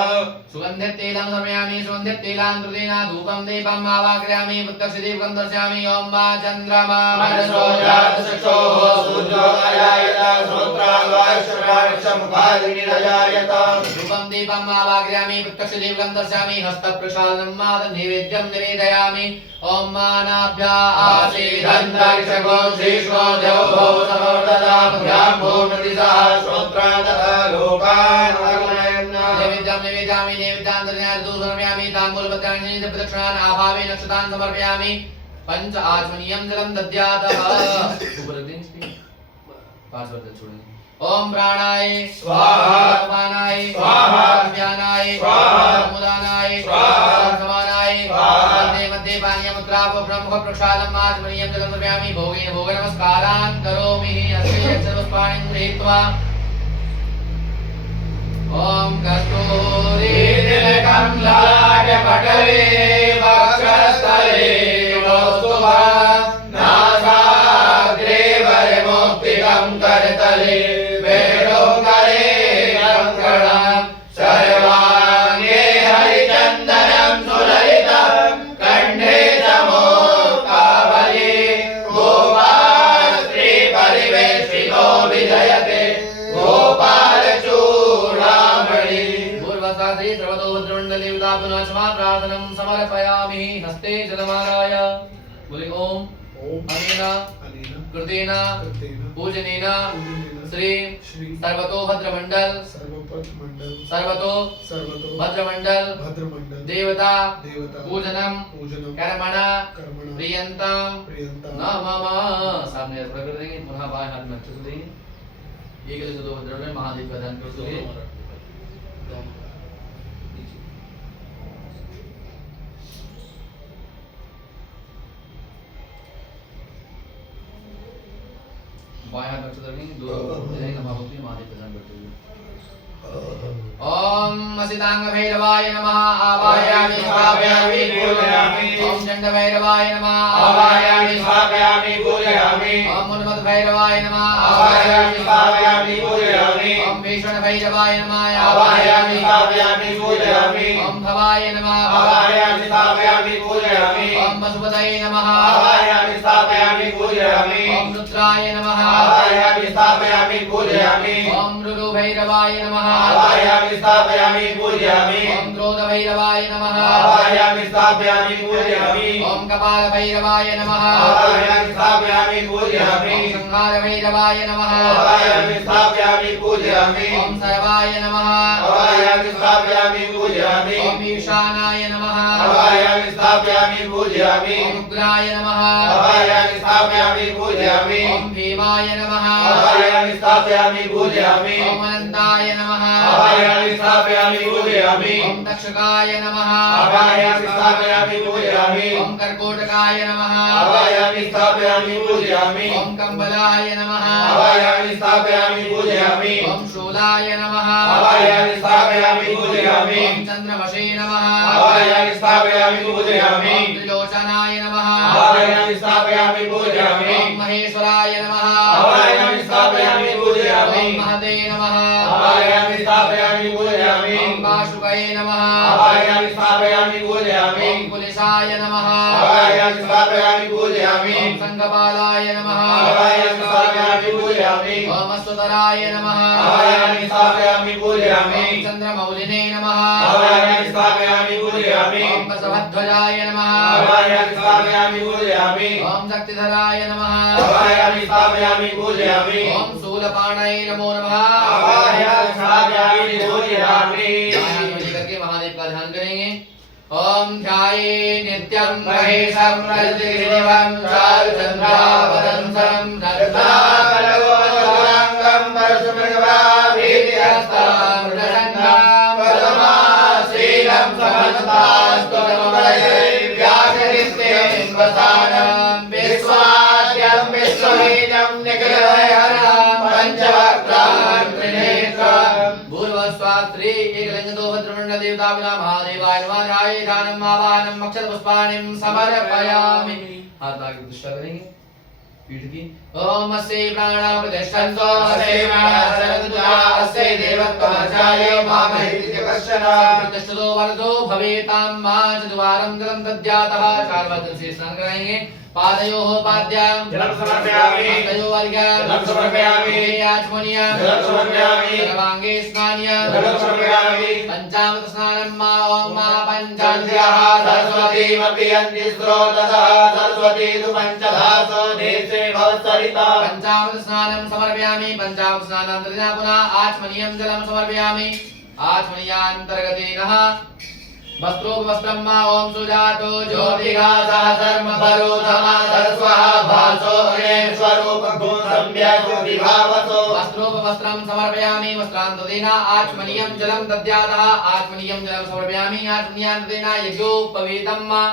सुगन्धितैलं समर्पयामि सुगन्धितैलान्तर्जेन धूपं दीपम् आवाहयामि प्रत्यक्षदीपं दर्शयामि ॐ मा चन्द्रमा मनसो जातचक्षोः सूर्योदयायत श्रोत्राग्वायुष्यमुखाग्निरजायत धूपं दीपम् आवाहयामि प्रत्यक्षदीपं दर्शयामि हस्तप्रक्षालनं मा नैवेद्यं निवेदयामि ॐ मानाभ्या आसीदन्तरिक्षगो श्रीष्णो देवो समवर्तताभ्यां भूमृतिसः श्रोत्रातः लोकान् नैवेद्यं निवेदयामि नैवेद्यान्तर्जेन समर्पयामि ताम्बूलपत्राणि प्रदक्षिणान् आभावे नक्षतान् समर्पयामि पंच आचमनीयं जलं दद्यातः ओम प्राणाय स्वाहा अपानाय स्वाहा व्यानाय स्वाहा समुदानाय स्वाहा समानाय स्वाहा मध्ये मध्ये पानीयमुद्रापो ब्रह्म प्रसादं आचमनीयं जलं समर्पयामि भोगेन भोग नमस्कारान् करोमि अस्य यक्षपुष्पाणि गृहीत्वा ओम कस्तूरी तिलकं ललाटपटले वक्षस्थले कौस्तुभं नासाग्रे वरमुक्तिकं करतले वेणुकरे कङ्कणं सर्वाङ्गे हरिचन्दनं सुललितं कण्ठे च मुक्तावली गोपालश्री परिवेष्टितो विजयते गोपालचूडामणि पूर्वसादे सर्वतो भद्रमण्डले उदापुनः क्षमा प्रार्थनं समर्पयामि हस्ते जलमालाय बोले ओम अनेन कृतेन पूजनेन श्री सर्वतो भद्रमण्डल सर्वतो भद्रमण्डल देवता पूजनं कर्मण प्रियन्तां नमः सामने अर्पण कर देंगे पुनः बाएं हाथ में अच्छे से देंगे एक लिंग दो भद्र में महादेव का ध्यान करते हुए बाएं हाथ अच्छे से देंगे दो महाभक्ति महादेव का ध्यान करते हुए ओम असितांग भैरवाय नमः आवाहयामि स्थापयामि पूजयामि ओम चंड भैरवाय नमः आवाहयामि स्थापयामि पूजयामि ओम उन्मत्त भैरवाय नमः आवाहयामि स्थापयामि पूजयामि ओम भीषण भैरवाय नमः आवाहयामि स्थापयामि पूजयामि ओम भवाय नमः आवाहयामि स्थापयामि पूजयामि ओम वसुपतये नमः आवाहयामि स्थापयामि स्थापयामि पूजयामि ओम रुद्राय नमः आवाहयामि स्थापयामि पूजयामि ओम रुरुभैरवाय नमः आवाहयामि स्थापयामि पूजयामि ओम क्रोधभैरवाय नमः आवाहयामि स्थापयामि पूजयामि ओम कपालभैरवाय नमः आवाहयामि स्थापयामि पूजयामि ओम संहारभैरवाय नमः आवाहयामि स्थापयामि पूजयामि ओम सर्वाय नमः आवाहयामि स्थापयामि पूजयामि ओम ईशानाय नमः आवाहयामि स्थापयामि पूजयामि ओम उग्राय नमः आवाहयामि स्थापयामि पूजयामि ओम भीमाय नमः आवाहयामि स्थापयामि पूजयामि ओम अनंताय नमः आवाहयामि स्थापयामि पूजयामि ओम दक्षकाय नमः आवाहयामि स्थापयामि पूजयामि ओम कर्कोटकाय नमः आवाहयामि स्थापयामि पूजयामि ओम कंबलाय नमः आवाहयामि स्थापयामि पूजयामि ओम शूलाय नमः आवाहयामि स्थापयामि पूजयामि ओम चंद्रमसे नमः आवाहयामि स्थापयामि पूजयामि ओम त्रिलोचनाय नमः आवाहयामि स्थापयामि पूजयामि ओम महेश्वराय नमः आवाहयामि स्थापयामि पूजयामि ओम महते नमः आवाहयामि स्थापयामि पूजयामि ओम वासुकये नमः आवाहयामि स्थापयामि पूजयामि ओम कुलिशाय नमः आवाहयामि स्थापयामि पूजयामि ओम संगपालाय नमः आवाहयामि स्थापयामि पूजयामि ओम अश्वतराय नमः आवाहयामि स्थापयामि पूजयामि ओम चंद्रमौलिने नमः आवाहयामि स्थापयामि पूजयामि ओम बसवध्वजाय नमः आवाहयामि स्थापयामि पूजयामि ओम शक्तिधराय नमः आवाहयामि स्थापयामि पूजयामि ओम शूलपाणये नमो नमः आवाहयामि स्थापयामि पूजयामि करके महादेव का ध्यान करेंगे। ओम ध्याये नित्यं महेशं रजतगिरिवं चारुचन्द्रावदंसं रत्नाकरगोचराङ्गं परशुमृगवाभीतिहस्तं प्रसन्नं पदमाश्रीलं समन्तास्तुतमवये व्याघ्रनित्यं वसानं विश्वाद्यं विश्वहीनं निखिलभयहरं पञ्चवक्त्रं त्रिनेत्रं भूर्भुवस्वास्त्री एकलिङ्गतो भद्रमण्ड देवताभ्यां महादेवाय नमः ध्याये ध्यानम् आवाहनम् अक्षतपुष्पाणिं समर्पयामि। हाथ आगे प्रतिष्ठा करेंगे पीठ की। ओम अस्यै प्राणा प्रतिष्ठन्तो अस्यै प्राणा सरन्तो अस्यै देवत्वमर्चाये मामहेति पश्यना प्रतिष्ठतो वरदो भवेतां मा चतुवारं जलं दद्यातः। चार बार जल से स्नान कराएंगे। पादयोः पाद्यां जलं समर्पयामि हस्तयोः अर्घ्यं जलं समर्पयामि आचमनीयं जलं समर्पयामि सर्वाङ्गे स्नानीयं जलं समर्पयामि पंचामृत स्नानं मा ओम मा पञ्चान्त्याः सरस्वतीमपि यन्ति स्रोतसः सरस्वती तु पञ्चधासो देशे भवत्सरिता पंचामृत स्नानं समर्पयामि। पंचामृत स्नानान्तरेण पुनः आचमनीयं जलं समर्पयामि। आचमनीयान्तर्गतेनः वस्त्रोपवस्त्रं मा ओम सुजातो ज्योतिघासः सर्वपरोधमा सरस्वः भासो स्वरूपगुं सम्यक् विभावसो वस्त्रोपवस्त्रं समर्पयामि। वस्त्रान्तरेण आचमनीयं जलं दद्यातः। आचमनीयं जलं समर्पयामि। आचमनीयान्तरेण यज्ञोपवीतं मा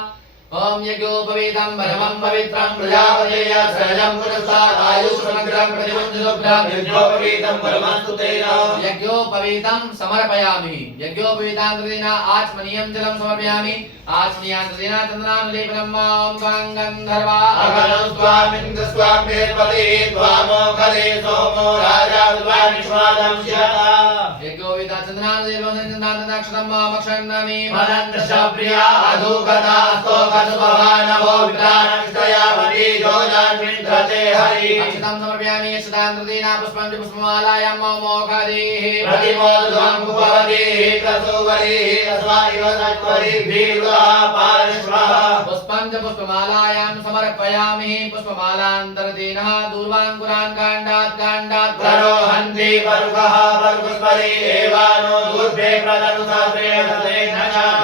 ओम यज्ञोपवीतं परमं पवित्रं प्रजापतेय सहजं पुरस्तात् आयुष्मग्रं प्रतिमञ्जुभ्रं यज्ञोपवीतं परमस्तु तेन यज्ञोपवीतं समर्पयामि। यज्ञोपवीतान्तरेण आचमनीयं जलं समर्पयामि। आचमनीयान्तरेण चन्दनानुलेपनं मा ओम गन्धर्वा अगनं स्वामिन्द्रस्वां वेदपति त्वामोखदे सोमो राजा विद्वानिष्वादं स्यात् यज्ञोपवीता चन्दनानुलेपनं चन्दनानक्षरं मा मक्षन्नामि मनन्दशप्रिया अधुगता स्तोकसुभवानवो विप्राणविष्टयामति जोजान्विन्द्रते हरि अक्षतं समर्पयामि। अक्षतान्तरेण पुष्पं च पुष्पमालायां मा मोखदेः प्रतिमोदध्वं कुपवतीः प्रसूवरीः अस्माइव सत्वरीभिर्वः पार्श्वः पुष्पं च पुष्पमालायां समर्पयामि। पुष्पमालान्तर्तेन दूर्वाङ्कुरान् काण्डात् प्ररोहन्ति पर्वः पर्वस्परि एवानो दूर्भे प्रदनुसास्रेण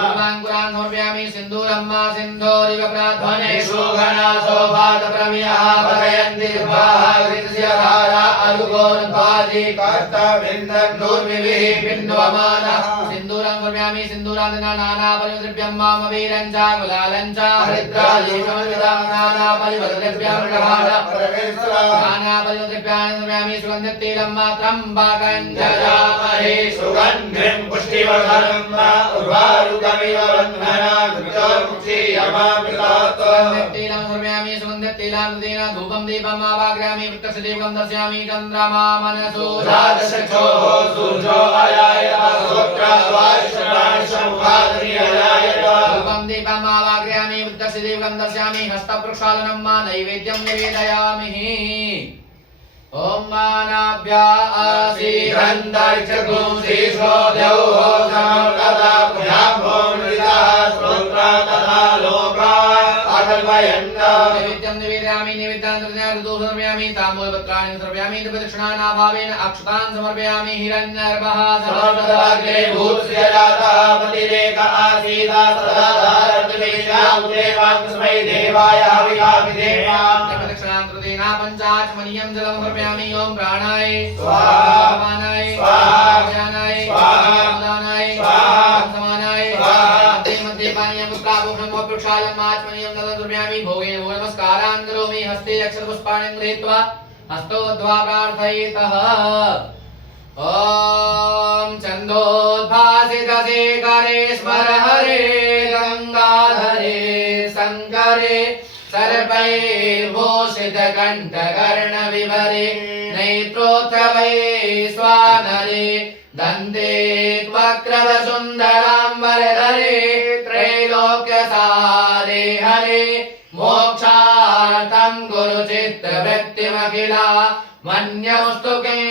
दूर्वाङ्कुरान् समर्पयामि। सिन्दूरं मा सिन्धोरिव प्राध्वने शोभना शोभातप्रमियः पतयन्ति कृपाः धारा अनुगोर्ध्वादि कर्तविन्दन्नूर्मिभिः पिण्डवमानः सिन्दूरं समर्पयामि। सिन्दूरान्तरेण नानापरिमलद्रव्यं मामवीरं च गुलालं च हरिद्रालेशमलितं नानापरिमलद्रव्यं नानापरिमलद्रव्याणि समर्पयामि। सुगन्धतैलं मात्रं वागञ्जयामहे सुगन्धिं पुष्टिवर्धनं वा उर्वारुकमिव बन्धना क्षीयमामृतात् सुगन्धतैलं समर्पयामि सुगन्धतैलं तेन धूपं दीपम् आवाहयामि प्रत्यक्षदीपं दर्शयामि चन्द्रमा मनसो राजचक्षोः सूर्यो अजायत श्रोत्राद्वायुषप्राणिसमुपादि अजायत धूपं दीपम् आवाहयामि प्रत्यक्षदीपं दर्शयामि हस्तप्रक्षालनं मा नैवेद्यं निवेदयामि ॐ मानाभ्या आसीदन्तरिक्षगुंसीषो द्यौः समन्तता भ्याम्भो मृतः श्रोत्रा तथा लोका अकल्पयन् नैवेद्यं निवेदयामि नैवेद्यान्तर्ज्ञानं समर्पयामि ताम्बूलपत्राणि समर्पयामि प्रदक्षिणानाभावेन अक्षतान् समर्पयामि हिरण्यगर्भः समर्पदाग्रे भूतस्य जातः पतिरेक आसीद सदा धारतमेवाग्रेवाङ्कस्मै देवाय हविषाभिदेवा प्रदक्षिणान्तर्देन पञ्चाचमनीयं जलं समर्पयामि ॐ प्राणाय स्वाहा अपानाय स्वाहा ज्ञानाय स्वाहा उदानाय स्वाहा समानाय स्वाहा मध्ये मध्ये पानीयं पुष्पाभूषणं वप्रक्षालम् आचमनीयं जलं समर्पयामि भोगेन भोग नमस्कारान् करोमि हस्ते अक्षतपुष्पाणि गृहीत्वा हस्तोद्ध्वा प्रार्थयेतः ॐ छन्दोद्भासितशेखरे स्मर हरे गङ्गाधरे शङ्करे सर्पैर्भूषितकण्ठकर्णविभरे नेत्रोत्थवै स्वानरे दन्ते त्वक्रदसुन्दराम्बरधरे त्रैलोक्यसारे हरे मोक्षार्थं कुरु चित्तवृत्तिमखिला मन्यौस्तु किं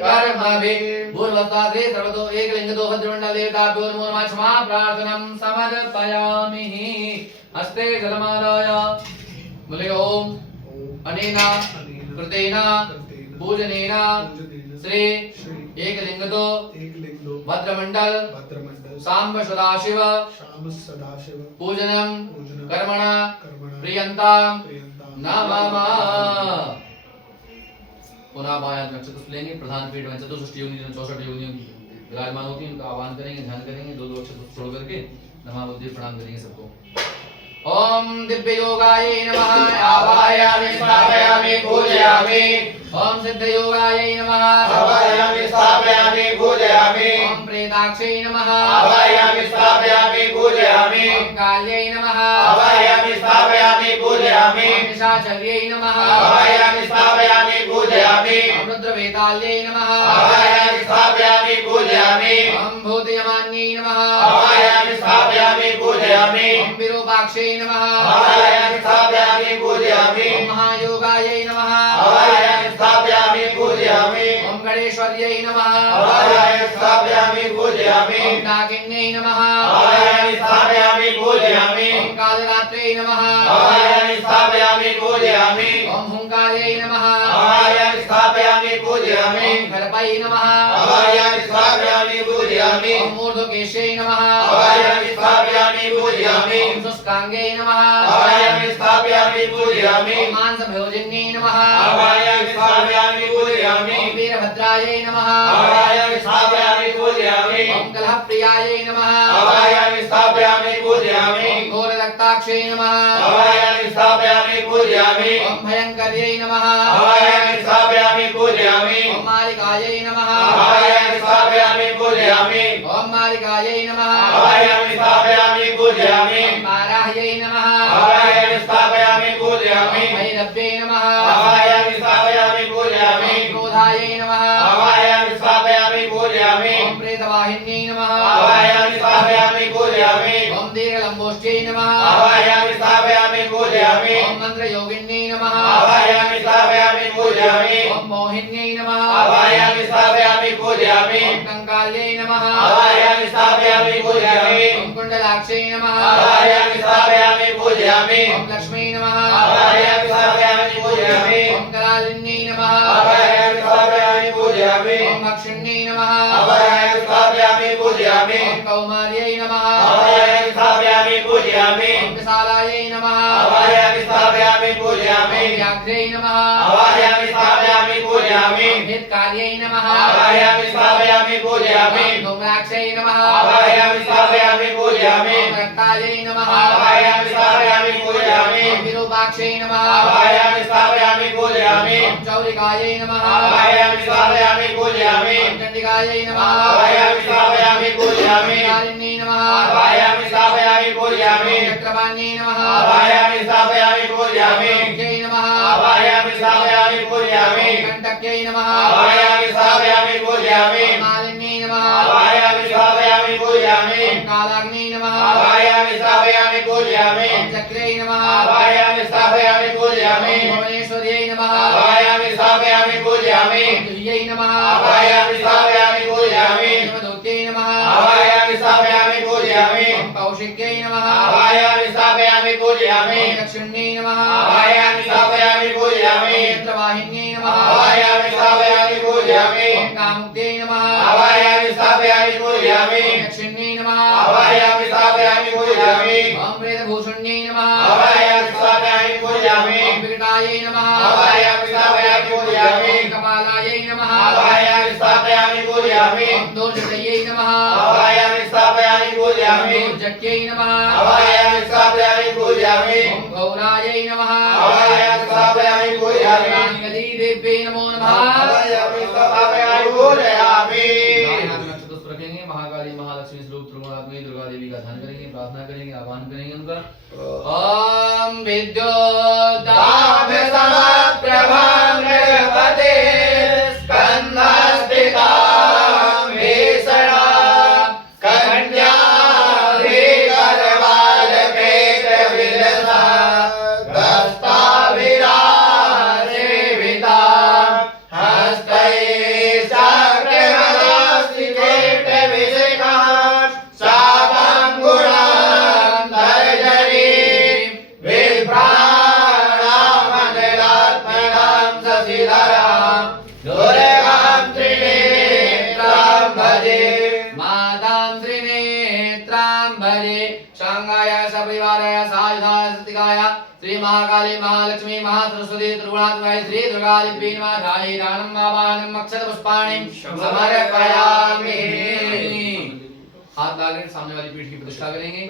कर्मभिः पूर्वस्ताद्रे सर्वतो एकलिङ्गतो भद्रमण्डलदेवताभ्यो नमो नमः क्षमा प्रार्थनं समर्पयामि हस्ते जलमादाय बोले ओम अनेन कृतेन पूजनेन श्री एकलिङ्गतो भद्रमण्डल सांब सदाशिव पूजनं कर्मणा प्रियन्तां नमः। पुनः बायां नक्षत्र लेंगे प्रधान पीठ में चतुष्ट योनि 64 योनियों विराजमान होती हैं उनका आह्वान करेंगे ध्यान करेंगे दो अक्षर छोड़ करके नमः बुद्धि प्रणाम करेंगे सबको। ओम दिव्य योगाय नमः आवाहयामि स्थापयामि पूजयामि ओम सिद्ध योगाय नमः आवाहयामि स्थापयामि पूजयामि ओम प्रेताक्षै नमः आवाहयामि स्थापयामि पूजयामि ओम काल्यै नमः आवाहयामि स्थापयामि पूजयामि ओम निशाचर्यै नमः आवाहयामि स्थापयामि पूजयामि ओम रुद्रवेताल्यै नमः आवाहयामि स्थापयामि पूजयामि ओम भूतयमान्यै नमः आवाहयामि स्थापयामि पूजयामि ओम विरूपाक्षै नमः आवाहयामि स्थापयामि पूजयामि ओम महायोगायै नमः आवाहयामि स्थापयामि पूजयामि ओम गणेश्वर्यै नमः आवाहयामि स्थापयामि पूजयामि ओम डाकिन्यै नमः आवाहयामि स्थापयामि पूजयामि ओम कालरात्रै नमः आवाहयामि स्थापयामि पूजयामि ओम हुंकार्यै नमः आवाहयामि स्थापयामि पूजयामि ओम गणपै नमः आवाहयामि स्थापयामि पूजयामि ओम मूर्धकेशै नमः आवाहयामि स्थापयामि पूजयामि ओम शुष्कांगै नमः आवाहयामि स्थापयामि पूजयामि ओम मांसभोजिन्यै नमः आवाहयामि स्थापयामि पूजयामि ओम वीरभद्रायै नमः आवाहयामि स्थापयामि पूजयामि ओम कलहप्रियायै नमः आवाहयामि स्थापयामि पूजयामि ओम घोररक्ताक्षै नमः आवाहयामि स्थापयामि पूजयामि ओम भयंकर्यै नमः आवाहयामि स्थापयामि पूजयामि ओम मालिकायै नमः आवाहयामि स्थापयामि पूजयामि ओम मालिकायै नमः आवाहयामि स्थापयामि पूजयामि ओम वाराह्यै नमः आवाहयामि स्थापयामि पूजयामि ओम भैरव्यै नमः आवाहयामि स्थापयामि पूजयामि ओम क्रोधायै नमः आवाहयामि स्थापयामि पूजयामि ओम प्रेतवाहिन्यै नमः आवाहयामि स्थापयामि पूजयामि ओम दीर्घलम्बोष्ट्यै नमः आवाहयामि स्थापयामि पूजयामि ओम मंत्रयोगिन्यै नमः आवाहयामि स्थापयामि पूजयामि ओम मोहिन्यै नमः आवाहयामि स्थापयामि पूजयामि ओम कंकाल्यै नमः आवाहयामि स्थापयामि पूजयामि ओम कुंडलाक्षै नमः आवाहयामि स्थापयामि पूजयामि ओम लक्ष्मी नमः आवाहयामि स्थापयामि पूजयामि ओम करालिन्यै नमः आवाहयामि स्थापयामि पूजयामि ओम अक्षिण्यै नमः आवाहयामि स्थापयामि पूजयामि ओम कौमार्यै नमः आवाहयामि स्थापयामि पूजयामि ओम विशालायै नमः आवाहयामि स्थापयामि पूजयामि ओम व्याघ्रै नमः आवाहयामि स्थापयामि पूजयामि ओम हितकार्यै नमः आवाहयामि स्थापयामि पूजयामि ओम धूम्राक्षै नमः आवाहयामि स्थापयामि पूजयामि ओम रक्तायै नमः आवाहयामि स्थापयामि पूजयामि ओम विरूपाक्षै नमः आवाहयामि स्थापयामि पूजयामि ओम चौरिकायै नमः आवाहयामि स्थापयामि पूजयामि ओम चण्डिकायै विकटायै नमः आवाहयामि स्थापयामि पूजयामि कालिन्यै नमः आवाहयामि स्थापयामि पूजयामि चक्रपाण्यै नमः आवाहयामि स्थापयामि पूजयामि मुख्यै नमः आवाहयामि स्थापयामि पूजयामि कण्टक्यै नमः आवाहयामि स्थापयामि पूजयामि मालिन्यै नमः आवाहयामि स्थापयामि पूजयामि कालाग्न्यै नमः आवाहयामि स्थापयामि पूजयामि चक्रै नमः आवाहयामि स्थापयामि पूजयामि भुवनेश्वर्यै नमः आवाहयामि स्थापयामि पूजयामि दिव्यै नमः आवाहयामि स्थापयामि पूजयामि देवदूत्यै नमः आवाहयामि स्थापयामि पूजयामि कौशिक्यै नमः आवाहयामि स्थापयामि पूजयामि दक्षिण्यै नमः आवाहयामि स्थापयामि पूजयामि यन्त्रवाहिन्यै नमः आवाहयामि स्थापयामि पूजयामि कामुक्त्यै नमः आवाहयामि स्थापयामि पूजयामि दक्षिण्यै नमः आवाहयामि स्थापयामि पूजयामि वेदभूषण्यै नमः आवाहयामि स्थापयामि पूजयामि विकटायै नमः आवाहयामि स्थापयामि पूजयामि कपालायै नमः आवाहयामि स्थापयामि पूजयामि दोर्जटयै नमः आवाहयामि स्थापयामि पूजयामि दोर्जट्यै नमः आवाहयामि स्थापयामि पूजयामि गौरायै नमः आवाहयामि स्थापयामि पूजयामि देव्यै नमो नमः आवाहयामि स्थापयामि पूजयामि। चतुष्ट रखेंगे महाकाली महालक्ष्मी स्वरूप त्रिगुणात्मक दुर्गा देवी का ध्यान करेंगे प्रार्थना करेंगे आह्वान करेंगे उनका ओम विद्योदाम समप्रभां नृपते स्कन्धस्थितां वेषणा कन्या विलसा दस्ताभिरासेवितां हस्तैः चक्रहस्तिकेटविशिखां शापाङ्गुणां तर्जनीं विभ्राणामनिलात्मनां शशिधरां दुर्गां त्रिनेत्रां भजे मातां त्रिनेत्रां भजे शांगाय सपरिवाराय सायुधाय सतिकाय श्री महाकाली महालक्ष्मी महासरस्वती त्रिगुणात्मकाय श्री दुर्गा देवी नमः ध्याये दानं आवाहनम् अक्षत पुष्पाणि समर्पयामि। हाथ डालकर सामने वाली पीठ की प्रतिष्ठा करेंगे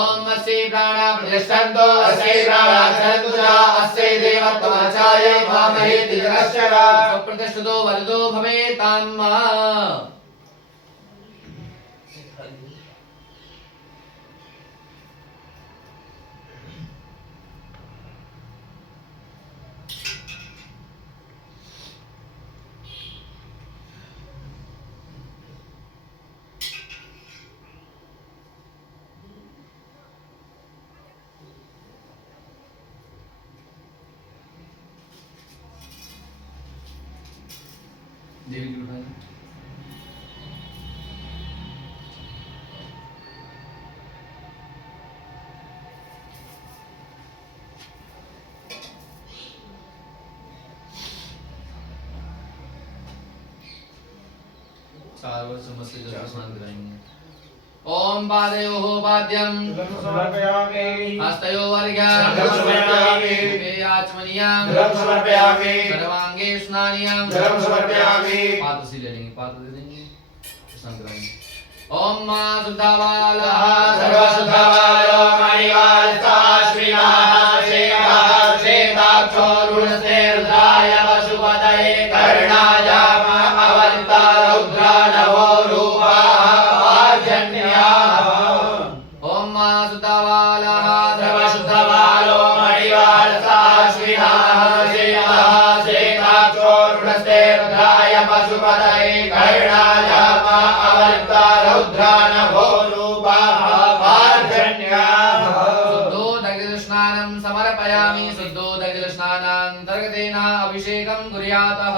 ओम अस्यै प्राणा प्रतिष्ठन्तो अस्यै प्राणा सन्तु च अस्यै देवत्वमचाये मामहेति जगश्चर प्रतिष्ठितो वरदो भवेताम्। देवी जी उठाइए चार वर्ष मस्ती स्नान कराएंगे ओम पादयोः पाद्यं समर्पयामि हस्तयोः अर्घ्यं समर्पयामि आचमनीयं समर्पयामि सर्वांगे स्नानीयं समर्पयामि। पात्र से ले लेंगे पात्र दे देंगे स्नान कराएंगे ओम मां शुद्धावालः सर्वशुद्धवालो मणिवालस्ताश्विनाः शेखः शेताक्षोरुणस्तेर्द्राय पशुपतये कर्णाजाम अवन्ता रौद्रा नवो रूपाः पार्जन्याः ओम मां शुद्धावालः सर्वशुद्धवालो मणिवालस्ताश्विनाः शेखः शेताक्षोरुणस्तेर्द्राय पशुपतये कर्णाजाम अवन्ता रौद्रा नभो रूपाः पार्जन्याः शुद्धोदग्धस्नानं समर्पयामि शुद्धोदग्धस्नानान्तर्गतेन अभिषेकं कुर्यातः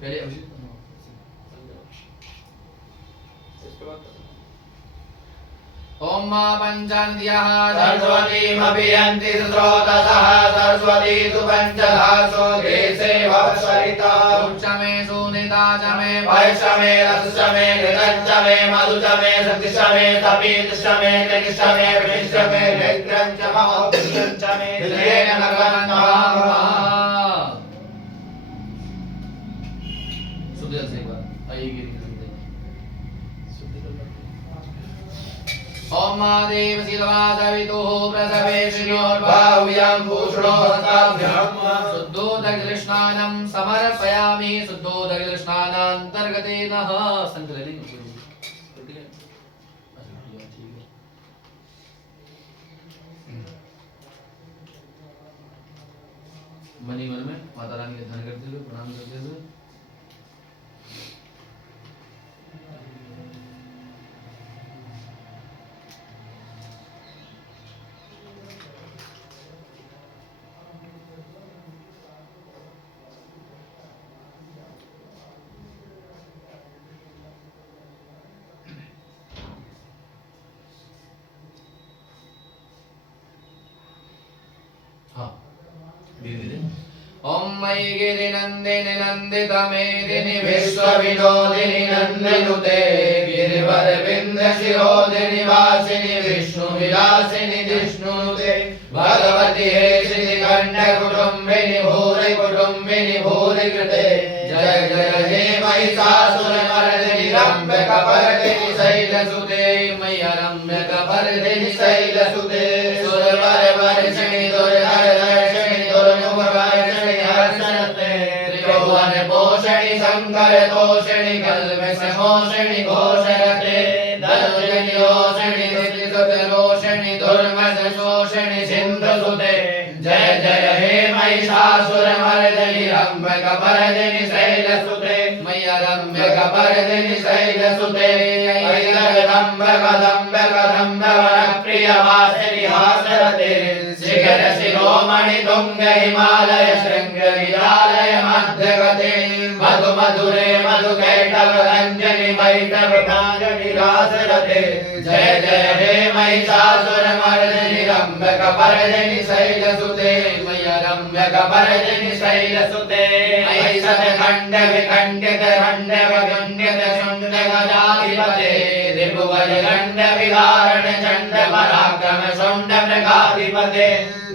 पहले अभिषेक ओम मा पंचान्त्यः सरस्वतीमपि यन्ति स्रोतसः सरस्वती तु पञ्चधासो देशे वत्सरिता उच्चमे सुनिता च मे वैषमे रसमे घृतञ्च मे मधुच मे सतिश मे तपीतिश मे कृतिश मे विनिश्च मे नेत्रञ्च महोदयञ्च मे हृदयेन भगवन्नमामः। शुद्ध जल से एक बार आइए गिरी ओम महादेव शिलवा सवितुः प्रसवे श्रियोर्बाहुव्यं भूषणो हस्ताभ्यां शुद्धोदग्धस्नानं स्नानं समर्पयामि शुद्धोदक स्नानांतर्गतेन संकलने मनी मन में माता रानी के ध्यान करते हुए प्रणाम करते हुए ओम मयि गिरिनंदिनि नंदित मेदिनि विश्वविनोदिनि नंदिनुते गिरिवर विंद शिरोदिनि वासिनि विष्णु विलासिनि जिष्णुनुते भगवति हे श्रीकंठ कुटुंबिनि भूरि कृते जय जय हे महिषासुरमर्दिनि रम्यकपर्दिनि शैलसुते मय्यरम्यकपर्दिनि शैलसुते सुरवर वर्षिणि दुर्धर दर्शिनि दुर्मुखवर्षिणि हर्षणते त्रिभुवन पोषणि शंकर तोषणि कल्मषमोषणि घोषरते दर्शनि रोषणि रोषणि दुर्मस शोषणि सिंधुसुते जय जय हे महिषासुरमर्दिनि रम्यकपर्दिनि शैलसुते मय्यरम्यकपर्दिनि शैलसुते प्रियवासिनि हासरते शिखर शिरोमणि तुंग हिमालय शृंग विरालय मध्यगते मधु मधुरे मधुकैटभ रंजनि मैटभ प्रांजनि रासरते जय जय हे महिषासुरमर्दिनि रम्यकपर्दिनि शैलसुते मय्यरम्यकपर्दिनि शैलसुते ऐषत खंड विखंडित खंड विखंडित शुंड गजाधिपते त्रिभुवन खंड विहारण चंड पराक्रम शुंड मृगाधिपते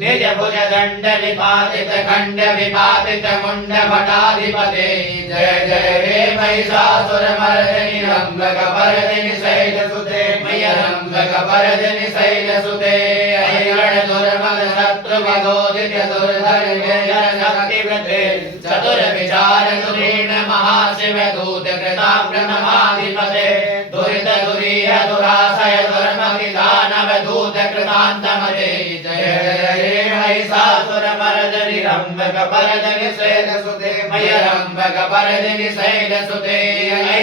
निज भुज दंड निपातित खंड विपातित मुंड भटाधिपते जय जय हे महिषासुरमर्दिनि रम्यकपर्दिनि शैलसुते मय्यरम्यकपर्दिनि शैलसुते ऐरण दुर्मद शत्रु विदोदित दुर्धर शक्तिव्रते चतुर विचार दुरीण महाशिव दूत कृताग्र नमाधिपते दुरित दुरीह दुराशय दुर्मति दानव दूत कृतान्तमते जय जय हे महिषासुरमर्दिनि रम्यकपर्दिनि शैलसुते मय्यरम्यकपर्दिनि शैलसुते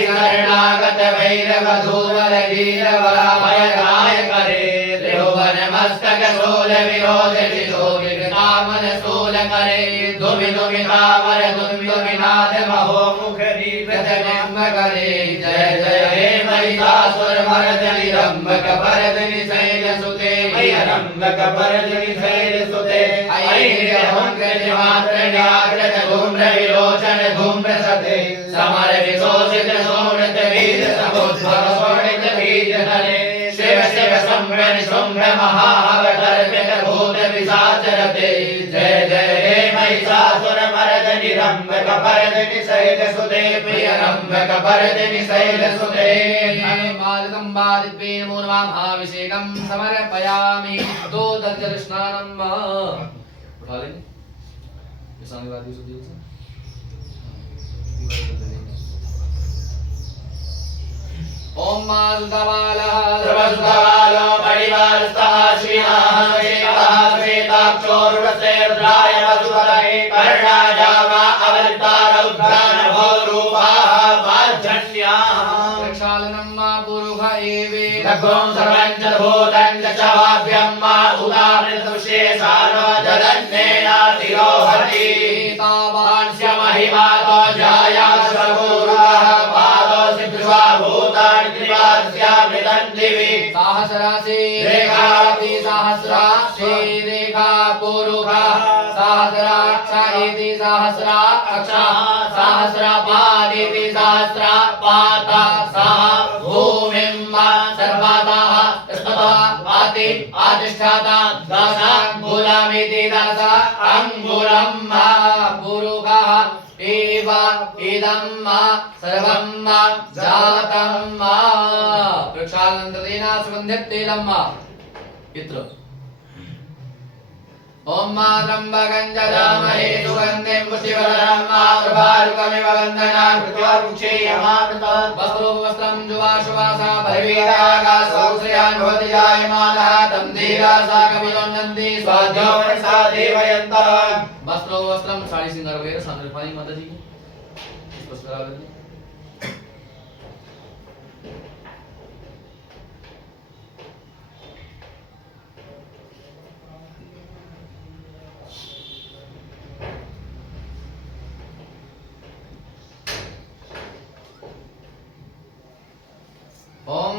शरणागत भैरव धूवर वीर वराभय नायकरे त्रिभुवन मस्तक शूल विरोध विलोभि कृतामन शूल करे दुमि दुमि तामर दुमिनाद महो मुख रीकृत जन्म करे जय जय हे महिषासुरमर्दिनि रम्यकपर्दिनि शैलसुते मय्यरम्यकपर्दिनि शैलसुते ऐन्द्रहंकृतमात्रण्याकृत धूम्र विलोचन धूम्र सते समर विशोषित शोणित वीर समुद्भव शोणित बीज धरे शिव शिव संभ्रम शुंभ महावतर्पित भूत पिशाचरते जय जय हे महिषासुरमर्दिनि रम्यकपर्दिनि शैलसुते मय्यरम्यकपर्दिनि शैलसुते मालकम्बादिप्येन मूर्वां महाभिषेकं समर्पयामि दो दर्जन स्नानं उठा लेंगे ये सामने बात ही सुनिए ओम मारुतवालः सर्वसुतवालो परिवारस्थः श्रीनाः श्वेताक्षोरुरसे रुद्राय वसुधरे कर्णाजावा अवतारौद्धानभो रूपाः वाजन्याः प्रक्षालनं मा पुरुष एवे रघुं सर्वं च भूतं च वाभ्यं मा उदावृतुषे सारो जलन्नेनातिरोहति तावांस्य महिमातो जाया सर्वोरुः पादो सिद्ध्वा भूतानि त्रिवास्यामृतं दिवि सहस्रासि रेखाति सहस्राक्षि रेखा पुरुषः सहस्राक्ष इति सहस्राक्षः सहस्रपादिति सहस्रपादः सः भूमिं सर्वतः स्मृत्वा अधिष्ठाता दश अंगुलमिति दश अंगुलं पुरुषः एव इदं सर्वं जातं प्रक्षालनन्तेन सुगन्धित तैलं इत्र ओम मा त्र्यंबकं यजामहे सुगन्धिं पुष्टिवर्धनं मातृभारुकमिव वन्दनान् कृत्योर्मुक्षेयमामृतात् वस्त्रोपवस्त्रं जुवाशुवासा परिवेदागासौश्रियान् भवति जायमानः तं धीरासा कवियोन्नन्ति स्वाध्यो मनसा देवयन्तः वस्त्रोपवस्त्रं साड़ी सिंगार वगैरह सामने रखवाई माता जी की स्पष्ट करा देंगे। ओम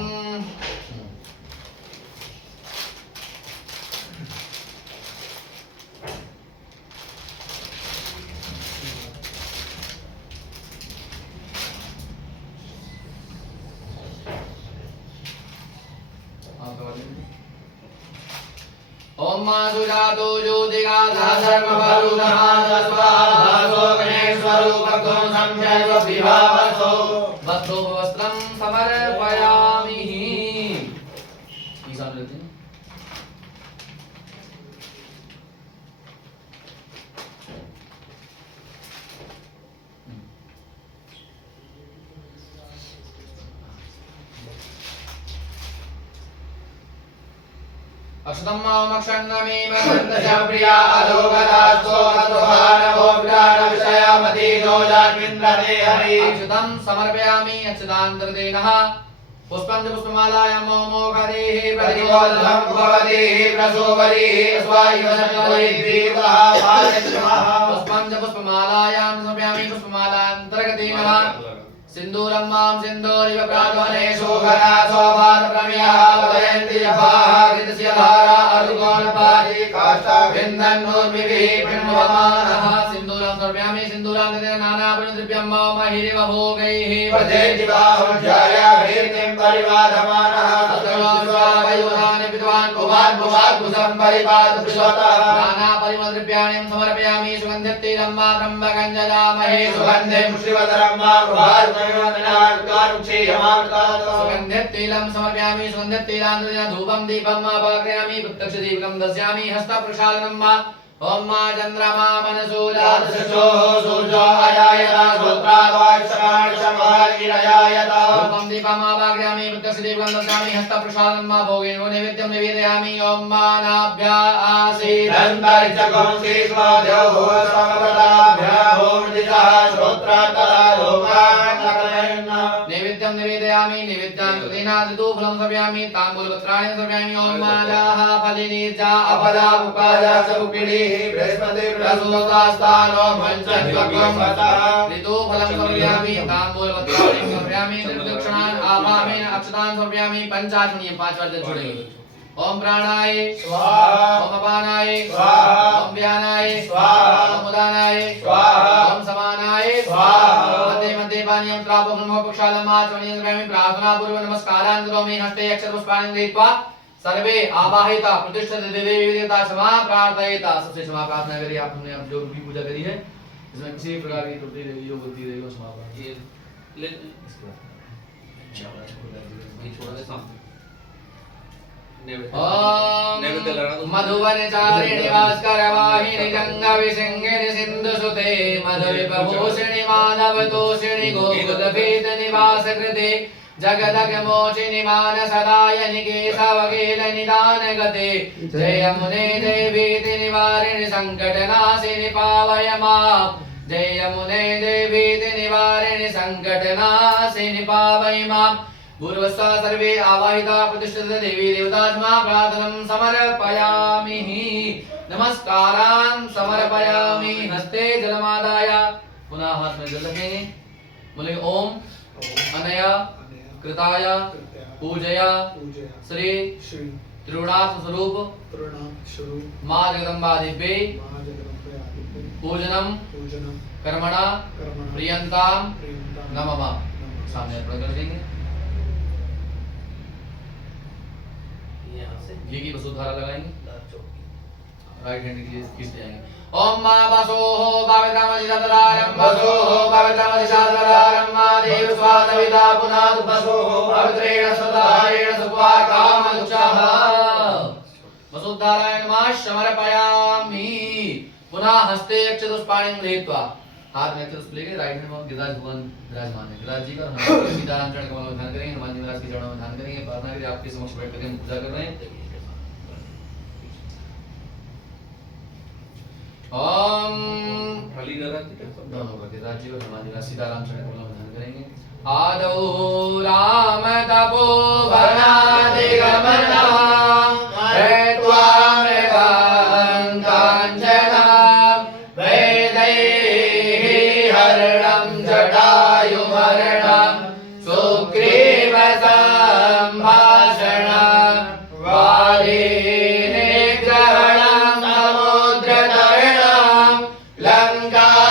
ओम मासुजातो ज्योतिका सर्वभूतमानस्वाहासो गणेश्वरूपको संजय विभावसो वस्त्रोपवस्त्रं समर्पयामि। ईसा लेते हैं। अक्षतं मामक्षङ्गमे मन्दस्य प्रिया अलोकदास्तो अतोहारवो विषयमतीतो जान्विन्द्रते हरि अक्षतं समर्पयामि अक्षतान्तर्देनः पुष्पं च पुष्पमालायां मोमोखदेः प्रतिबोधं भवदेः प्रसोवदेः स्वायुवसन्वैद्रीवः पादश्रमः पुष्पं च पुष्पमालायां समर्पयामि पुष्पमालान्तर्गतेनः सिन्दूरं मां सिन्दूरिव प्राध्वने शोभना शोभात प्रमेयः वदयन्ति जपाः कृतस्य धारा अर्गोणपादि काष्ठाभिन्दन्नोर्मिभिः पिण्वमानः सिन्दूरं समर्पयामि सिन्दूरान्तरेण नानापरिद्रव्यं ममहिरिव भोगैः प्रदेति बाहुध्याय कीर्तिं परिवाधमानः तत्रवायुधानि विद्वान् पुमान् पुमान् कुसं परिपाद पृषतः नानापरिमद्रव्याणि समर्पयामि सुगन्धितैलं मा त्र्यम्बकं यजामहे सुगन्धिं पुष्टिवर्धनं मा सुगन्धितैलं समर्पयामि सुगन्धितैलान्तरेण धूपं दीपं आवाहयामि प्रत्यक्षदीपकं दस्यामि हस्तप्रक्षालनं मा ओम मा चन्द्रमा मनसो जातसो सूर्यो अजायत श्रोत्रावाक्षमाणशमागिरजायत धूपं दीपं आवाहयामि प्रत्यक्षदीपकं दस्यामि हस्तप्रक्षालनं मा भोगेनो नैवेद्यं निवेदयामि ओम मा नाभ्या आसीदन्तरिक्षकं श्रीस्वाद्यो समप्रदाभ्या भूमदिशः श्रोत्रान्तरा लोकान् नैवेद्यं निवेदयामि नैवेद्यां कृतेनादितुफलं समर्पयामि ताम्बूलपत्राणि समर्पयामि ओम माजाः फलिनीर्जा अपदा उपाजा सकुपिणीः बृहस्पति प्रसूतास्तानो मञ्चद्वक्वं वतः ऋतुफलं समर्पयामि ताम्बूलपत्राणि समर्पयामि त्रिदक्षिणान् आवाहयामि अक्षतान् समर्पयामि पंचाचरणीय पांच बार जोड़ेंगे ओम प्राणाय स्वाहा ओम अपानाय स्वाहा ओम व्यानाय स्वाहा ओम उदानाय स्वाहा ओम समानाय स्वाहा मध्य मध्य पानीयं त्रापं नमो प्रक्षालनं आचमनीयं समर्पयामि प्रार्थना पूर्व नमस्कारान् करोमि हस्ते अक्षरपुष्पाणि गृहीत्वा सर्वे आवाहिता प्रतिष्ठित देवी देवता क्षमा प्रार्थयिता सबसे क्षमा प्रार्थना करिए। आपने अब जो भी पूजा करी है इसमें किसी प्रकार की त्रुटि रही हो गलती रही हो क्षमा प्रार्थना ले छोड़ दे सामने मधुवनचारिणि भास्करवाहिनि जङ्गविशृङ्गिनि सिन्धुसुते मधुरिपभूषिणि माधवतोषिणि गोकुलभीतनिवासकृते जगदगमोचिनि मानसदायनि केशवकेलनिदानगते जय यमुने जय भीतिनिवारिणि सङ्कटनाशिनि पावय माम् जय यमुने जय भीतिनिवारिणि सङ्कटनाशिनि पावय माम् पूर्वस्ता सर्वे आवाहिता प्रतिष्ठित देवी देवतात्मा प्रार्थनं समर्पयामि नमस्कारान् समर्पयामि हस्ते जलमादाय पुनः हाथ में जल रखेंगे बोले ओम अनया कृताय पूजया श्री त्रिगुणात्म स्वरूप मां जगदम्बा दिव्ये पूजनम कर्मणा प्रियंताम नमः सामने अर्पण कर देंगे। घी की वसुधारा लगाएंगे राइट हैंड के लिए खींचते जाएंगे। ओम मा वसोहो पवित्रमधिशतदारं वसोहो पवित्रमधिशतदारं मा देव स्वादविदा पुनाद वसोहो पवित्रेण सदारेण सुवा कामदुक्षः वसुधाराय नमः समर्पयामि। पुनः हस्ते अक्षतुष्पाणिं गृहीत्वा हाथ में अक्षतुष्प लेकर राइट हैंड में गिरिराज भगवान विराजमान है। गिरिराज जी का हनुमान सीताराम चरण कमल में ध्यान करेंगे। हनुमान जी महाराज के चरणों में ध्यान करेंगे। प्रार्थना करें आपके समक्ष बैठ करके हम पूजा कर रहे हैं। ओम गिरिराज जी को हनुमान जी सीताराम चरण कमल में ध्यान करेंगे। आदौ राम तपोवनादिगमना हेत्वा मृगां काञ्चनां वैदैही हरणं जटायुमरणं सुग्रीवसम्भाषणं वालीनिग्रहणं समुद्रतरणं लङ्कापुरीदाहनं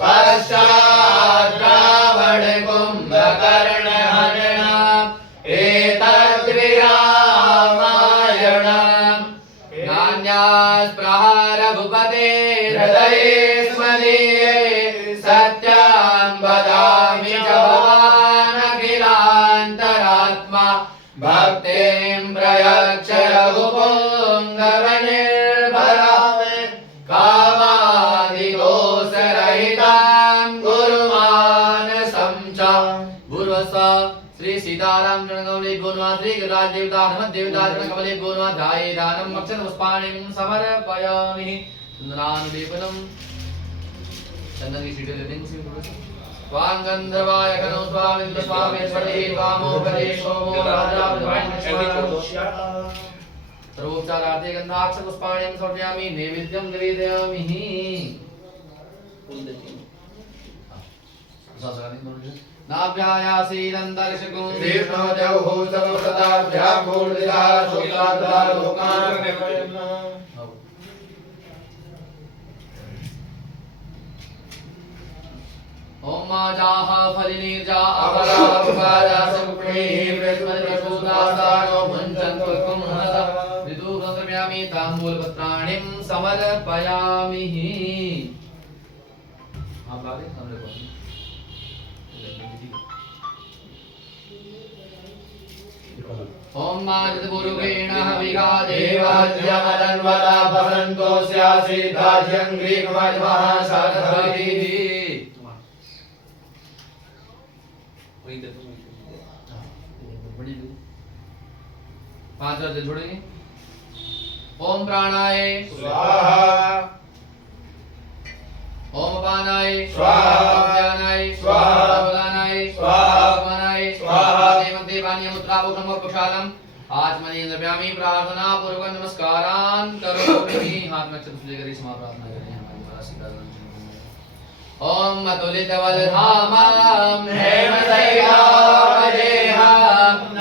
पश्चात् रावणकुम्भकर्णहरणम् एतद्विरामायणम् नान्यास्पृहा रघुपते हृदये स्मदीये सत्यं वदामि च भवान् अखिलान्तरात्मा भक्तिं प्रयच्छ रघुपुङ्गवनिर्भरामे कामादिदोषरहितां गुरुमानसं च गुरुवत्सा श्री सीताराम चरण कमले गुणवा श्री गिरिराज देवता हनुमत देवता चरण कमले गुणवा ध्याये दानं अक्षत पुष्पाणिं समर्पयामि। चंदनानुलेपनम चंदन की सीटें लेते हैं उसी में थोड़ा सा स्वां गंधर्वाय कनो स्वामिन्द्र स्वामेश्वरी वामो गणेशो मो राजा सर्वोपचारार्थे गंधाक्ष पुष्पाणिं समर्पयामि। नैवेद्यं निवेदयामि। नाभ्यायासीदन्तरिक्षगुं विष्णो देवो सर्वसदाभ्यां मूर्तिदा शुक्लादा लोकान् ओम माजाह फलिनीर्जा अपरापराजा सुप्रीः प्रचोदासानो भञ्चन्त्वं हनसा ऋतुं समर्पयामि। ताम्बूलपत्राणिं समर्पयामि। आप लागे हमरे को ओम मादितपूर्वेण हविगा देवाद्यमदन्वदा भवन्तो स्यासि दाज्यं ग्रीकमध्वः साधवैः पांच बार जोड़ेंगे। ओम प्राणाय स्वाहा ओम अपानाय स्वाहा ओम ज्ञानाय स्वाहा ओम उदानाय स्वाहा समानाय स्वाहा देवते पानीयमुद्राभूषणं पुषालम् आचमनीन्द्रव्यामी प्रार्थना पूर्वक नमस्कारान् करोमि। हाथ में अक्षत लेकर इस प्रार्थना करें हमारी माता सीताराम जी। ओम अतुलितबलधामं हेमशैलावदेहं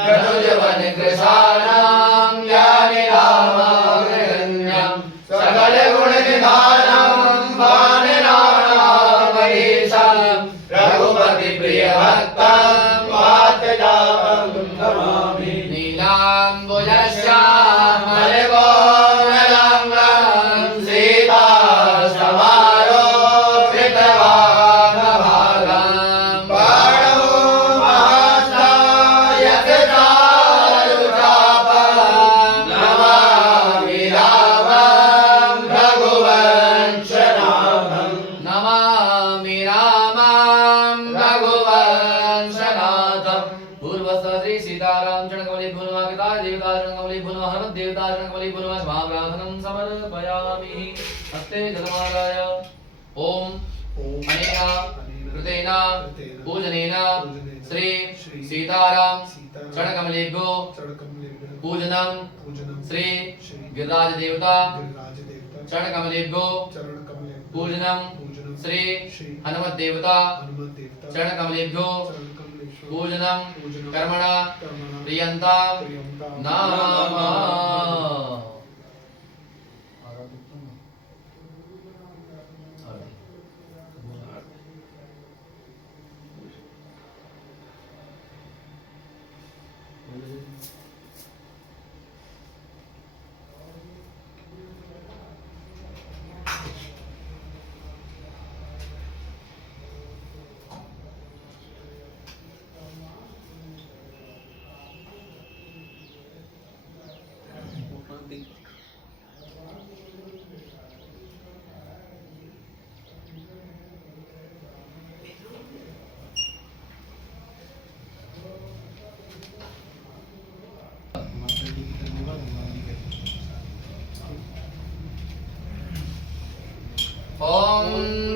गरुडवनकृशानं ज्ञानिरामगृहण्यं सकलगुणनिधानं वानराणामरीशं रघुपतिप्रियभक्तं वातजातं नमामि। नीलाम्बुजश्यामलकोमलाङ्गं सीतासमारोपितवामभागं बाणो महासायकचारुचापं नमामि रामं रघुवंशनाथं। नमामि रामं रघुवंशनाथं। पूर्वस्थ श्री सीताराम चरण कमले भूलवा गता देवता चरण कमले भूलवा हनुमत देवता चरण कमले भूलवा महाप्रार्थनं समर्पयामि। हस्ते जलमादाय ओम अनेन कृतेन पूजनेन श्री सीताराम चरण कमलेभ्यो पूजनं श्री गिरिराज देवता चरण कमलेभ्यो पूजनं श्री हनुमत देवता चरण कमलेभ्यो पूजनं कर्मणा प्रियन्तां नमः। ओम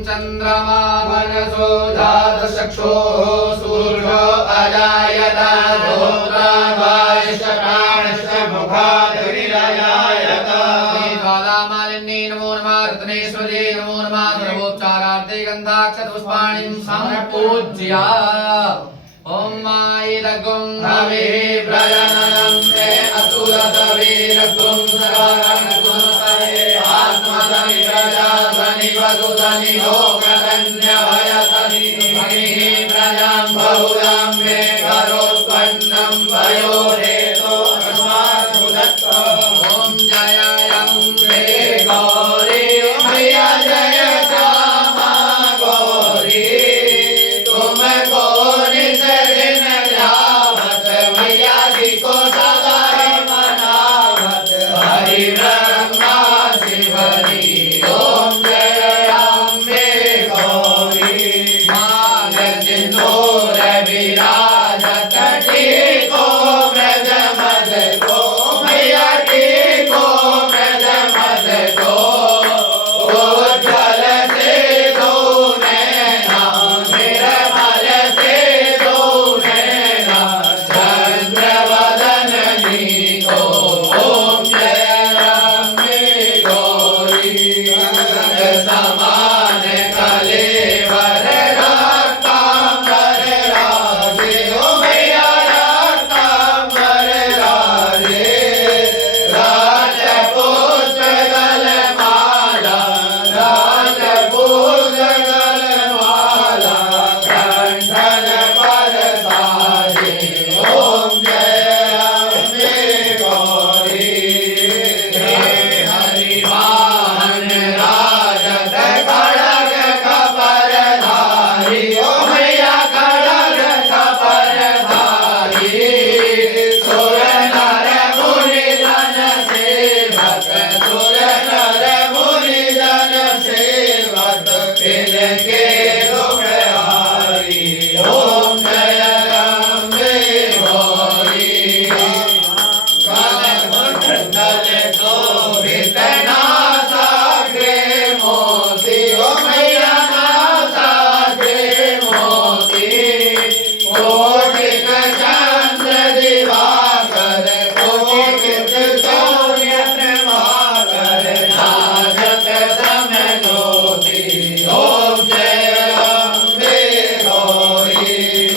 चंद्रमा मनसो जात चक्षुः सूर्यो अजायत धूम्राद्वायश्च प्राणश्च मुखाद्विरजायत ज्वालामालिन्ये नमो नमः रत्नेश्वर्ये नमो नमः सर्वोपचारार्थे गन्धाक्षतपुष्पाणिं सम्पूज्य ओम मायिदगुं हविः प्रजननं ते असुरसवीरगुं सदारणगुं सहे आत्मसनि प्रजासनि वसुधनि लोकधन्यभयसनि भगिः प्रजां बहुलां मे करोत्पन्नं वयोरेतो अस्मासुदत्त ओम जय अम्बे गौरी मैया जय श्यामा गौरी तुमको निज दिन ध्यावत मैया जी को सदा मनावत हरि ब्रह्मा शिवरी ओम जय अम्बे गौरी माल सिंदूर विराजत टीको ब्रज मद को मैया टीको ब्रज मद को उज्ज्वल से दो नैना निर्मल से दो नैना चंद्रवदननी को ओम जय अम्बे गौरी गंग समान कलेवर रक्तांबर राजे ओ मैया रक्तांबर राजे राजपुत्र गलमाला राजपुत्र गलमाला कंठन पर साजे ओम जय अम्बे गौरी हरि वाहन राजत खड़ग खपरधारी ओ मैया खड़ग खपरधारी सुर नर मुनि जन सेवक सुर नर मुनि जन सेवक तिनके दुख हारी ओम जय अम्बे गौरी कालकुंडल शोभित नासाग्रे मोती ओ मैया नासाग्रे मोती कोटिक चंद्र दिवाकर कोटिक सूर्य प्रभाकर नाजत समलोति ओम जय अम्बे गौरी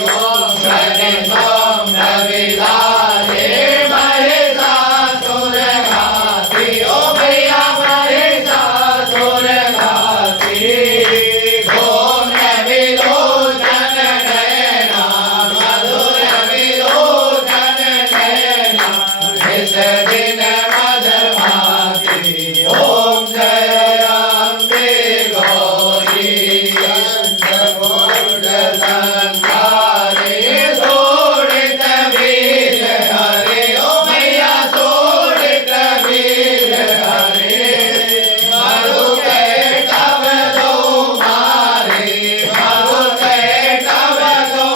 ओम शनि सोम विलासे महिषासुर घाती ओ मैया महिषासुर घाती भुवन विलोचन नैना मधुर विलोचन नैना निज दिन मधुमाती ओम जय अम्बे गौरी गंधकुंड संधारे सोडित वीर हरे ओ मैया सोडित वीर हरे मधु के तब दो मारे मधु के तब दो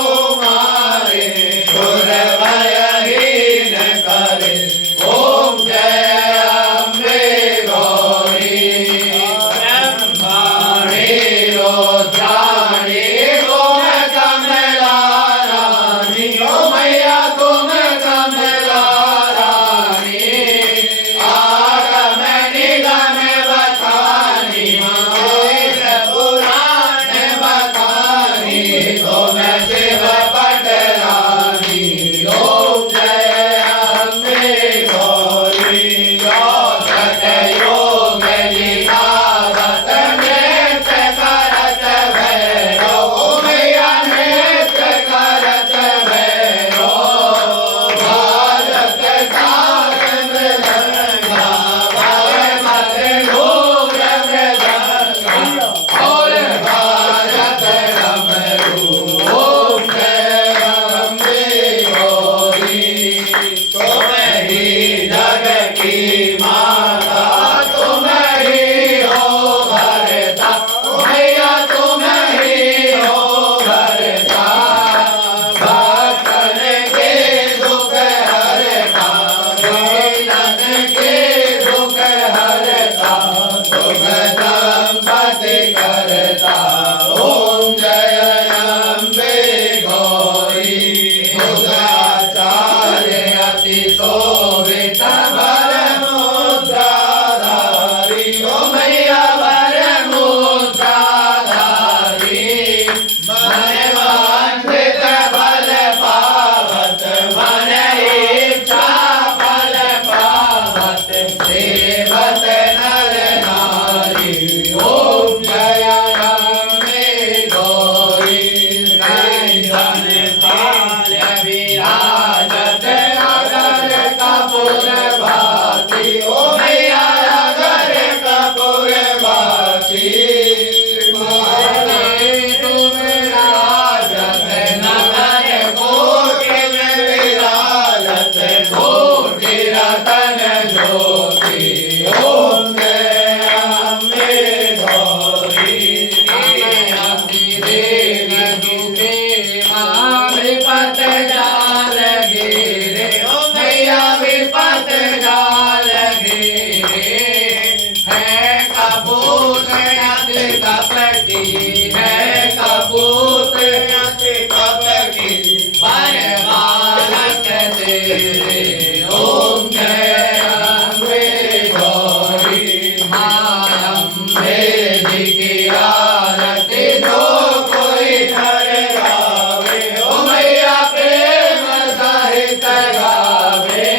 मारे सुर भयहीन करे ओम जय अम्बे गौरी ब्रह्माणी रुद्राणी तुम कमला रानी ओ मैया तुम कमला रानी आगम निगम बखानी वेद पुराण बखानी तुम शिव पटरानी ओम जय अम्बे गौरी योगत योग निधावत नृत्य करत भैरव ओ मैया नृत्य करत भैरव भारत तार मृदंगा भरमत घोर मृदंगा और भारत डमरू ओम जय अम्बे गौरी तुम ही जग की माता तुम ही हो भरता ओ मैया तुम ही हो भरता भक्तन के दुख हरता मुद्राधारी ओ मैया वर मुद्राधारी मन वांछित फल पावत मन इच्छा फल पावत सेवत नर नारी ओम जय अम्बे गौरी नंदन पाल विराजत अगर कपूर भाती ओ मैया अगर कपूर भाती तुम राजत नगर कोटि में विराजत कोटि रतन ज्योति ओम जय अम्बे गौरी देवी दुखे मां विपत जाल गिरे ओ मैया विपत जाल गिरे है कपूत अति कपटी है कपूत अति कपटी पर बालक तेरे ओम जय अम्बे गौरी अम्बे जी की आरती जो कोई कर गावे ओ मैया प्रेम सहित गावे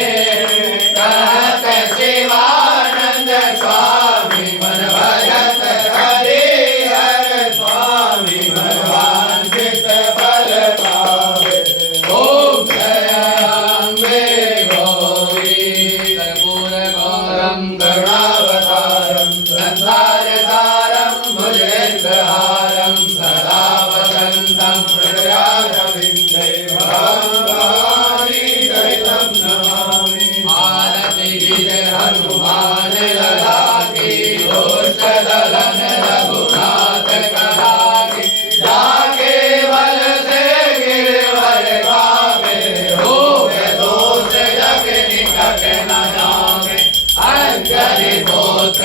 कहत शिवानंद स्वामी मन भजत हरि हर स्वामी मन वांछित फल पावे ओम जय अम्बे गौरी कर्पूर गौरम करुणावतारम संसारसारम भुजगेन्द्रहारम सदा वसन्तं हृदयारविन्दे भवानी चरितं नमामि आरति गिर हनुमान लला की दुष्ट दलन रघुनाथ कहा की जाके बल से गिरवर गावे रोग दोष जग निकट न जावे अंजलि पुत्र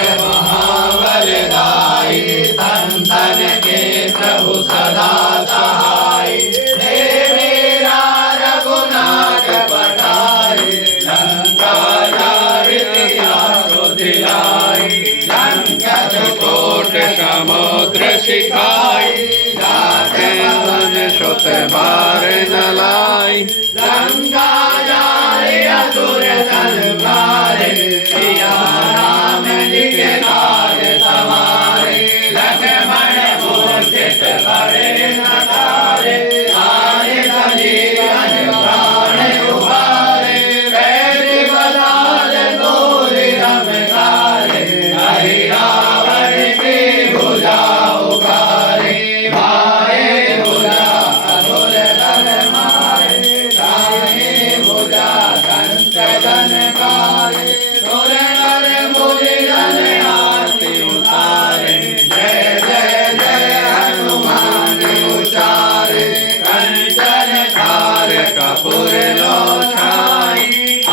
महाबलदाई संतन के प्रभु सदा सहाय हे मेरा रघुनाथ पठाई लंका नारी दिलाई लंका कोट समुद्र सिखाई जाते मन सुत बार न लाई लंका जाए असुर संहारे सिया राम जी के काज सवारे लक्ष्मण मूर्छित पड़े न तारे आए संजीवन प्राण उबारे पैरि बलाल तोरि रमकारे हरि रावण की भुजा उगारे भाए भुजा असुर दल मारे राहे भुजा संत जन कारे सुर नर मुनि जन आरती उतारे जय जय जय हनुमान उचारे कंचन थार कपूर लोछाई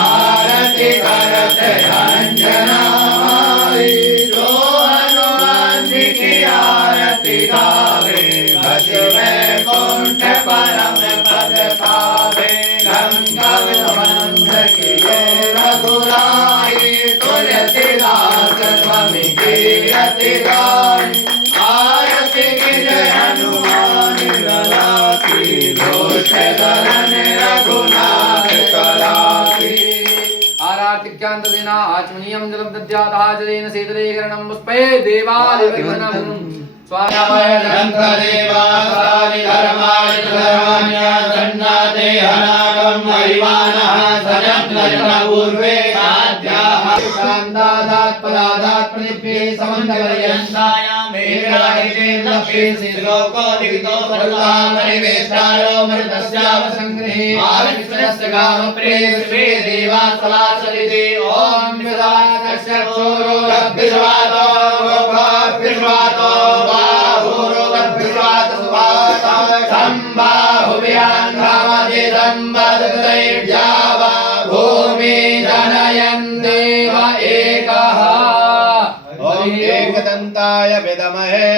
आरती करत अंजना माई जो हनुमान जी की आरती गावे बस वैकुंठ परम पद पावे लंका विध्वंस किए रघुराई तुलसीदास स्वामी की रति गाई आरती गिर हनुमान लला की दोष दलन रघुनाथ कला की आरार्तिक्यांतदिना आचमनीयं जलं दद्यादाचरेण शीतलीकरणं पुष्पे देवादिवर्धनं स्वाहामय ग्रन्थदेवासानि धर्माणि धर्माण्यसन्नाते अनागम महिमानः सजन्नपूर्वे साध्याः शान्तादात् पदादात् प्रतिभ्ये समन्वयन्तायामेकायतेन्द्रपेसिलोको दिगितो सर्वा परिवेष्टायो मृतस्यावसङ्ग्रहे आविष्णस्य गामप्रेष्वे देवा सलासलिते ॐ विदाकस्य क्षोरो लभ्यवातो गोभाभ्यवातो बाहुरोगभ्यवातो सुवातो सम्बाहुव्याङ्घामदिदम्बदुदैर्यावा भूमि जनयन् देव एकः ॐ एकदन्ताय विद्महे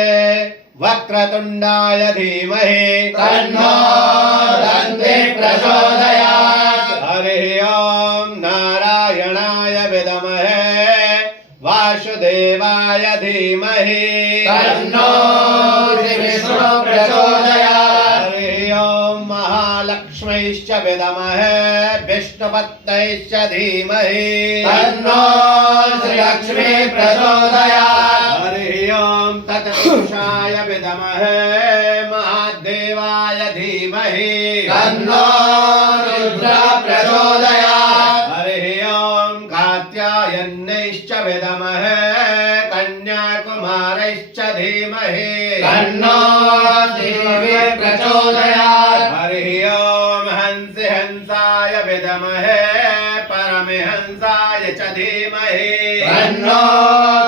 वक्रतुण्डाय धीमहि तन्नो दन्ते प्रचोदयात् हरिः ॐ नारायण वासुदेवाय धीमहि तन्नो श्रीविष्णु प्रचोदयात्। हरि ओम महालक्ष्मीश्च विद्महे विष्णुपत्न्यैश्च धीमहि तन्नो श्रीलक्ष्मी प्रचोदयात्। हरि ओम तत्पुरुषाय विद्महे महादेवाय धीमहि तन्नो रुद्र प्रचोदयात्। हरि ओम कात्यायन्यैश्च विद्महे कन्याकुमारैश्च धीमहि तन्नो देवी प्रचोदयात्। हरि ओम हंसि हंसाय विद्महे परमहंसाय च धीमहि तन्नो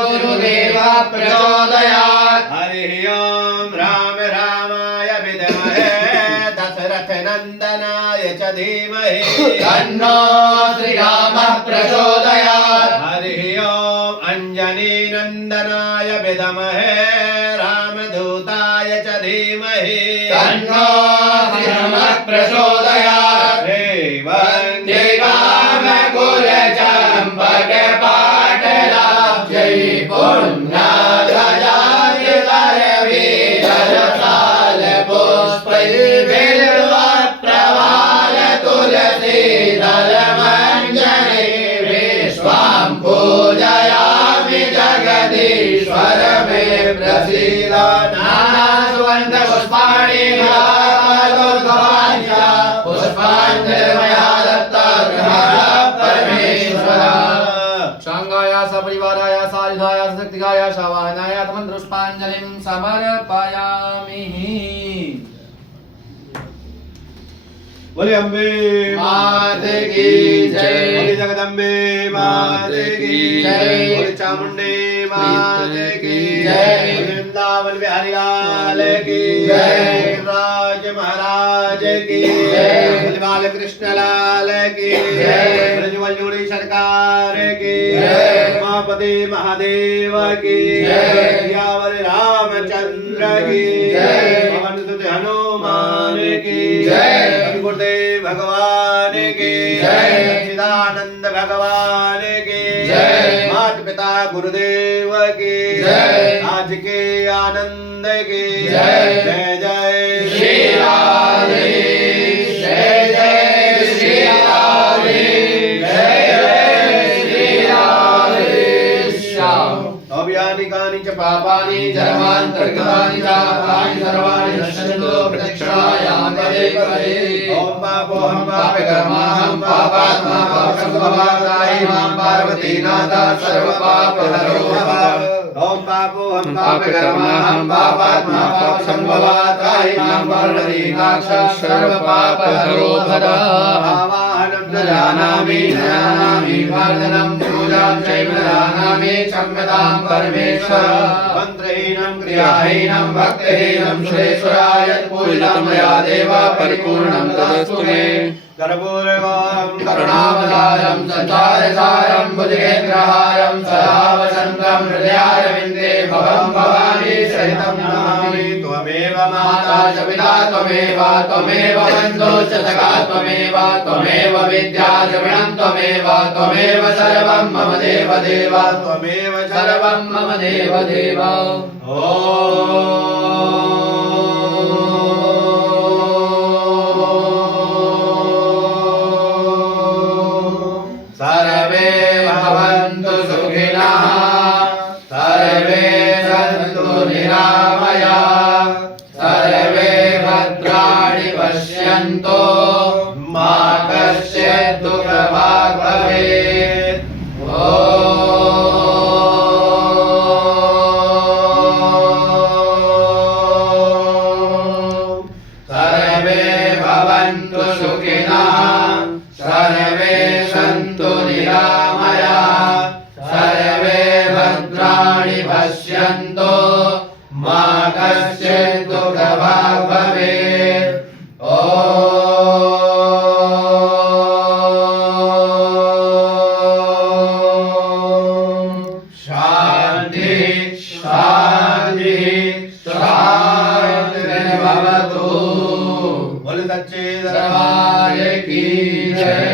गुरुदेव प्रचोदयात्। हरि ओम राम रामाय विद्महे दशरथ नंदनाय च धीमहि तन्नो श्रीरामः प्रचोदयात्। हरि ओम अंजनी नंदनाय विद्महे रामदूताय च धीमहि तन्नो हनुमः प्रचोदयात्। वन्दे कामकुलचम्पकपाटलाब्जै पुण्यध्वजादितरवीरसालपुष्पैर्बिल्वप्रवालतुलसीदलमञ्जरी विश्वां पूजयामि जगदीश्वर मे प्रसीद। नानासुगन्धपुष्पाणि पुष्पाञ्जलिर्मया परमेश्वर। शांगाय सपरिवाराय सायुधाय सशक्तिकाय शवाहनाय तमन्त्रुष्पाञ्जलिं समर्पयामि। बोले अम्बे मात की जय। बोले जगदम्बे मात की जय। बोले चामुंडे मात की जय। बोले वृंदावन बिहारी लाल की जय। राज महाराज की जय। बोले बालकृष्ण लाल की जय। ब्रजवल्लुड़ी सरकार की जय। उमापति महादेव की जय। सियावर रामचंद्र की जय। पवन सुत हनुमान की जय। गुरुदेव भगवान की जय। सच्चिदानंद भगवान की जय। माता पिता गुरुदेव की जय। आज के आनंद की जय। जय जय श्री राधे जय जय श्री राधे जय जय श्री राधे श्याम। अव्यानि कानि च पापानि जन्मान्तर्गतानि च तानि सर्वाणि नश्यन्तु प्रदक्षिणायां पदे पदे। ओम पापोऽहं पापकर्माहं पापात्मा पापसम्भवाताय मां पार्वतीनाथ सर्वपापहरो भव। ओम पापोऽहं पापकर्माहं पापात्मा पापसम्भवाताय मां पार्वतीनाथ सर्वपापहरो भव। आवाहनं न जानामि न जानामि प्रार्थनं पूजां चैव न जानामि क्षम्यतां परमेश्वर। मन्त्रहीनं क्रियाहीनं भक्तिहीनं सुरेश्वराय पूजितं मया देव परिपूर्णं तदस्तु मे। कर्पूरवां करुणावतारं संसारसारं भुजगेन्द्रहारं सदा वसन्तं हृदयारविन्दे भवं भवानी सहितं नमामि। त्वमेव माता च पिता त्वमेव त्वमेव बन्धो च सखा त्वमेव त्वमेव विद्या च विणं त्वमेव त्वमेव सर्वं मम देव देव त्वमेव सर्वं मम देव देव। सर्वे भवन्तु सुखिनः सर्वे सन्तु निरामयाः सर्वे भद्राणि पश्यन्तु मा कश्चित् दुःखभाग् भवेत्। सर्वे भवन्तु सुखिनः सर्वे सन्तु निरामयाः सर्वे भद्राणि पश्यन्तु मा कश्चित् दुःखभाग् भवेत्। शान्ति शान्ति शान्तिर्भवतु। बोल सच्चे दरबार की जय।